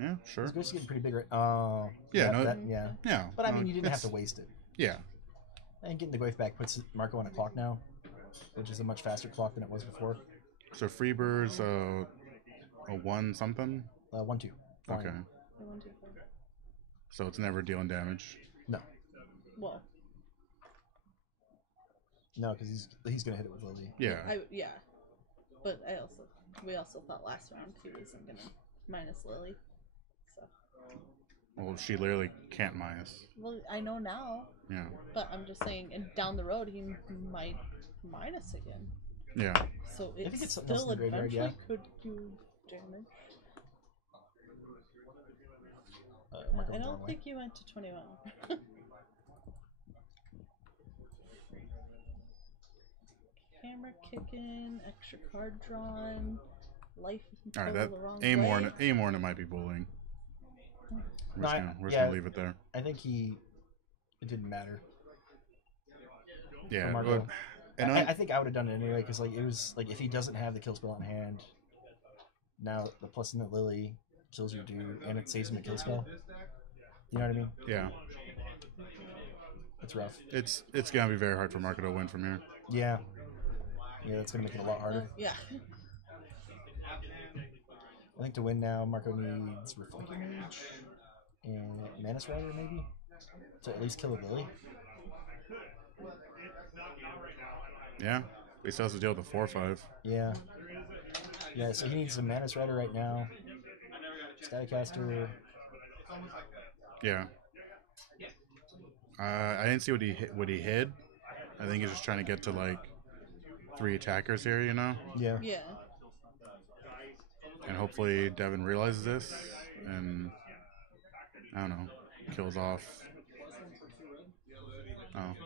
Yeah, sure. His goat's getting pretty big, right? Oh. Yeah, no- yeah. Yeah. But I mean, you didn't have it's- to waste it. Yeah. And getting the Goyf back puts Marco on a clock now, which is a much faster clock than it was before. So Freebur's a 1 something? 1/2. Fine. Okay. I want to go. So it's never dealing damage. No. Well, No, because he's gonna hit it with Lily. Yeah. yeah. But we also thought last round he wasn't gonna minus Lily. So, Well, she literally can't minus. well, I know now, Yeah. but I'm just saying, and down the road he might minus again. Yeah. So think it it's something else still in the graveyard, eventually could do damage. Marco I went the wrong don't way. think you went to 21. Camera kicking, extra card drawn, life All right. total That the wrong Amorn, way. Amorn, it might be bullying. We're No, just I- gonna, yeah. leave it there. I think it didn't matter. Yeah. Marco. But, and I think I would have done it anyway because like it was like if he doesn't have the kill spell on hand, now the plus in the Lily kills your dude and it saves him a kill spell. You know what I mean? yeah, It's rough. it's gonna be very hard for Marco to win from here. Yeah. Yeah, that's gonna make it a lot harder. Yeah. I think to win now, Marco needs Reflecting Mage and Manus Rider maybe to at least kill a Lily. Yeah. He still has to deal with the 4/5. Yeah. Yeah, so he needs a Manus Rider right now. Staticaster. Yeah. I didn't see what he hid. I think he's just trying to get to like 3 attackers here, you know, Yeah. Yeah. and hopefully Devin realizes this and I don't know, kills off. Oh.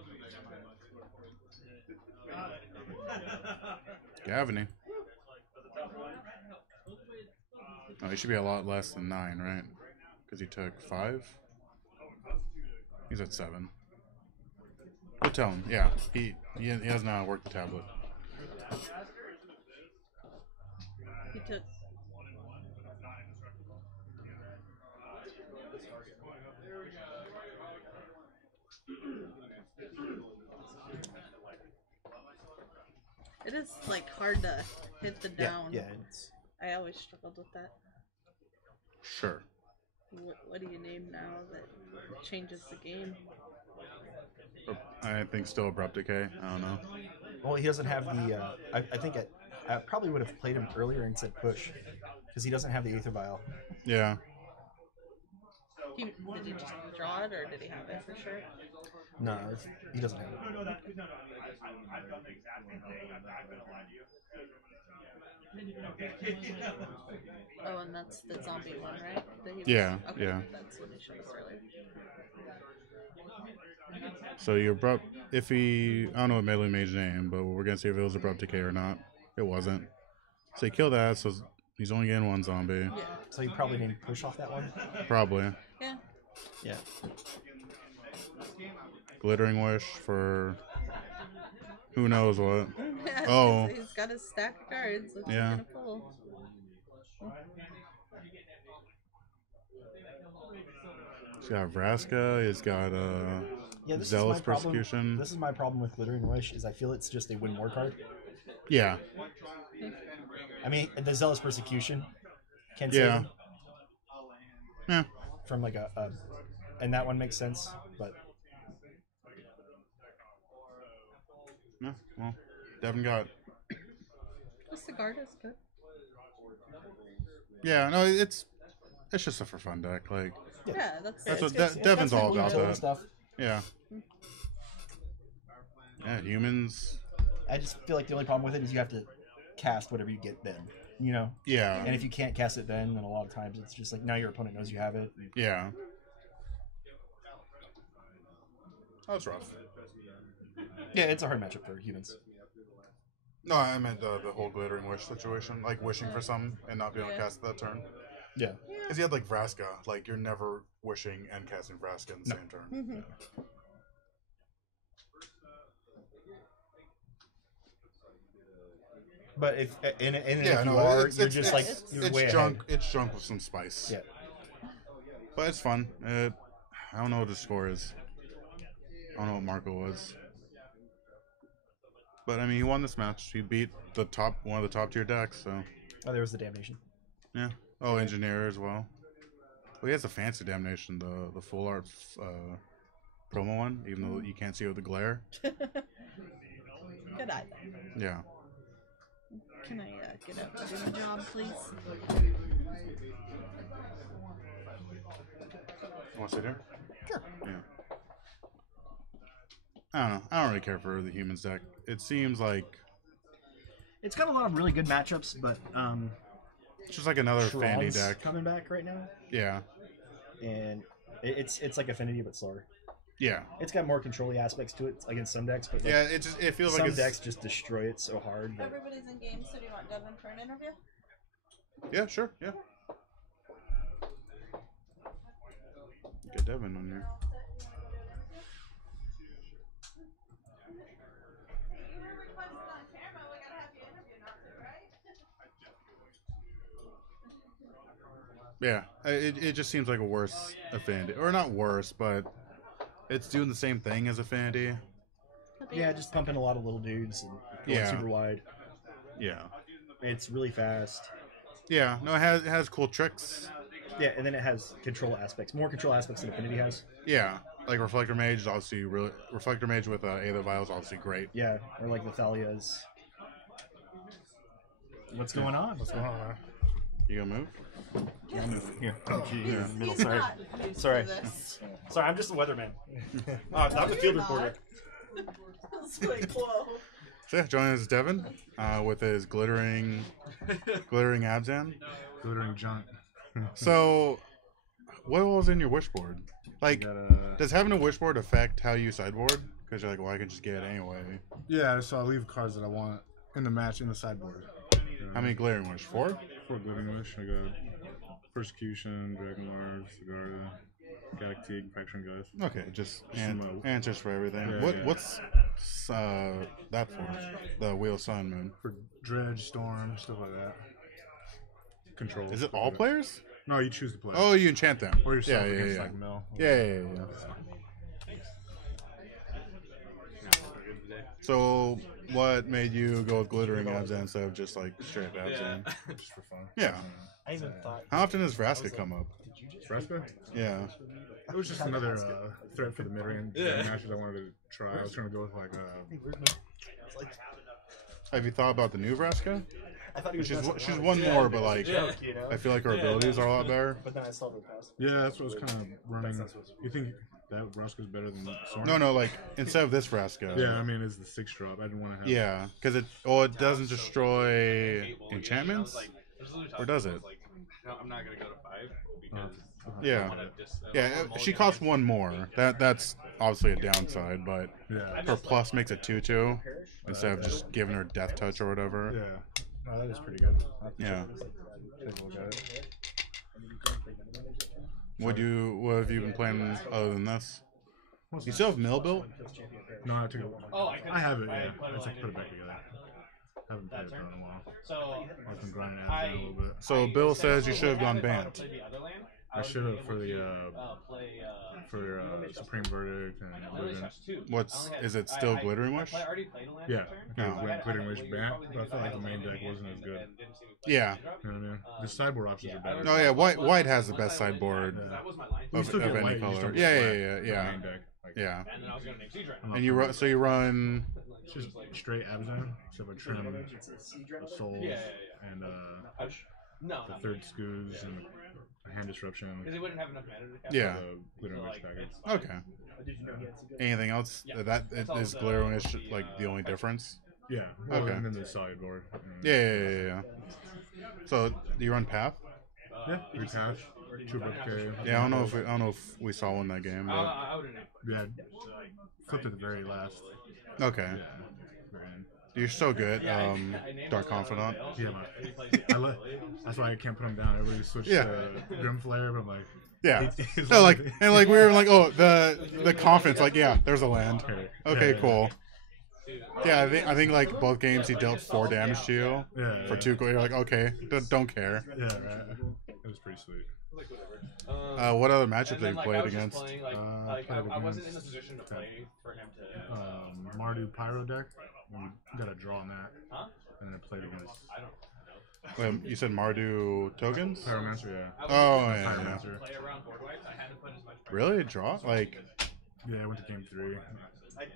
Gavany. Oh, he should be a lot less than 9, right? Because he took 5. He's at 7. We'll tell him. Yeah, he has not worked the tablet. He took. It is like hard to hit the Yeah. down. Yeah. It's, I always struggled with that. Sure. What do you name now that changes the game? I think still abrupt decay. I don't know. well, he doesn't have the. I think I probably would have played him earlier and said push because he doesn't have the Aether Vial. Yeah. Did he just draw it, or did he have it for sure? No, he doesn't have it. Oh, and that's the zombie one, right? That he was- Yeah, okay, yeah. That's what he showed us earlier. So your abrupt, if he, I don't know what melee mage name, but we're gonna see if it was abrupt decay or not. It wasn't. So he killed that, so he's only getting 1 zombie. Yeah. So he probably didn't push off that one. Probably. Yeah. Yeah. Glittering Wish for who knows what. Oh. He's got a stack of cards. Which Yeah. He's gonna pull. He's got Vraska. He's got Yeah. This Zealous is my problem. Persecution. This is my problem with Glittering Wish is I feel it's just a win more card. Yeah. I mean, the Zealous Persecution can save Yeah. him Yeah. from like a and that one makes sense, but Yeah. Well, Devin got. The cigar is good. Yeah. No, it's just a for fun deck. Like, Yeah, that's That's it. what it's- Devin's that's all the about utility that. stuff. yeah. Yeah. Humans. I just feel like the only problem with it is you have to cast whatever you get then, you know. Yeah. And if you can't cast it then a lot of times it's just like now your opponent knows you have it. Yeah. That's rough. Yeah, it's a hard matchup for humans. No, I meant the whole glittering wish situation, like wishing for something and not being able to cast it that turn. Yeah. Because you had like Vraska, like you're never wishing and casting Vraska in the same turn. Mm-hmm. But if if Yeah, you no, are, it's, you're it's, just it's, like you're it's way junk. ahead. It's junk with some spice. Yeah. But it's fun. I don't know what the score is. I don't know what Marco was. But I mean, he won this match. He beat one of the top tier decks. So Oh, there was the damnation. yeah. Oh, engineer as well. Well, he has a fancy damnation, the full art promo one, even though you can't see it with the glare. Good eye. Yeah. Can I get up and do my job, please? You want to sit here? Sure. Yeah. I don't know. I don't really care for the humans deck. It seems like It's got a lot of really good matchups, but it's just like another Fandy Tron's deck. coming back right now, Yeah. and it's like Affinity but slower. Yeah. It's got more control-y aspects to it against some decks, but like, Yeah. It feels some like it's decks just destroy it so hard. That, Everybody's in game, so do you want Devin for an interview? Yeah. Sure. Yeah. Get Devin on here. Yeah, it just seems like a worse Affinity, or not worse, but it's doing the same thing as Affinity. yeah, just pumping a lot of little dudes and going Yeah. super wide. Yeah, It's really fast. yeah. No, it has cool tricks. Yeah, and then it has control aspects, more control aspects than Affinity has. Yeah, like Reflector Mage is obviously really Reflector Mage with Aether Vial is obviously great. Yeah, or like the Thalias. What's going on? What's going on, man? You gonna move? Here, Yeah. in the middle. He's Sorry, not used to Sorry. this. sorry. I'm just a weatherman. I'm the field You're not. reporter. It's like, whoa. So yeah, joining us is Devin with his glittering Abzan. Glittering junk. So, what was in your wish board? Like, Got does having a wish board affect how you sideboard? Because you're like, well, I can just get it anyway. yeah, so I leave cards that I want in the match in the sideboard. How many glaring wish? 4? 4 glittering wish. I got Persecution, Dragonlord, Sigarda, Galactic, Faction Guys. Okay, just Some, answers for everything. yeah, yeah. What's that for? The Wheel Sun Moon. For Dredge, Storm, stuff like that. Control. Is it stuff all like that. players? No, you choose the player. Oh, you enchant them. Or yourself Yeah, yeah, against yeah. like Mill. Yeah. So, what made you go with glittering Abzan instead of just like straight up Abzan? Just for fun. Yeah. I even thought. How often does Vraska come up? Vraska? Yeah. It was just another threat for the mid-range matches I wanted to try. I was trying to go with like Have you thought about the new Vraska? I thought he was She's one more, but like you know? I feel like her abilities are a lot better. But then I saw the pass. yeah, that's what I was kind of running. You think that Vraska's better than Sorn? No, like instead of this Vraska. Yeah, I mean, it's the 6 drop. I didn't want to have. Yeah, because it doesn't destroy enchantments, or does it? I'm not gonna go to 5 because Yeah, yeah. She costs 1 more. That's obviously a downside, but Yeah. her plus makes it 2/2 instead of just giving her death touch or whatever. Yeah. No, that is pretty good. Yeah. Take a look at it. What have you been playing other than this? You still have Mill built? No, I took it. Oh, I have it. Yeah, I just have to put it back together. Haven't played it for a while. So I've been grinding out a little bit. So Bill says you should have gone Bant. I should have for the Supreme Verdict and Living. Is it still Glittering Wish? Yeah, No. Glittering Wish Bant, but I felt like the main deck wasn't as good. Yeah. You know what I mean? The sideboard options are better. No, yeah. White has the best sideboard You of still get any white, you just color. don't get Yeah, black, yeah, the yeah, main deck. Like, yeah. I'm not And you for run. it. So you run. It's just straight Abzan, except for Trim, Souls, and the third Scoos and a Hand Disruption. Because he wouldn't have enough mana to cast. Yeah. The Glittering Wish package. Okay. Anything else? That is Glittering Wish like the only difference? Yeah. Well, Okay. and then the sideboard. Yeah. So do you run Path? Yeah. 3 path, 2 above K. Yeah, I don't know if we saw one that game, but I wouldn't know. Yeah. Flipped at the very last. okay. Yeah. Very end. You're so good, Dark Confidant. Yeah, that's why I can't put him down. Everybody switched Yeah. to Grim Flare, but I'm like, Yeah. it's No, like- like and like we were like, oh, the confidence, like yeah, there's a land. Okay, Yeah. cool. Yeah, I think like both games he dealt 4 damage to you Yeah, for 2. You're like, okay, don't care. Yeah, right. It was pretty sweet. What other matchups have you played against? Played I wasn't in the against, position to play for him to. Mardu Pyro deck. And you got a draw on that. And then I played against You said Mardu tokens? Pyromancer, yeah. Oh yeah. Pyromancer. Play around board wipes. I had to put as much. Really? Draw? Like Yeah, I went to game 3.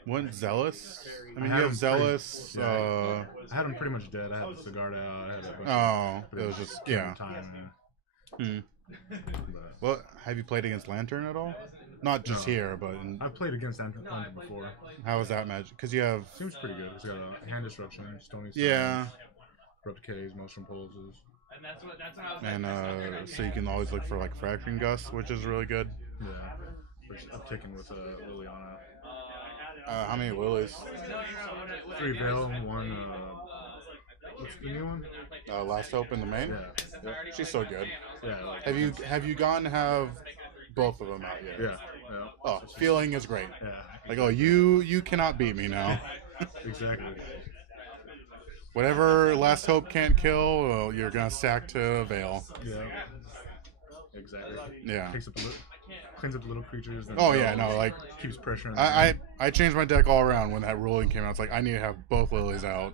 wasn't Zealous? I mean, I you had have him Zealous. I had him pretty much dead. I had the Cigar out. I had a bunch Oh, of it was just killing yeah. time. Hmm. But Well, have you played against Lantern at all? Not just No. here, but I've played against Lantern before. how was that match? Because you have Seems pretty good. It's got a hand disruption, Stony Sun, yeah, abrupt K's, motion pulses. and so you can always look for like Fracturing Gust, which is really good. Yeah, which I'm taking with Liliana. How many Lilies? 3 Veil, 1. What's the new one? Last Hope in the main. Yeah, She's so good. yeah, like, Have you gone to have both of them out yet? yeah. Oh, feeling is great. Yeah, Like, oh, you cannot beat me now. exactly. Whatever Last Hope can't kill, well, you're gonna stack to Veil. Yeah, exactly. Yeah. Cleans up the little creatures. And Oh yeah, no, like keeps pressure on. I changed my deck all around when that ruling came out. It's like I need to have both Lilies out,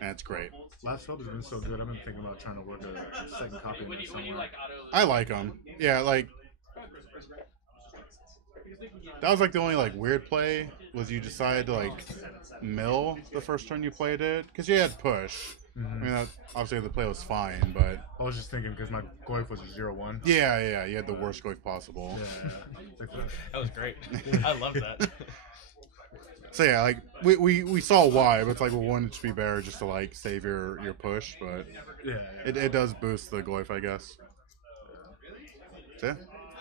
and it's great. Last Hope has been so good. I've been thinking about trying to work a second copy of it somewhere. I like them. Yeah, like that was like the only like weird play was you decided to like mill the first turn you played it because you had push. I mean, that, obviously the play was fine, but I was just thinking because my Goif was a 0-1. yeah, you had the worst goif possible. Yeah. That was great. I love that. So yeah, like we saw why, but it's like, well, wouldn't it be better just to like save your push? But Yeah. it does boost the goif, I guess. So yeah,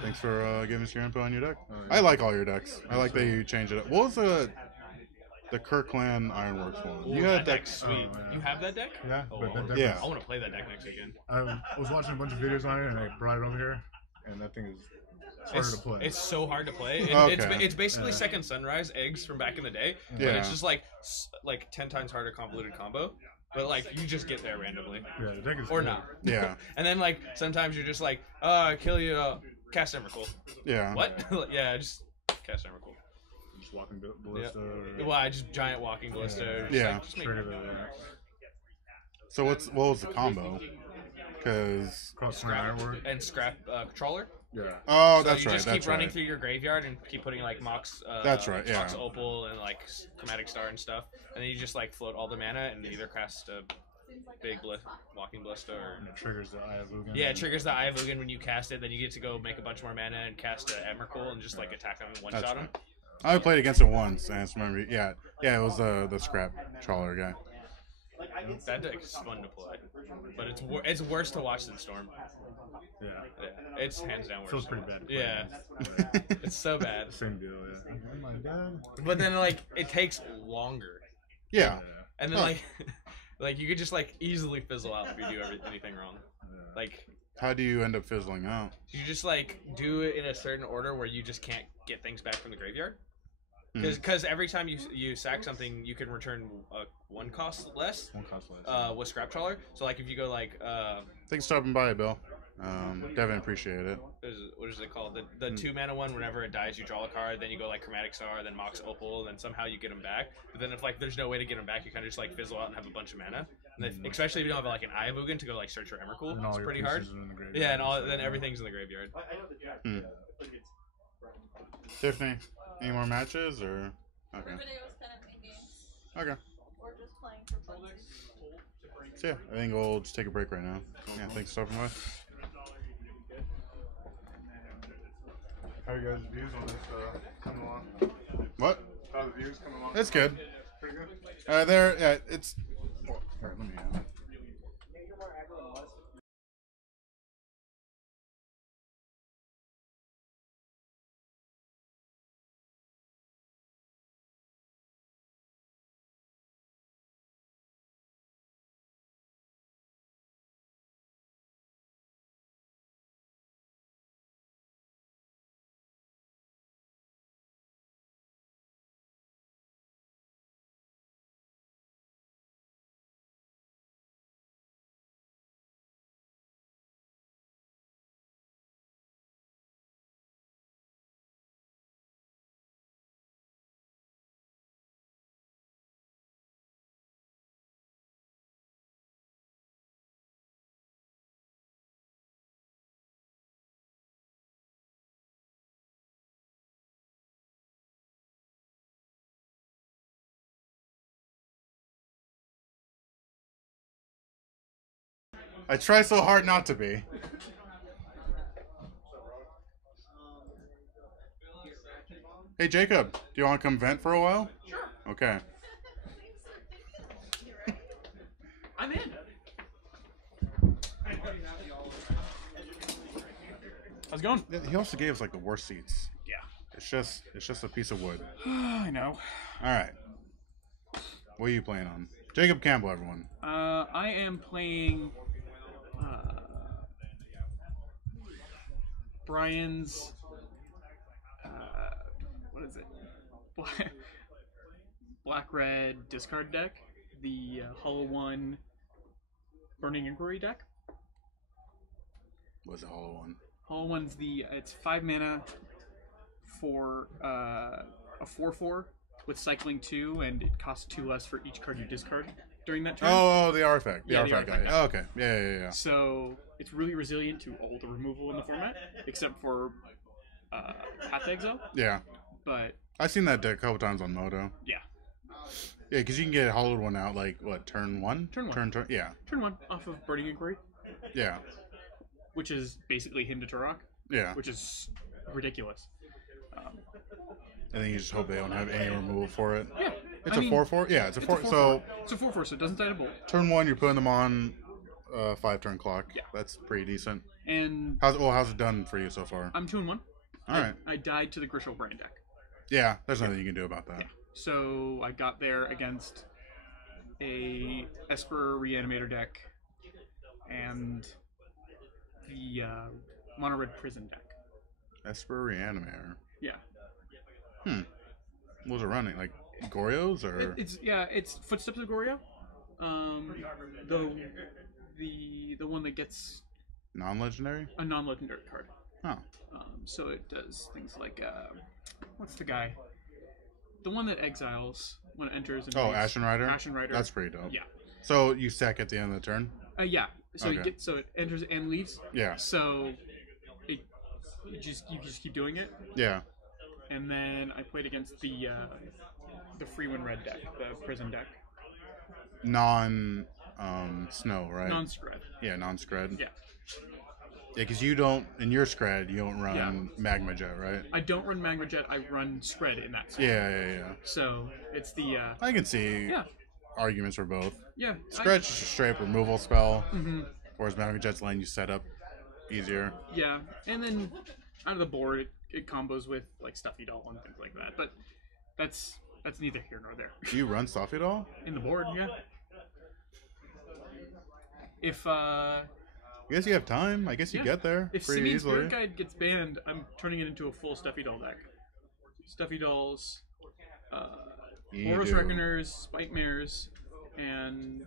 thanks for giving us your info on your deck. I like all your decks. I like that you changed it up. What was the Kirkland Ironworks one? You Ooh, had that a deck. deck's sweet. Oh, You have that deck? Yeah, Oh, but that deck Yeah. I want to play that deck next weekend. I was watching a bunch of videos on it and I brought it over here, and that thing is harder to play. It's so hard to play. Okay. It's basically Yeah. Second Sunrise eggs from back in the day, but Yeah. it's just like 10 times harder convoluted combo. But like you just get there randomly, Yeah, the deck is or good. not. Yeah, And then like sometimes you're just like, kill you, cast Emrakul. yeah. What? Yeah, just cast Emrakul. Just walking ballista. Well, I just giant walking ballista. Just, Yeah. like, just make Trigger the So what was the combo? Because cross ironwork. and scrap controller. Yeah. oh, So that's you right. just keep That's running right. through your graveyard and keep putting like Mox. That's right, yeah. Mox Opal and like Chromatic Star and stuff, and then you just like float all the mana and either cast a big walking ballista or. And it triggers the Eye of Ugin. Yeah, it triggers the Eye of Ugin when you cast it. Then you get to go make a bunch more mana and cast Emrakul and just like attack them and one That's shot right. them. I played against it once, and I just remember. Yeah, it was the scrap trawler guy. That deck is fun to play, but it's worse to watch than Storm. Yeah. Yeah, it's hands down worse. Feels pretty bad. to play Yeah. against. It's so bad. Same deal. Yeah. Oh my god. But then like it takes longer, Yeah, and then Huh. like like you could just like easily fizzle out if you do anything wrong. Like how do you end up fizzling out? you just like do it in a certain order where you just can't get things back from the graveyard. Because every time you sack something, you can return one cost less One cost less. with Scrap Trawler. So like if you go like Thanks for stopping by, Bill. Devin, appreciate it. what is it called? The 2 mana one. Whenever it dies, you draw a card. Then you go like Chromatic Star, then Mox Opal, then somehow you get them back. But then if like there's no way to get them back, you kind of just like fizzle out and have a bunch of mana. And especially if you don't have like an Eye of Ugin to go like search for Emrakul, And all it's your pretty hard. pieces are in the graveyard, Yeah, and so- then everything's in the graveyard. Tiffany, any more matches or? Okay. Everybody was kind of making games Okay. or just playing for fun. So yeah, I think we'll just take a break right now. Yeah, thanks for stopping by. How are you guys' views on this coming along? What? How are the views coming along? It's good. Pretty good. It's. All right, let me. I try so hard not to be. Hey Jacob, do you want to come vent for a while? Sure. Okay. I'm in. How's it going? He also gave us like the worst seats. Yeah. It's just a piece of wood. I know. All right. What are you playing on? Jacob Campbell, everyone. I am playing Brian's. What is it? Black Red discard deck. The Hollow One Burning Inquiry deck. What's the Hollow One? Hollow One's it's 5 mana for a 4/4 with cycling 2, and it costs 2 less for each card you discard during that turn. Oh, the artifact. The Yeah, the artifact artifact guy. guy. Oh, okay. Yeah. So it's really resilient to all the removal in the format, except for Path to Exile. Yeah. But I've seen that deck a couple times on Moto. yeah, Yeah, because you can get a hollowed one out like what, turn 1? Turn 1. Turn. Yeah. turn 1 off of Burning Inquiry, Yeah. which is basically him to Turok, Yeah. which is ridiculous. And then you just hope they don't have any removal for it. Yeah, It's I a mean, 4/4. Yeah, it's a 4. So it's a 4/4, so it doesn't die to bolt. turn 1, you're putting them on 5-turn clock. Yeah. That's pretty decent. And How's it done for you so far? I'm 2-1. All right. I died to the Grishel Brain deck. Yeah, there's nothing you can do about that. So I got there against a Esper Reanimator deck and the Mono Red Prison deck. Esper Reanimator. Yeah. What was it running? Like Goryo's or? It's Footsteps of Goryo. The one that gets Non-legendary? a non-legendary card. Oh. So it does things like what's the guy? The one that exiles when it enters. And Oh, leaves. Ashen Rider? Ashen Rider. That's pretty dope. Yeah. So you sack at the end of the turn? Yeah. So Okay. it enters and leaves. Yeah. So you just keep doing it, Yeah. and then I played against the Freewind Red deck, the Prison deck, Snow, right? non-scred. Yeah, non-scred. Yeah. Yeah, because you don't, in your scred, you don't run Magma Jet, right? I don't run Magma Jet. I run Scred in that. Scred. Yeah. So it's the I can see yeah arguments for both. yeah. Scred's just a straight up removal spell, Mm-hmm. whereas Magma Jet's letting you set up easier. Yeah, and then out of the board, it combos with like Stuffy Doll and things like that. But that's neither here nor there. Do you run Stuffy at all? In the board, yeah. If I guess you have time. I guess you get there if pretty Simeon easily. Spirit Guide gets banned, I'm turning it into a full Stuffy Doll deck. Stuffy Dolls, You Boros do. Reckoners, Spike Mares, and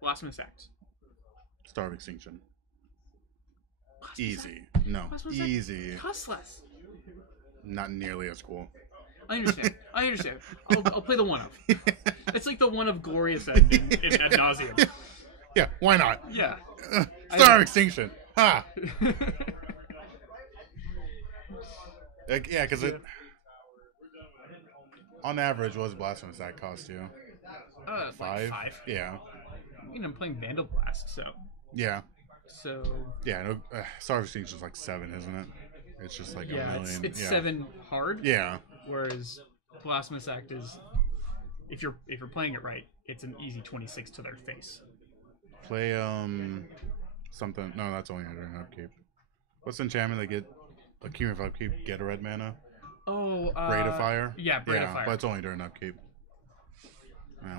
Blasphemous Act. Star of Extinction. Blasphemous Easy. No, Blasphemous Act easy. costs less. Not nearly as cool. I understand. I'll play the one of. It's like the one of Glorious End in Ad Nauseam. Yeah, why not? Yeah. Star of Extinction. Ha! Like, yeah, because it. On average, what does Blasphemous Act cost you? Like 5. Yeah. I mean, I'm playing Vandal Blast, so. Yeah. So. Yeah, no, Star of Extinction is like 7, isn't it? It's just like a Yeah, million. it's yeah. 7 hard. Yeah. Whereas Blasphemous Act is, if you're playing it right, it's an easy 26 to their face. Play something. No, that's only during upkeep. What's the enchantment that get a cumulative upkeep? Get a red mana. Oh, Braid of Fire. Yeah, Braid of Fire. But it's only during upkeep.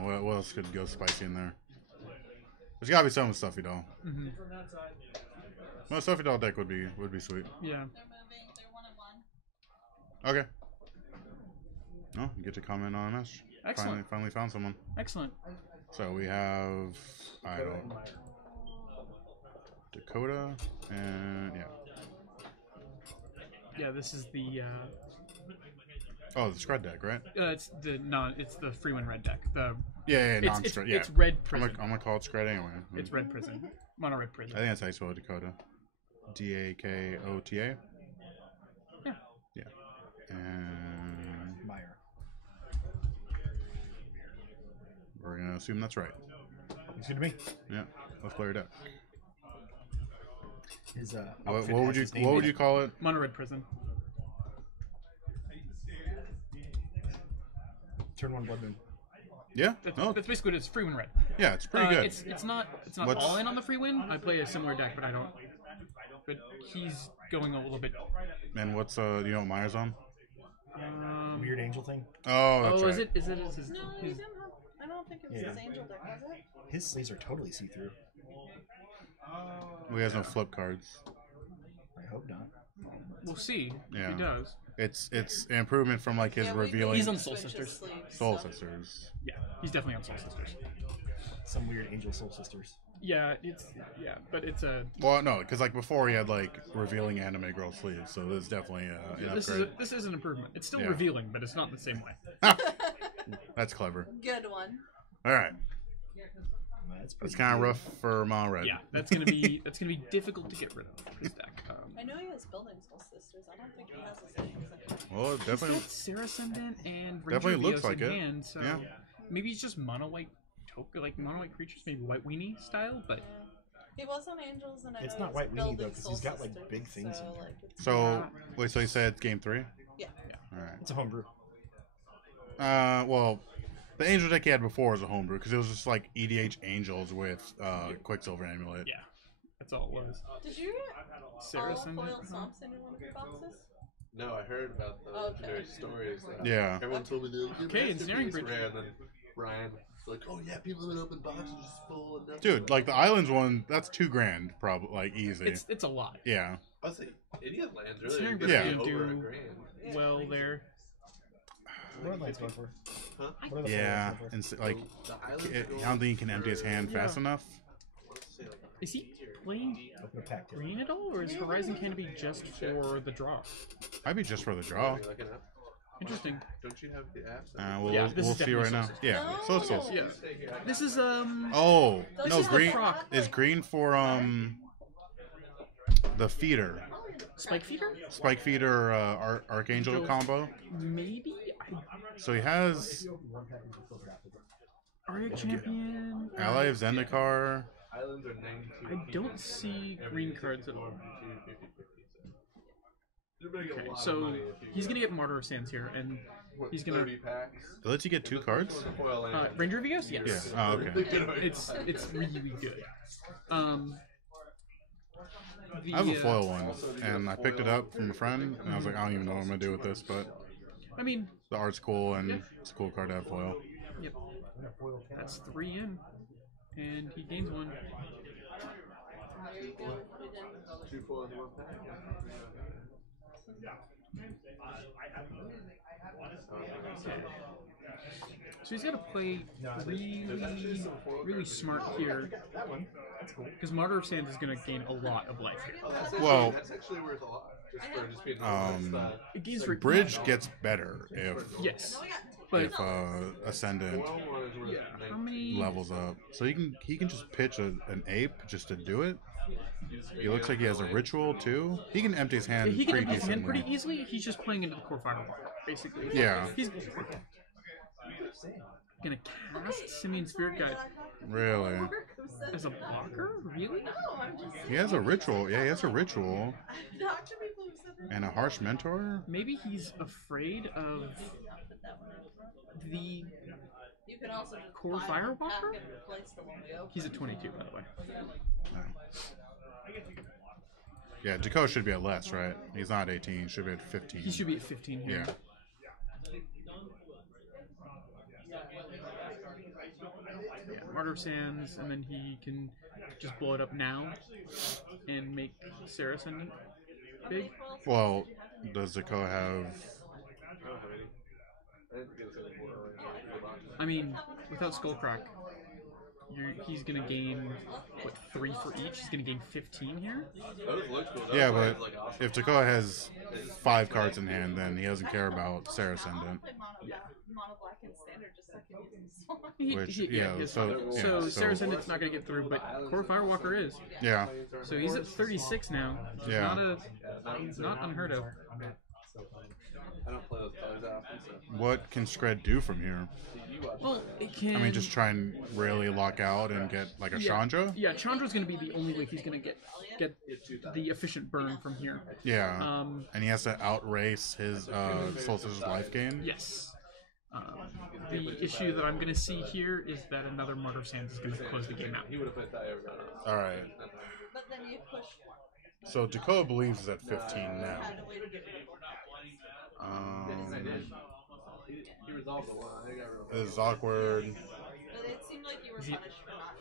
What else could go spicy in there? There's gotta be some with Stuffy Doll. Mm-hmm. No, Stuffy Doll deck would be sweet. Yeah. Okay. No, you get to comment on a message. Excellent. Finally found someone. Excellent. So we have Dakota and Yeah, this is the oh, the Scred deck, right? it's the Freewind Red deck. Yeah, It's non-Scred. Yeah, it's Red I'm Prison. gonna call it Scred anyway. It's Red Prison. Mono Red Prison. I think that's how you spell Dakota. Dakota. Yeah. Yeah. And Meyer. we're gonna assume that's right. It's good to me. Yeah, let's play your deck. His, What outfit would has you his name what in would it. you call it? Mono red prison. Turn 1 Blood Moon. Yeah. That's, Oh, that's basically what it is. Free win red. yeah, it's pretty good. It's not What's- all in on the free win. I play a similar deck, but I don't. But he's going a little bit. And what's do you know what Myers on? Weird angel thing. Oh, that's right. is it his? No, he didn't have. I don't think it was Yeah. his angel deck, was it? His sleeves are totally see-through. We has no flip cards. I hope not. We'll see if Yeah. he does. It's an improvement from like his Yeah, we revealing He's on switch Soul his Sisters. sleeves, Soul so- Sisters. Yeah, he's definitely on Soul Sisters. Some weird angel soul sisters. Yeah, but it's a. Well, no, because like before he had like revealing anime girl sleeves, so this is definitely an upgrade. This is an improvement. It's still Yeah. revealing, but it's not the same way. That's clever. Good one. All right, That's it's kind of rough for Mono Red. Yeah, that's gonna be difficult to get rid of this deck. I know he has building soul sisters. I don't think he has his names. Well, it He's definitely. got Sarah Ascendant and Definitely Ranger looks Vios like in it. hand, so Yeah. maybe he's just mono white like mono white creatures, maybe white weenie style, but He was on Angels, and I It's know not he's White Weenie, building though, 'cause Soul he's got, like, Sisters, big things so, in there. like, it's- So wait, so you said game 3? Yeah. All right. It's a homebrew. Well, the angel deck he had before was a homebrew because it was just like EDH angels with Quicksilver Amulet. yeah, that's all it was. Did you get Sarah all Ascendant, foil huh? Thompson in one of your boxes? No, I heard about the Okay. legendary stories. Yeah. Everyone told me to like, Okay, Ensnaring Bridge. And then Brian was like, oh yeah, people have open boxes just full of nothing. Dude, like the Islands one, that's $2,000 probably, like easy. It's a lot. Yeah. I was like, Idiot Land's really Ensnaring gonna Bridge be can over do $1,000. well there. What are lights going for? Huh? What are the Yeah, foils going and for? like The Islands I are going don't think he can empty his hand Yeah. fast enough. let's say, like, Is he playing Open a pack. green at all, or is Horizon Canopy just for the draw? Might be just for the draw. like an app? Interesting. Don't you have the apps? We'll, Yeah, this we'll is see right now. definitely Yeah, No. so it's Soul. Yeah, this is Oh Those no, are the green proc- is green for the feeder, Spike Feeder, Spike Feeder Archangel combo. maybe. So he has Arctic Champion. Ally of Zendikar. Islands are 92. I don't see green cards at all. Okay, so he's gonna get Martyr of Sands here, and he's gonna 30 packs. It lets you get 2 cards. Ranger Vios. Yeah. Yes. Oh, okay. It's really good. The, I have a foil one, and I picked it up from a friend, and I was like, I don't even know what I'm gonna do with this, but I mean, the art's cool, and it's a cool card to have foil. yep. That's 3 in, and he gains 1. There you go. We did. 2 foils in 1 pack. So he's got to play really smart here, because Martyr of Sands is going to gain a lot of life here. Well, That's actually worth a lot. Just for just being It gains for Bridge gets better Yes, but if Ascendant how many? levels up. So he can just pitch an ape just to do it. He looks like he has a ritual too. He can empty his hand He can pretty empty his hand decently. pretty easily. He's just playing into the core Firewalker, basically. Yeah. He's gonna cast Simian Spirit Guide Really. as a blocker. Really? He has a ritual. Yeah, he has a ritual and a harsh mentor. Maybe he's afraid of the You can also just core buy the Firewalker? pack and replace the one we opened. He's at 22, by the way. Yeah, Jakko should be at less, right? He's not 18. He should be at 15. He should be at 15 here. Yeah. Yeah, Martyr of Sands, and then he can just blow it up now and make Sarah Ascendant big. Well, does Jakko have? I mean, without Skullcrack, he's gonna gain what 3 for each. He's gonna gain 15 here. Yeah, but if Jakko has 5 cards in hand, then he doesn't care about Sarah Ascendant. Mono black and standard just like it is in this He, Which, he, yeah, he has so- fun. yeah, so so- Sarah Ascendant's not gonna get through, but Core Firewalker is. Yeah. So he's at 36 now. Which is Yeah. not unheard of. I don't play those colors often, so. What can Scred do from here? Well, it can. I mean, just try and really lock out and get like a Chandra. Yeah, Chandra's going to be the only way he's going to get the efficient burn from here. Yeah. And he has to outrace his Solstice's life gain. Yes. The issue that I'm going to see here is that another Martyr of Sands is going to close the game out. All right. But then you push. So Dakota believes is at 15 now. This is awkward. But it seemed like you were punished for not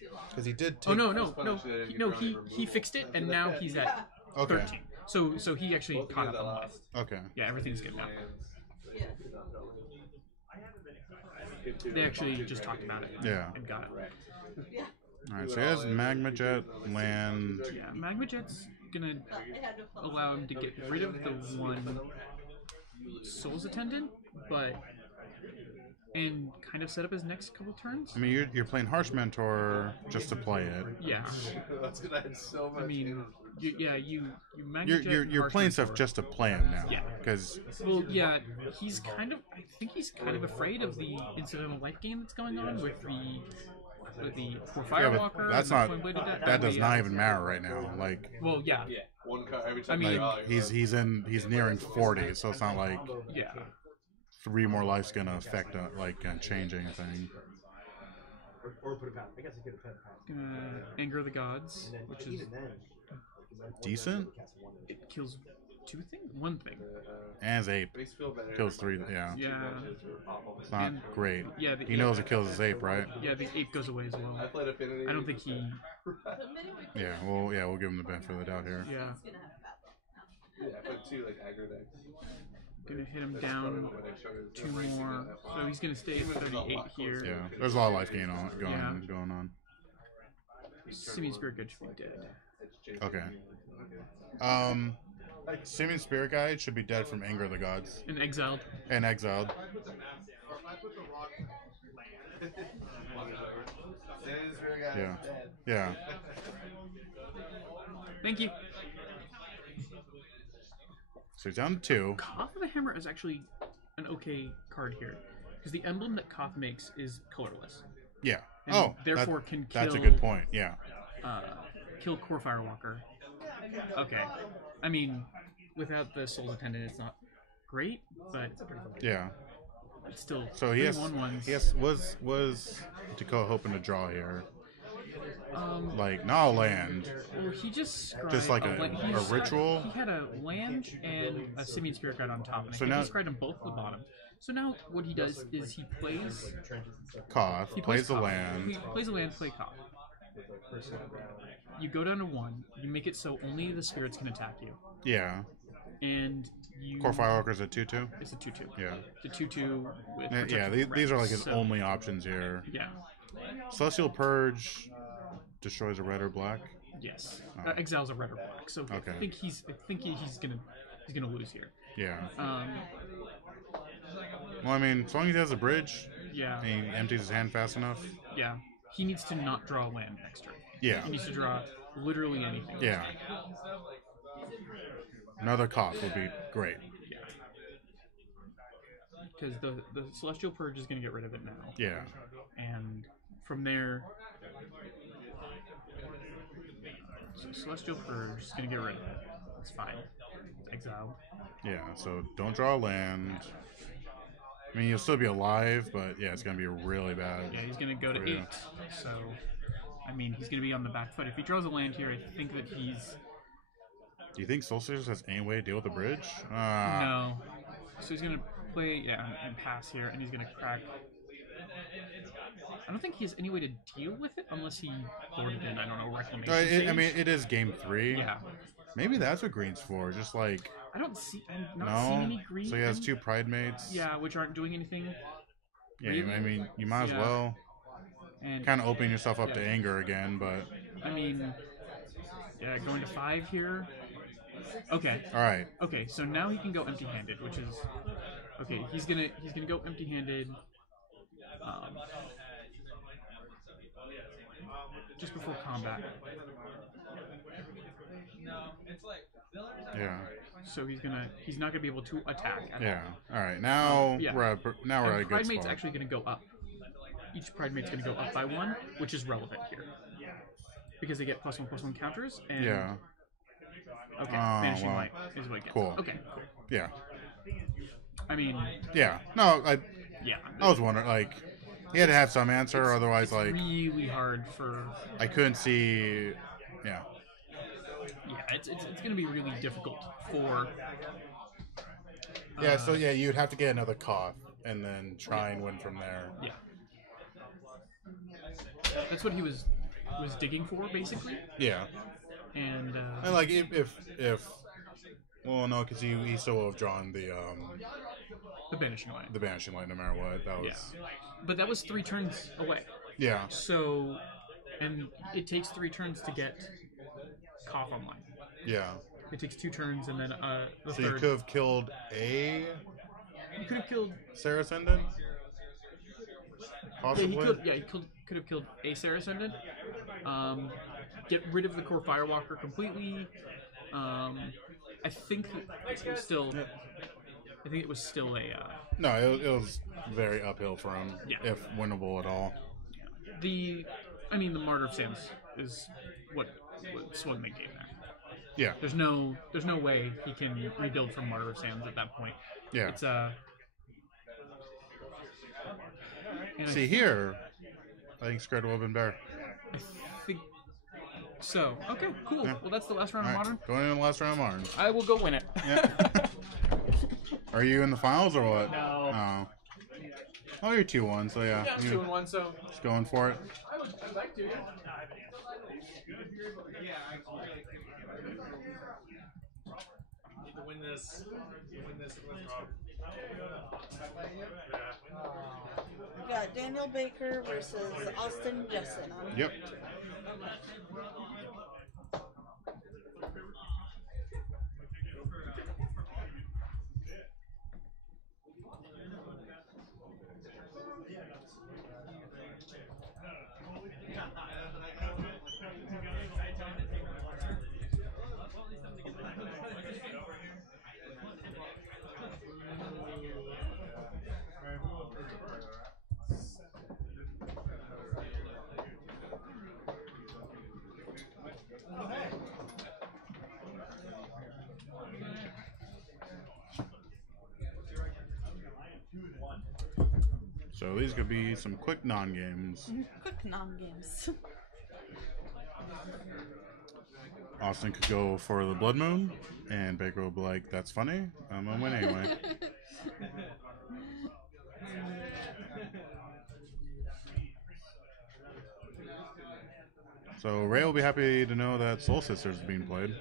too long. Because he did take... Oh, no, he fixed it, and now he's at 13. So he actually caught up on life. Okay. Yeah, everything's good now. They actually just talked about it and got it. Alright, so he has Magma Jet, land... Yeah, Magma Jet's gonna allow him to get rid of the one Soul's Attendant, and kind of set up his next couple turns. I mean, you're playing Harsh Mentor just to play it. Yeah. I mean, you Magma Jet you're Harsh playing Mentor. stuff just to play him now. Yeah. Because... Well, yeah, he's kind of... I think he's kind of afraid of the incidental life gain that's going on with the poor Firewalker. That's and not... the Twin-Bladed That does not even matter right now. Like... Well, yeah. One card every I time. mean, he's nearing 40, so it's not like... Yeah. 3 more life's gonna affect change anything. Gonna Anger the Gods, which is Decent. it kills 2 things, 1 thing. And his ape kills 3. Yeah. Yeah. It's not And- great. Yeah, He knows it kills his ape, right? Yeah, the ape goes away as well. I don't think he. Yeah. Well, yeah. We'll give him the benefit of the doubt here. Yeah. Yeah, but 2 like aggro decks. Gonna hit him down 2 more, so he's gonna stay at 38 here. Yeah. There's a lot of life gain going on. Simian Spirit Guide should be dead. Okay. Simian Spirit Guide should be dead from Anger of the Gods. And exiled. And exiled. Yeah. Yeah. Thank you. So he's down to 2. Koth of the Hammer is actually an okay card here, because the emblem that Koth makes is colorless. Yeah. And therefore can kill. That's a good point. Yeah. Kill Core Firewalker. Okay. I mean, without the Soul's Attendant, it's not great, but yeah, it's still. So he has. Was Dakota hoping to draw here? Like not a land. Well, he just like a ritual. He had a land and a Simian Spirit Guide on top, and So I think now- he scryed them both at the bottom. So now what he does is he plays. Koth He plays the Koth. land. He plays a land, play Koth. You go down to 1. You make it so only the spirits can attack you, Yeah. and you. Core Firewalker's a 2/2. It's a 2/2. Yeah. The 2/2 with. Yeah. protection These, from these are red. like his So, only options here. Yeah. Celestial Purge destroys a red or black. Yes. Oh. Exiles a red or black. So Okay. I think he's gonna lose here. Yeah. Um. Well, I mean, as long as he has a bridge Yeah. and he empties his hand fast enough. Yeah. He needs to not draw land next turn. Yeah. He needs to draw literally anything. Yeah. Another Koth would be great. Yeah. Because the Celestial Purge is going to get rid of it now. Yeah. And from there, so Celestial Purge is going to get rid of it. That's fine. It's exiled. Yeah, so don't draw land. I mean, you'll still be alive, but yeah, it's going to be really bad. Yeah, he's going to go to for you. 8. So, I mean, he's going to be on the back foot. If he draws a land here, I think that he's... Do you think Solstice has any way to deal with the bridge? No. So he's going to play, and pass here, and he's going to crack... I don't think he has any way to deal with it unless he boarded in, I don't know, Reclamation I Sage. mean, it is game 3. Yeah. Maybe that's what green's for. Just like I'm not seeing any green. So he has and- 2 Pride Mates. Yeah, which aren't doing anything. Yeah, really. I mean, you might as Yeah. well And kind of opening yourself up to yeah. anger again, but I mean, yeah, going to 5 here. Okay. all right. Okay, so now he can go empty-handed, which is okay. He's gonna go empty-handed. Just before combat. Yeah. So he's not gonna be able to attack. At Yeah. All right. Now Yeah. we're at a good Pride Mate's spot. actually gonna go up. Each Pride Mate's gonna go up by 1, which is relevant here because they get +1/+1 counters. And Yeah. Okay. Oh, Vanishing well. Light is what it gets. Cool. Okay. Cool. Yeah. I mean, Yeah. No, yeah. I was wondering, like, he had to have some answer, otherwise, like, Really hard for. I couldn't see. Yeah. Yeah, it's gonna be really difficult for. Yeah. So yeah, you'd have to get another cough and then try and win from there. Yeah. That's what he was digging for, basically. Yeah. And like if well, no, because he still would have drawn the Banishing Light. the Banishing Light no matter what. That was. Yeah. But that was 3 turns away. Yeah. So, and it takes 3 turns to get Cough online. Yeah. It takes 2 turns and then the So third. you could have killed a. You could have killed. Sarah Ascendant? Possibly? He could have killed a Sarah Ascendant. Get rid of the core Firewalker completely. I think it was still. I think it was still a. No, it was very uphill for him, if winnable at all. The Martyr of Sands is what swung the game there. Yeah. There's no way he can rebuild from Martyr of Sands at that point. Yeah. It's See here, I think Scred would have been better. I think so. Okay, cool. Yeah. Well, that's the last round All of right, Modern. going in the last round of Modern. I will go win it. Yeah. Are you in the finals or what? No. Oh. Oh, you're 2-1, so yeah. Yeah, I'm you 2-1, so just going for it. I'd like to. Need to win this. We got Daniel Baker versus Austin Jessen on Yep. So these could be some quick non-games. Quick non-games. Austin could go for the Blood Moon, and Baker will be like, "That's funny. I'm gonna win anyway." So Ray will be happy to know that Soul Sisters is being played.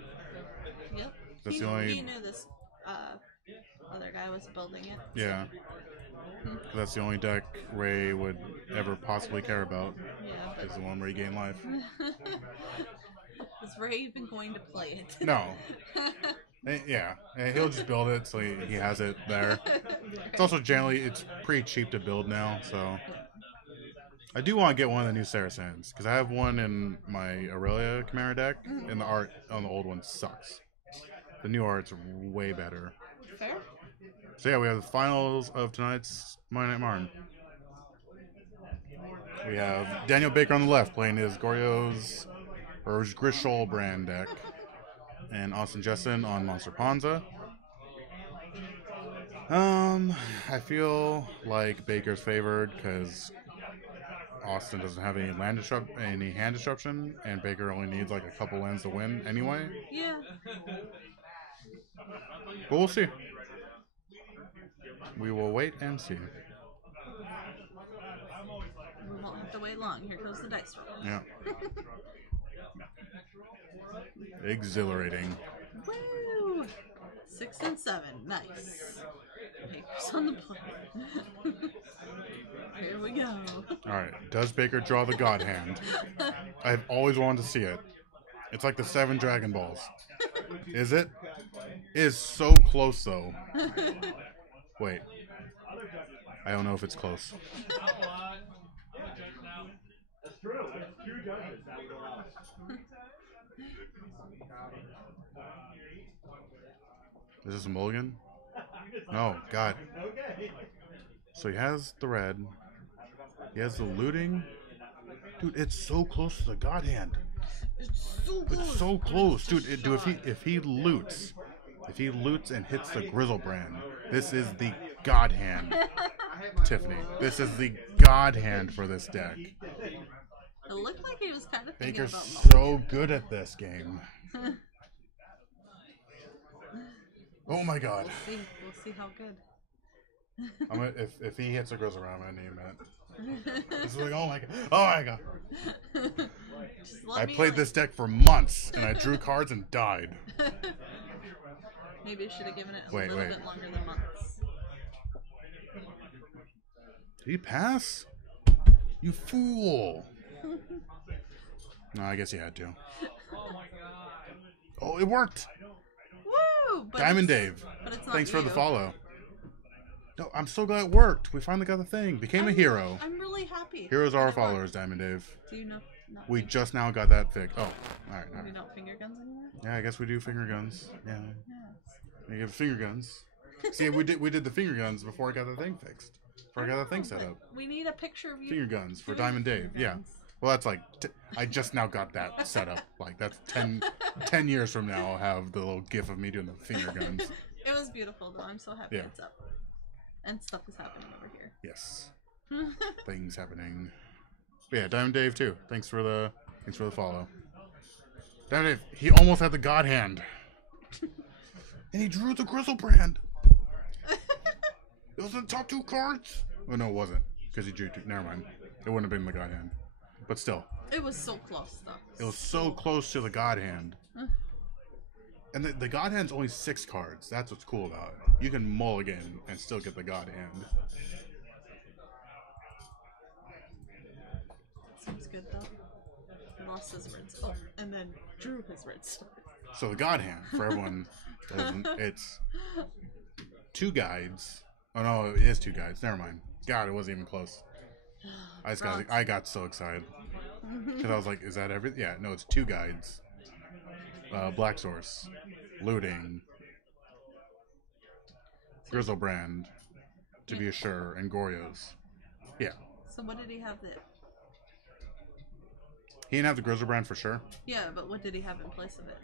Yep. That's he, the only. he knew this other guy was building it. Yeah. 'Cause that's the only deck Ray would ever possibly care about. Yeah, Is the one where you gain life. Is Ray even going to play it? No. Yeah, he'll just build it so he has it there. It's also generally it's pretty cheap to build now, so I do want to get one of the new Saracens because I have one in my Aurelia Chimera deck, and the art on the old one sucks. The new art's way better. Fair. So yeah, we have the finals of tonight's Monday Night Martin. We have Daniel Baker on the left playing his Goryo's or his Grishol brand deck, and Austin Jessen on Monster Panza. I feel like Baker's favored because Austin doesn't have any any hand disruption, and Baker only needs like a couple lands to win anyway. Yeah. But we'll see. We will wait and see. We won't have to wait long. Here goes the dice roll. Yeah. Exhilarating. Woo! 6 and 7. Nice. Baker's on the plate. Here we go. Alright, does Baker draw the God Hand? I've always wanted to see it. It's like the 7 Dragon Balls. Is it? It is so close though. Wait. I don't know if it's close. That's true. That's 2 judges that would allow. Is this a mulligan? No, God. So he has the red. He has the looting. Dude, it's so close to the God Hand. It's so close, dude. If he loots and hits the Grizzlebrand, this is the God Hand, Tiffany. This is the God Hand for this deck. It looked like he was kind of thinking Baker's about so good at this game. Oh my God. We'll see how good. I'm gonna, if he hits a Grizzlebrand, I'm gonna name it. It's like, oh my God. I played this deck for months, and I drew cards and died. Maybe I should have given it a Wait. little bit longer than months. Did he pass? You fool. No, I guess he had to. Oh, it worked. Woo! Diamond Dave. But it's not Thanks for the you. follow. No, I'm so glad it worked. We finally got the thing. Became a hero. I'm really happy. Heroes are our That it worked. followers, Diamond Dave. Do you know? We just now got that fixed. Oh, alright. We don't finger guns anymore? Yeah, I guess we do finger guns. Yeah. Yes. We have finger guns. See, we did the finger guns before I got the thing fixed. Before I got the thing set up. We need a picture of you. Finger guns for doing Diamond Dave. finger Yeah. guns. Well, that's like I just now got that set up. Like that's 10 years from now, I'll have the little gif of me doing the finger guns. It was beautiful, though. I'm so happy Yeah. it's up. And stuff is happening over here. Yes. Things happening. But yeah, Diamond Dave too. Thanks for the follow. Diamond Dave, he almost had the God Hand. And he drew the Grizzlebrand. It was in the top 2 cards. Oh no, it wasn't. Because he drew 2. Never mind. It wouldn't have been the God Hand. But still. It was so close, though. It was so close to the God Hand. And the God Hand's only 6 cards. That's what's cool about it. You can mulligan and still get the God Hand. Seems good, though. He lost his red sword. And then drew his red sword. So the God Hand, for everyone, it's 2 guides. Oh no, it is 2 guides. Never mind. God, it wasn't even close. I got so excited. Because I was like, is that everything? Yeah, no, it's 2 guides. Black Source, Looting, Grizzlebrand, to be sure, and Goryo's. Yeah. So what did he have that? He didn't have the Grizzlebrand for sure. Yeah, but what did he have in place of it?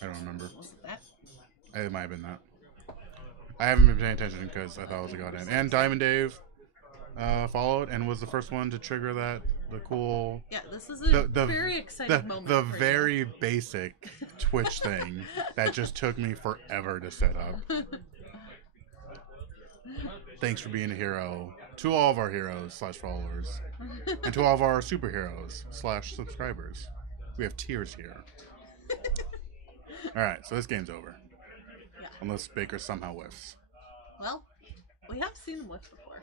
I don't remember. Was it that? It might have been that. I haven't been paying attention because I thought it was a God Hand. And Diamond Dave followed and was the first one to trigger the cool. Yeah, this is a very exciting moment. The for very you. basic Twitch thing that just took me forever to set up. Thanks for being a hero to all of our heroes / followers, and to all of our superheroes / subscribers. We have tiers here. All right, so this game's over. Yeah. Unless Baker somehow whiffs. Well, we have seen him whiff before.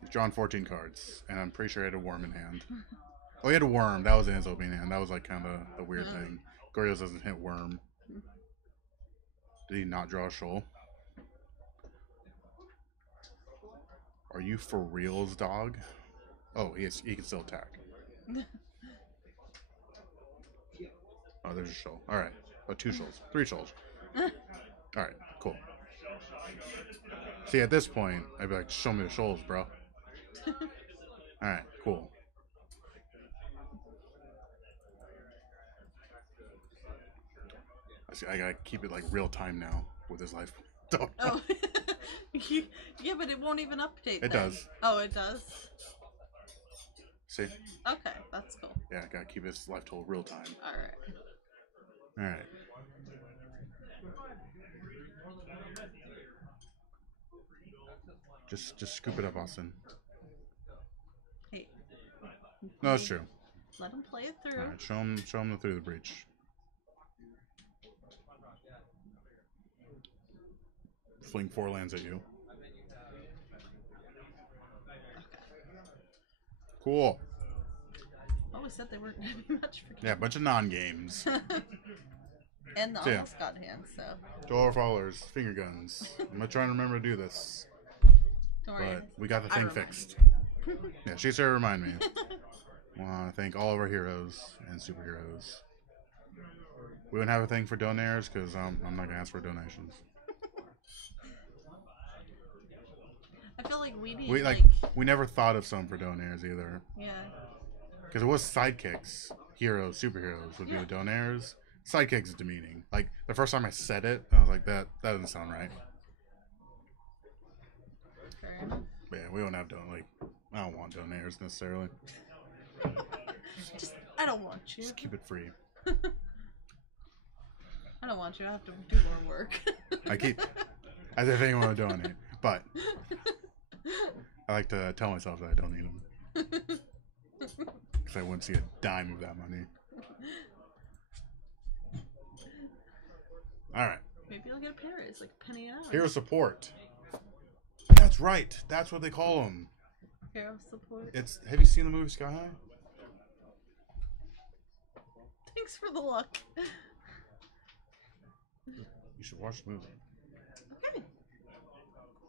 He's drawn 14 cards, and I'm pretty sure he had a worm in hand. Oh, he had a worm. That was in his opening hand. That was like kind of the weird thing. Goryo's doesn't hit worm. Did he not draw a shoal? Are you for reals, dog? Oh, he can still attack. Oh, there's a shoal. All right. Oh, 2 shoals. 3 shoals. All right, cool. See, at this point, I'd be like, show me the shoals, bro. Alright, cool. I gotta keep it like real time now with his life. Oh, yeah, but it won't even update. It does. Oh, it does. See? Okay, that's cool. Yeah, I gotta keep his life total real time. All right. Alright. Just scoop it up, Austin. Hey. No, that's true. Let him play it through. Alright, show him the through the breach. Fling 4 lands at you. Cool. Always said they weren't gonna be much for. Yeah, a bunch of non-games. And the So, yeah. almost got hands, so. To all our followers, finger guns. I'm gonna try and remember to do this. Don't worry. But we got the I thing remind fixed. Yeah, she started to remind me. I want to thank all of our heroes and superheroes. We wouldn't have a thing for donaires because I'm not gonna ask for donations. I feel like we need We never thought of some for donaires either. Yeah. Because it was sidekicks, heroes, superheroes would be the donaires. Sidekicks is demeaning. Like the first time I said it, I was like, that doesn't sound right. Fair enough. But yeah, we don't have I don't want donaires necessarily. I don't want you. Just keep it free. I don't want you. I have to do more work. I keep as if anyone would donate, but I like to tell myself that I don't need them because I wouldn't see a dime of that money. All right. Maybe I'll get a pay raise, like a penny an hour. Hero support. That's right. That's what they call them. Hero support. Have you seen the movie Sky High? Thanks for the luck. You should watch the movie. Okay.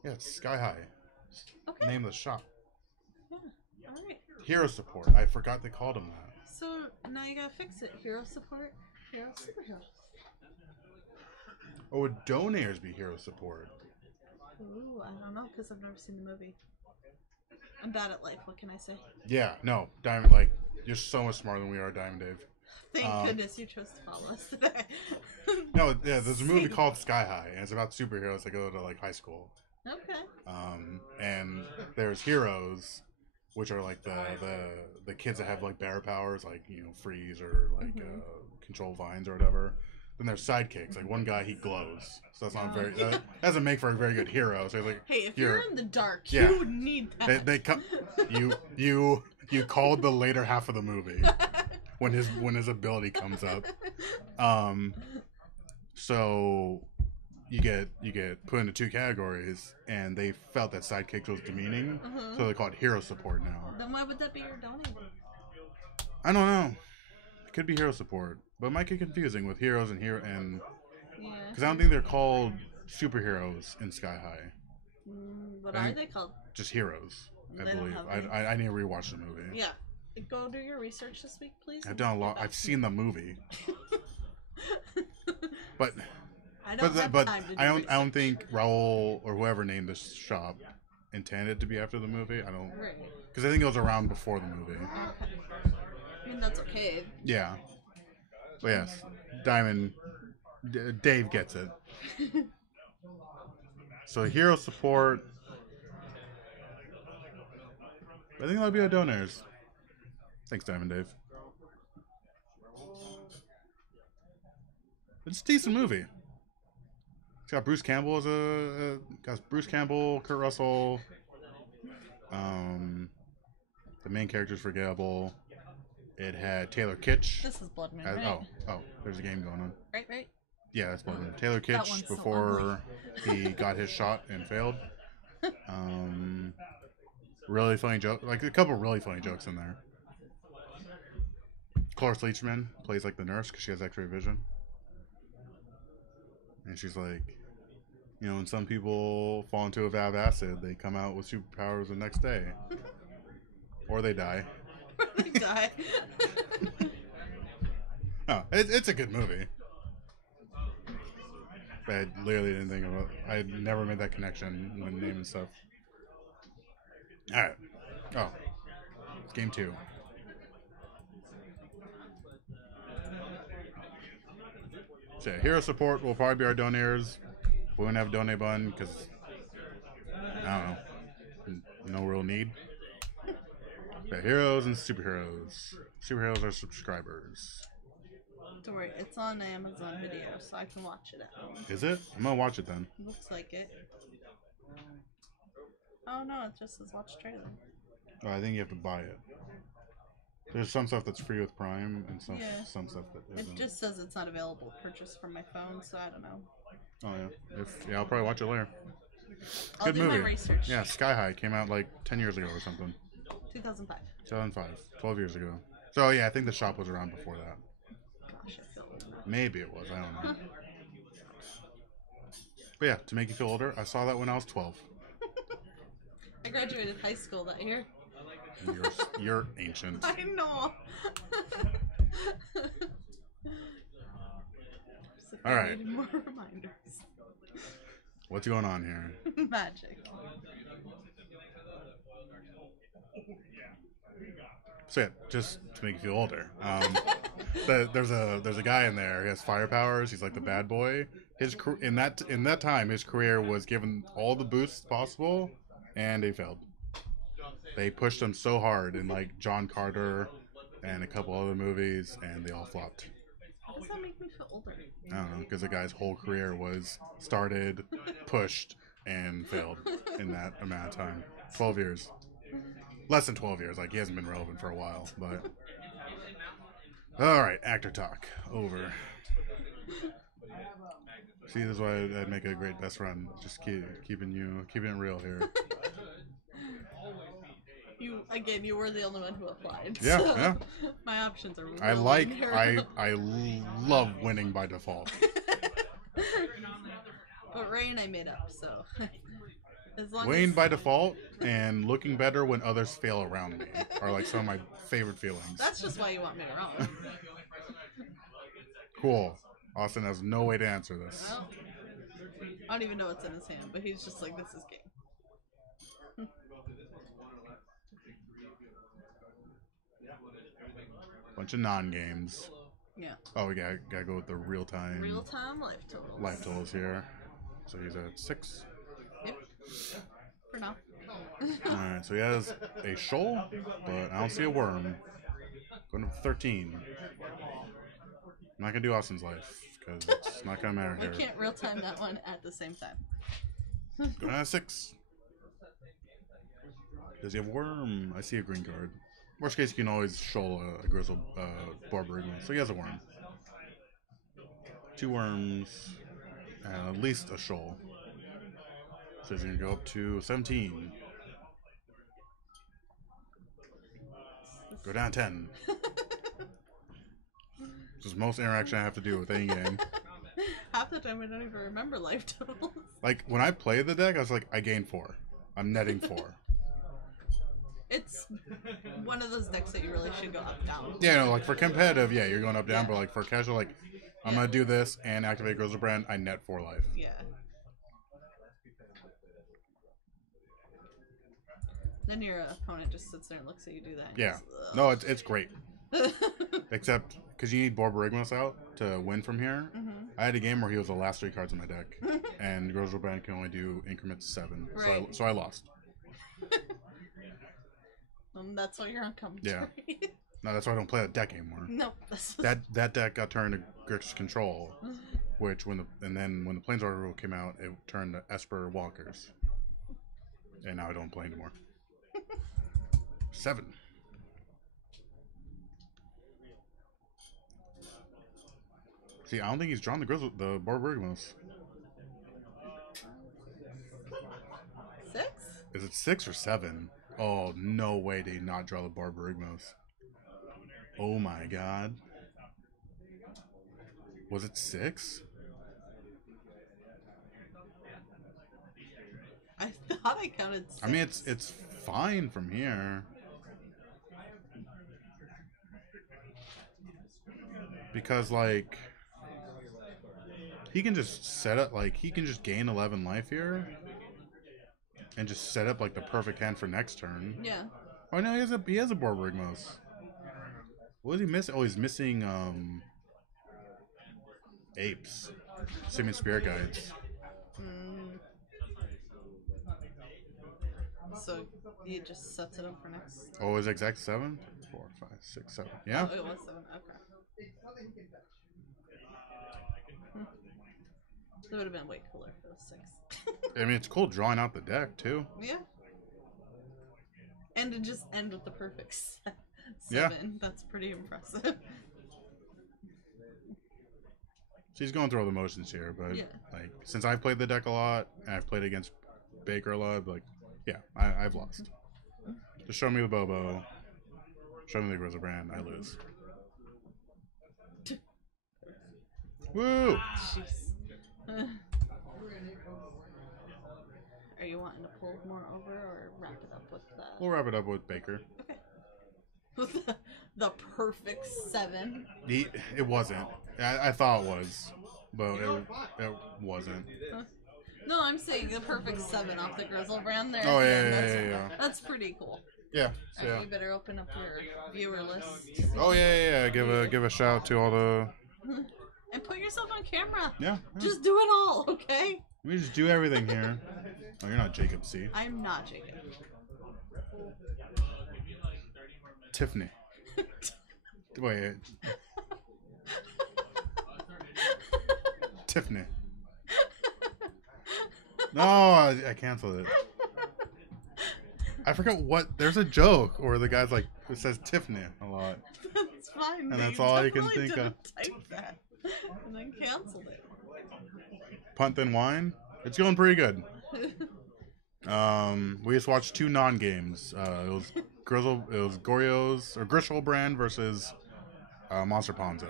Yeah, it's Sky High. Okay. Name of the shop. Yeah. All right. Hero support. I forgot they called them that. So now you gotta fix it. Hero support. Hero superhero. Or would donaires be hero support? Ooh, I don't know because I've never seen the movie. I'm bad at life. What can I say? Yeah, no, Diamond. You're so much smarter than we are, Diamond Dave. Thank goodness you chose to follow us today. No, yeah, there's a movie called Sky High, and it's about superheroes that go to high school. Okay. And there's heroes, which are the kids that have bear powers, freeze or control vines or whatever. Then there's sidekicks. One guy, he glows, so that's not very. That doesn't make for a very good hero. So he's hey, if you're in the dark, yeah, you need that. They come. You called the later half of the movie when his ability comes up. So you get put into two categories, and they felt that sidekicks was demeaning, so they call it hero support now. Then why would that be your donate? I don't know. It could be hero support, but it might get confusing with heroes and because I don't think they're called superheroes in Sky High. What are they called? Just heroes, I believe. I need to rewatch the movie. Yeah. Go do your research this week, please. I've done a lot. I've seen the movie. But I don't think Raul or whoever named this shop intended to be after the movie. I don't, because I think it was around before the movie. Okay. I mean, that's okay. Yeah. But yes, Diamond, Dave gets it. So hero support. I think that'll be our donors. Thanks, Diamond Dave. It's a decent movie. It's got Bruce Campbell Kurt Russell. The main character's forgettable. It had Taylor Kitsch. This is Blood Moon, right? Oh, there's a game going on. Right. Yeah, that's Blood Moon. Taylor Kitsch before he got his shot and failed. Really funny joke, a couple really funny jokes in there. Cloris Leachman plays the nurse because she has X-ray vision. And she's like, when some people fall into a vat of acid, they come out with superpowers the next day. Or they die. No, it's a good movie. But I literally didn't think of it. I never made that connection when naming stuff. Alright. Oh. It's game 2. So hero support will probably be our donors. We won't have a donate button because I don't know, no real need. But heroes and superheroes. Superheroes are subscribers. Don't worry, it's on Amazon Video, so I can watch it at home. Is it? I'm gonna watch it then. Looks like it. Oh no, it just says watch trailer. Oh, I think you have to buy it. There's some stuff that's free with Prime and some stuff that isn't. It just says it's not available to purchase from my phone, so I don't know. Oh yeah. I'll probably watch it later. I'll do movie. my research. Yeah, Sky High came out 10 years ago or something. 2005. 2005. 12 years ago. So yeah, I think the shop was around before that. Gosh, I feel old enough. Maybe it was. I don't know. But yeah, to make you feel older, I saw that when I was 12. I graduated high school that year. You're ancient. I know. if All I right. needed more reminders. What's going on here? Magic. So yeah, just to make you feel older. There's a guy in there. He has fire powers. He's like the bad boy. In that time, his career was given all the boosts possible, and they failed. They pushed him so hard in like John Carter and a couple other movies, and they all flopped. How does that make me feel older? I don't know, because the guy's whole career was started, pushed, and failed in that amount of time. 12 years. Less than 12 years. Like, he hasn't been relevant for a while, but... Alright, actor talk. Over. See, this is why I'd make a great best friend. Just keeping it real here. You were the only one who applied. Yeah, so yeah. My options are really I love winning by default. But Rain I made up, so as long Winning as... by default and looking better when others fail around me are like some of my favorite feelings. That's just why you want me around. Cool. Austin has no way to answer this. Well, I don't even know what's in his hand, but he's just like, this is game. Bunch of non-games. Yeah. Oh, we gotta go with the real-time Life totals. life totals here. So he's at 6. Yep. For now. Alright, so he has a shoal, but I don't see a worm. Going to 13. I'm not gonna do Austin's life, because it's not gonna matter We here. can't real time that one at the same time. Going to 6. Does he have worm? I see a green card. Worst case, you can always shoal a grizzle Barbarigma. So he has a worm. 2 worms, and at least a shoal. So he's going to go up to 17. Go down 10. This is the most interaction I have to do with any game. Half the time I don't even remember life totals. Like, when I play the deck, I was like, I gained 4. I'm netting 4. It's one of those decks that you really should go up down. Yeah, no, like for competitive, yeah, you're going up down, Yeah. but like for casual, like I'm gonna do this and activate Grizzlebrand, I net 4 life. Yeah. Then your opponent just sits there and looks at you do that. And Yeah, goes, no, it's great. Except because you need Borborygmus out to win from here. Mhm. I had a game where he was the last 3 cards in my deck, and Grizzlebrand can only do increments 7, Right. so I lost. That's why you're on commentary. Yeah. No, that's why I don't play that deck anymore. No. That deck got turned to Grixis Control, which when the Planeswalker rule came out, it turned to Esper Walkers, and now I don't play anymore. 7. See, I don't think he's drawn the Borborygmus. 6? Is it 6 or 7? Oh, no way did he not draw the Borborygmus. Oh my god. Was it 6? I thought I counted 6. I mean, it's fine from here. Because, like, he can just set up, like, he can just gain 11 life here. And just set up, like, the perfect hand for next turn. Yeah. Oh, no, he has a Borborygmus. What is he missing? Oh, he's missing, apes. Simian Spirit Guides. So he just sets it up for next. Oh, is it exact 7? 4, 5, 6, 7. Yeah? Oh, it was 7. Okay. It would have been way cooler if it was 6. I mean, it's cool drawing out the deck, too. Yeah. And to just end with the perfect 7. Yeah. That's pretty impressive. So he's going through all the motions here, but Yeah. like since I've played the deck a lot and I've played against Baker a lot, like yeah, I've lost. Just show me the Bobo, show me the Grizzlebrand, I lose. Woo! Jeez. Are you wanting to pull more over or wrap it up with the? We'll wrap it up with Baker. Okay. With the perfect 7. It wasn't. I thought it was, but it wasn't. No, I'm saying the perfect 7 off the Grizzle brand there. Oh, yeah. That's pretty cool. Yeah. So, yeah. You better open up your viewer list. Oh yeah. Give a shout out to all the. And put yourself on camera. Yeah. Just do it all, okay? We just do everything here. Oh, you're not Jacob C. I'm not Jacob. Tiffany. Wait. Tiffany. No, I canceled it. I forgot what. There's a joke where the guy's like, it says Tiffany a lot. That's fine. And that's all you can definitely think of. Type that and then canceled it. Punt then wine. It's going pretty good. We just watched 2 non-games. It was Goryo's or Grishol brand versus Monster Ponza,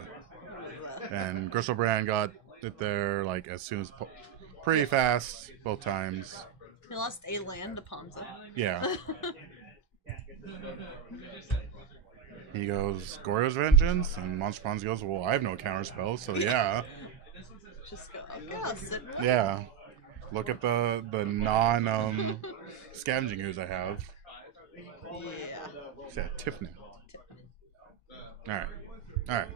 and Grishol brand got it there like as soon as pretty fast both times. He lost a land to Ponza. Yeah. He goes Goryo's Vengeance, and Monster Ponza goes, well, I have no counter spells, so yeah. Just go. Okay, I'll sit. Yeah. Look at the non scavenging ooze I have. Yeah. Yeah, Tiffany. Alright.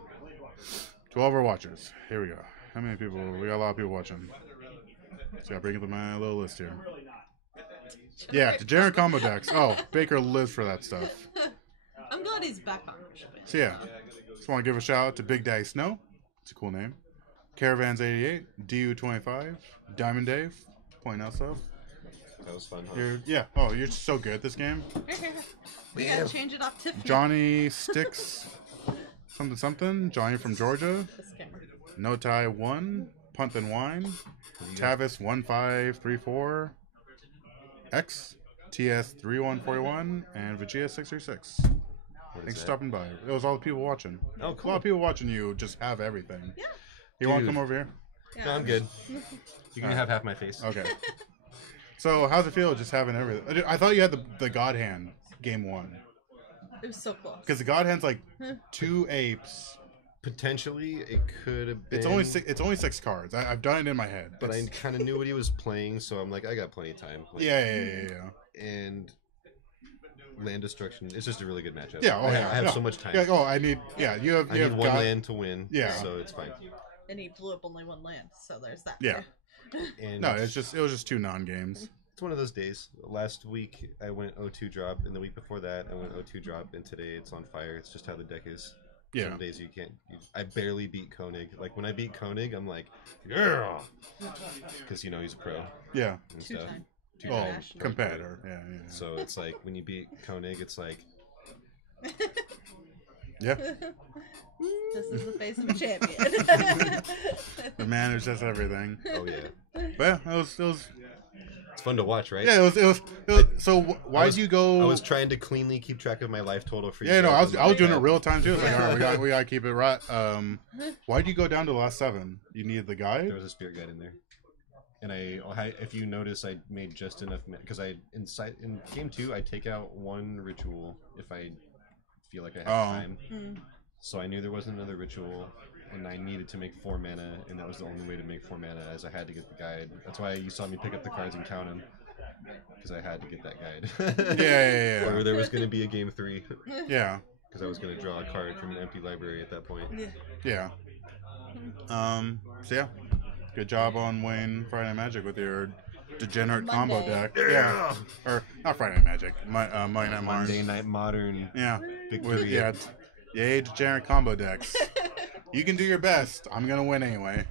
12 watchers. Here we go. How many people? We got a lot of people watching. So I bring up my little list here. Yeah, degenerate combo decks. Oh, Baker lives for that stuff. I'm glad he's back on Grishol. So yeah, just want to give a shout out to Big Daddy Snow. It's a cool name. Caravans 88, DU 25, Diamond Dave, pointing out stuff. That was fun, huh? You're so good at this game. We gotta change it off Tiffany. Johnny Sticks, something. Johnny from Georgia. No Tie 1, Punt and Wine, Tavis 1534, X, TS 3141, and Vegeta 636. Thanks for stopping by. It was all the people watching. Oh, cool. A lot of people watching you just have everything. Yeah. You want to come over here? Yeah. No, I'm good. You can have half my face. Okay. So, how's it feel just having everything? I thought you had the God Hand game 1. It was so close. Because the God Hand's like 2 apes. Potentially, it could have been. It's only 6 cards. I've done it in my head. But I kind of knew what he was playing, so I'm like, I got plenty of time. Like, yeah. And land destruction. It's just a really good matchup. Yeah, I have so much time. Yeah, I need one land to win. Yeah, so it's fine. And he blew up only 1 land, so there's that. Yeah. And no, it was just 2 non-games. It's one of those days. Last week I went 0-2 drop, and the week before that I went 0-2 drop, and today it's on fire. It's just how the deck is. Yeah. Some days you can't. I barely beat Koenig. Like when I beat Koenig, I'm like, yeah, because he's a pro. Yeah. And stuff. Competitor. Yeah. So it's like when you beat Koenig, it's like. Yeah. This is the face of a champion. The man who says everything. Oh yeah. But yeah, it was. It's fun to watch, right? Yeah, it was. So why'd you go? I was trying to cleanly keep track of my life total for you. Yeah, no, I was doing it real time too. It's like, all right, we gotta keep it right. Why'd you go down to the last 7? You needed the guide. There was a spirit guide in there, and if you notice, I made just enough because in game 2 I take out 1 ritual if I feel like I have time. So I knew there wasn't another ritual, and I needed to make 4 mana, and that was the only way to make 4 mana, as I had to get the guide. That's why you saw me pick up the cards and count them, because I had to get that guide. Yeah. Or there was going to be a game 3. Yeah. Because I was going to draw a card from an empty library at that point. Yeah. So yeah, good job on Wayne Friday Night Magic with your degenerate combo deck. Yeah. Or not Friday Night Magic. Monday Night Modern. Yeah. Victory. Yay, degenerate combo decks. You can do your best. I'm gonna win anyway.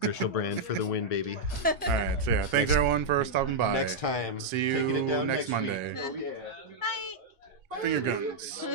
Grishol brand for the win, baby. All right. So yeah, thanks everyone for stopping by. Next time. See you next Monday. Bye. Finger guns.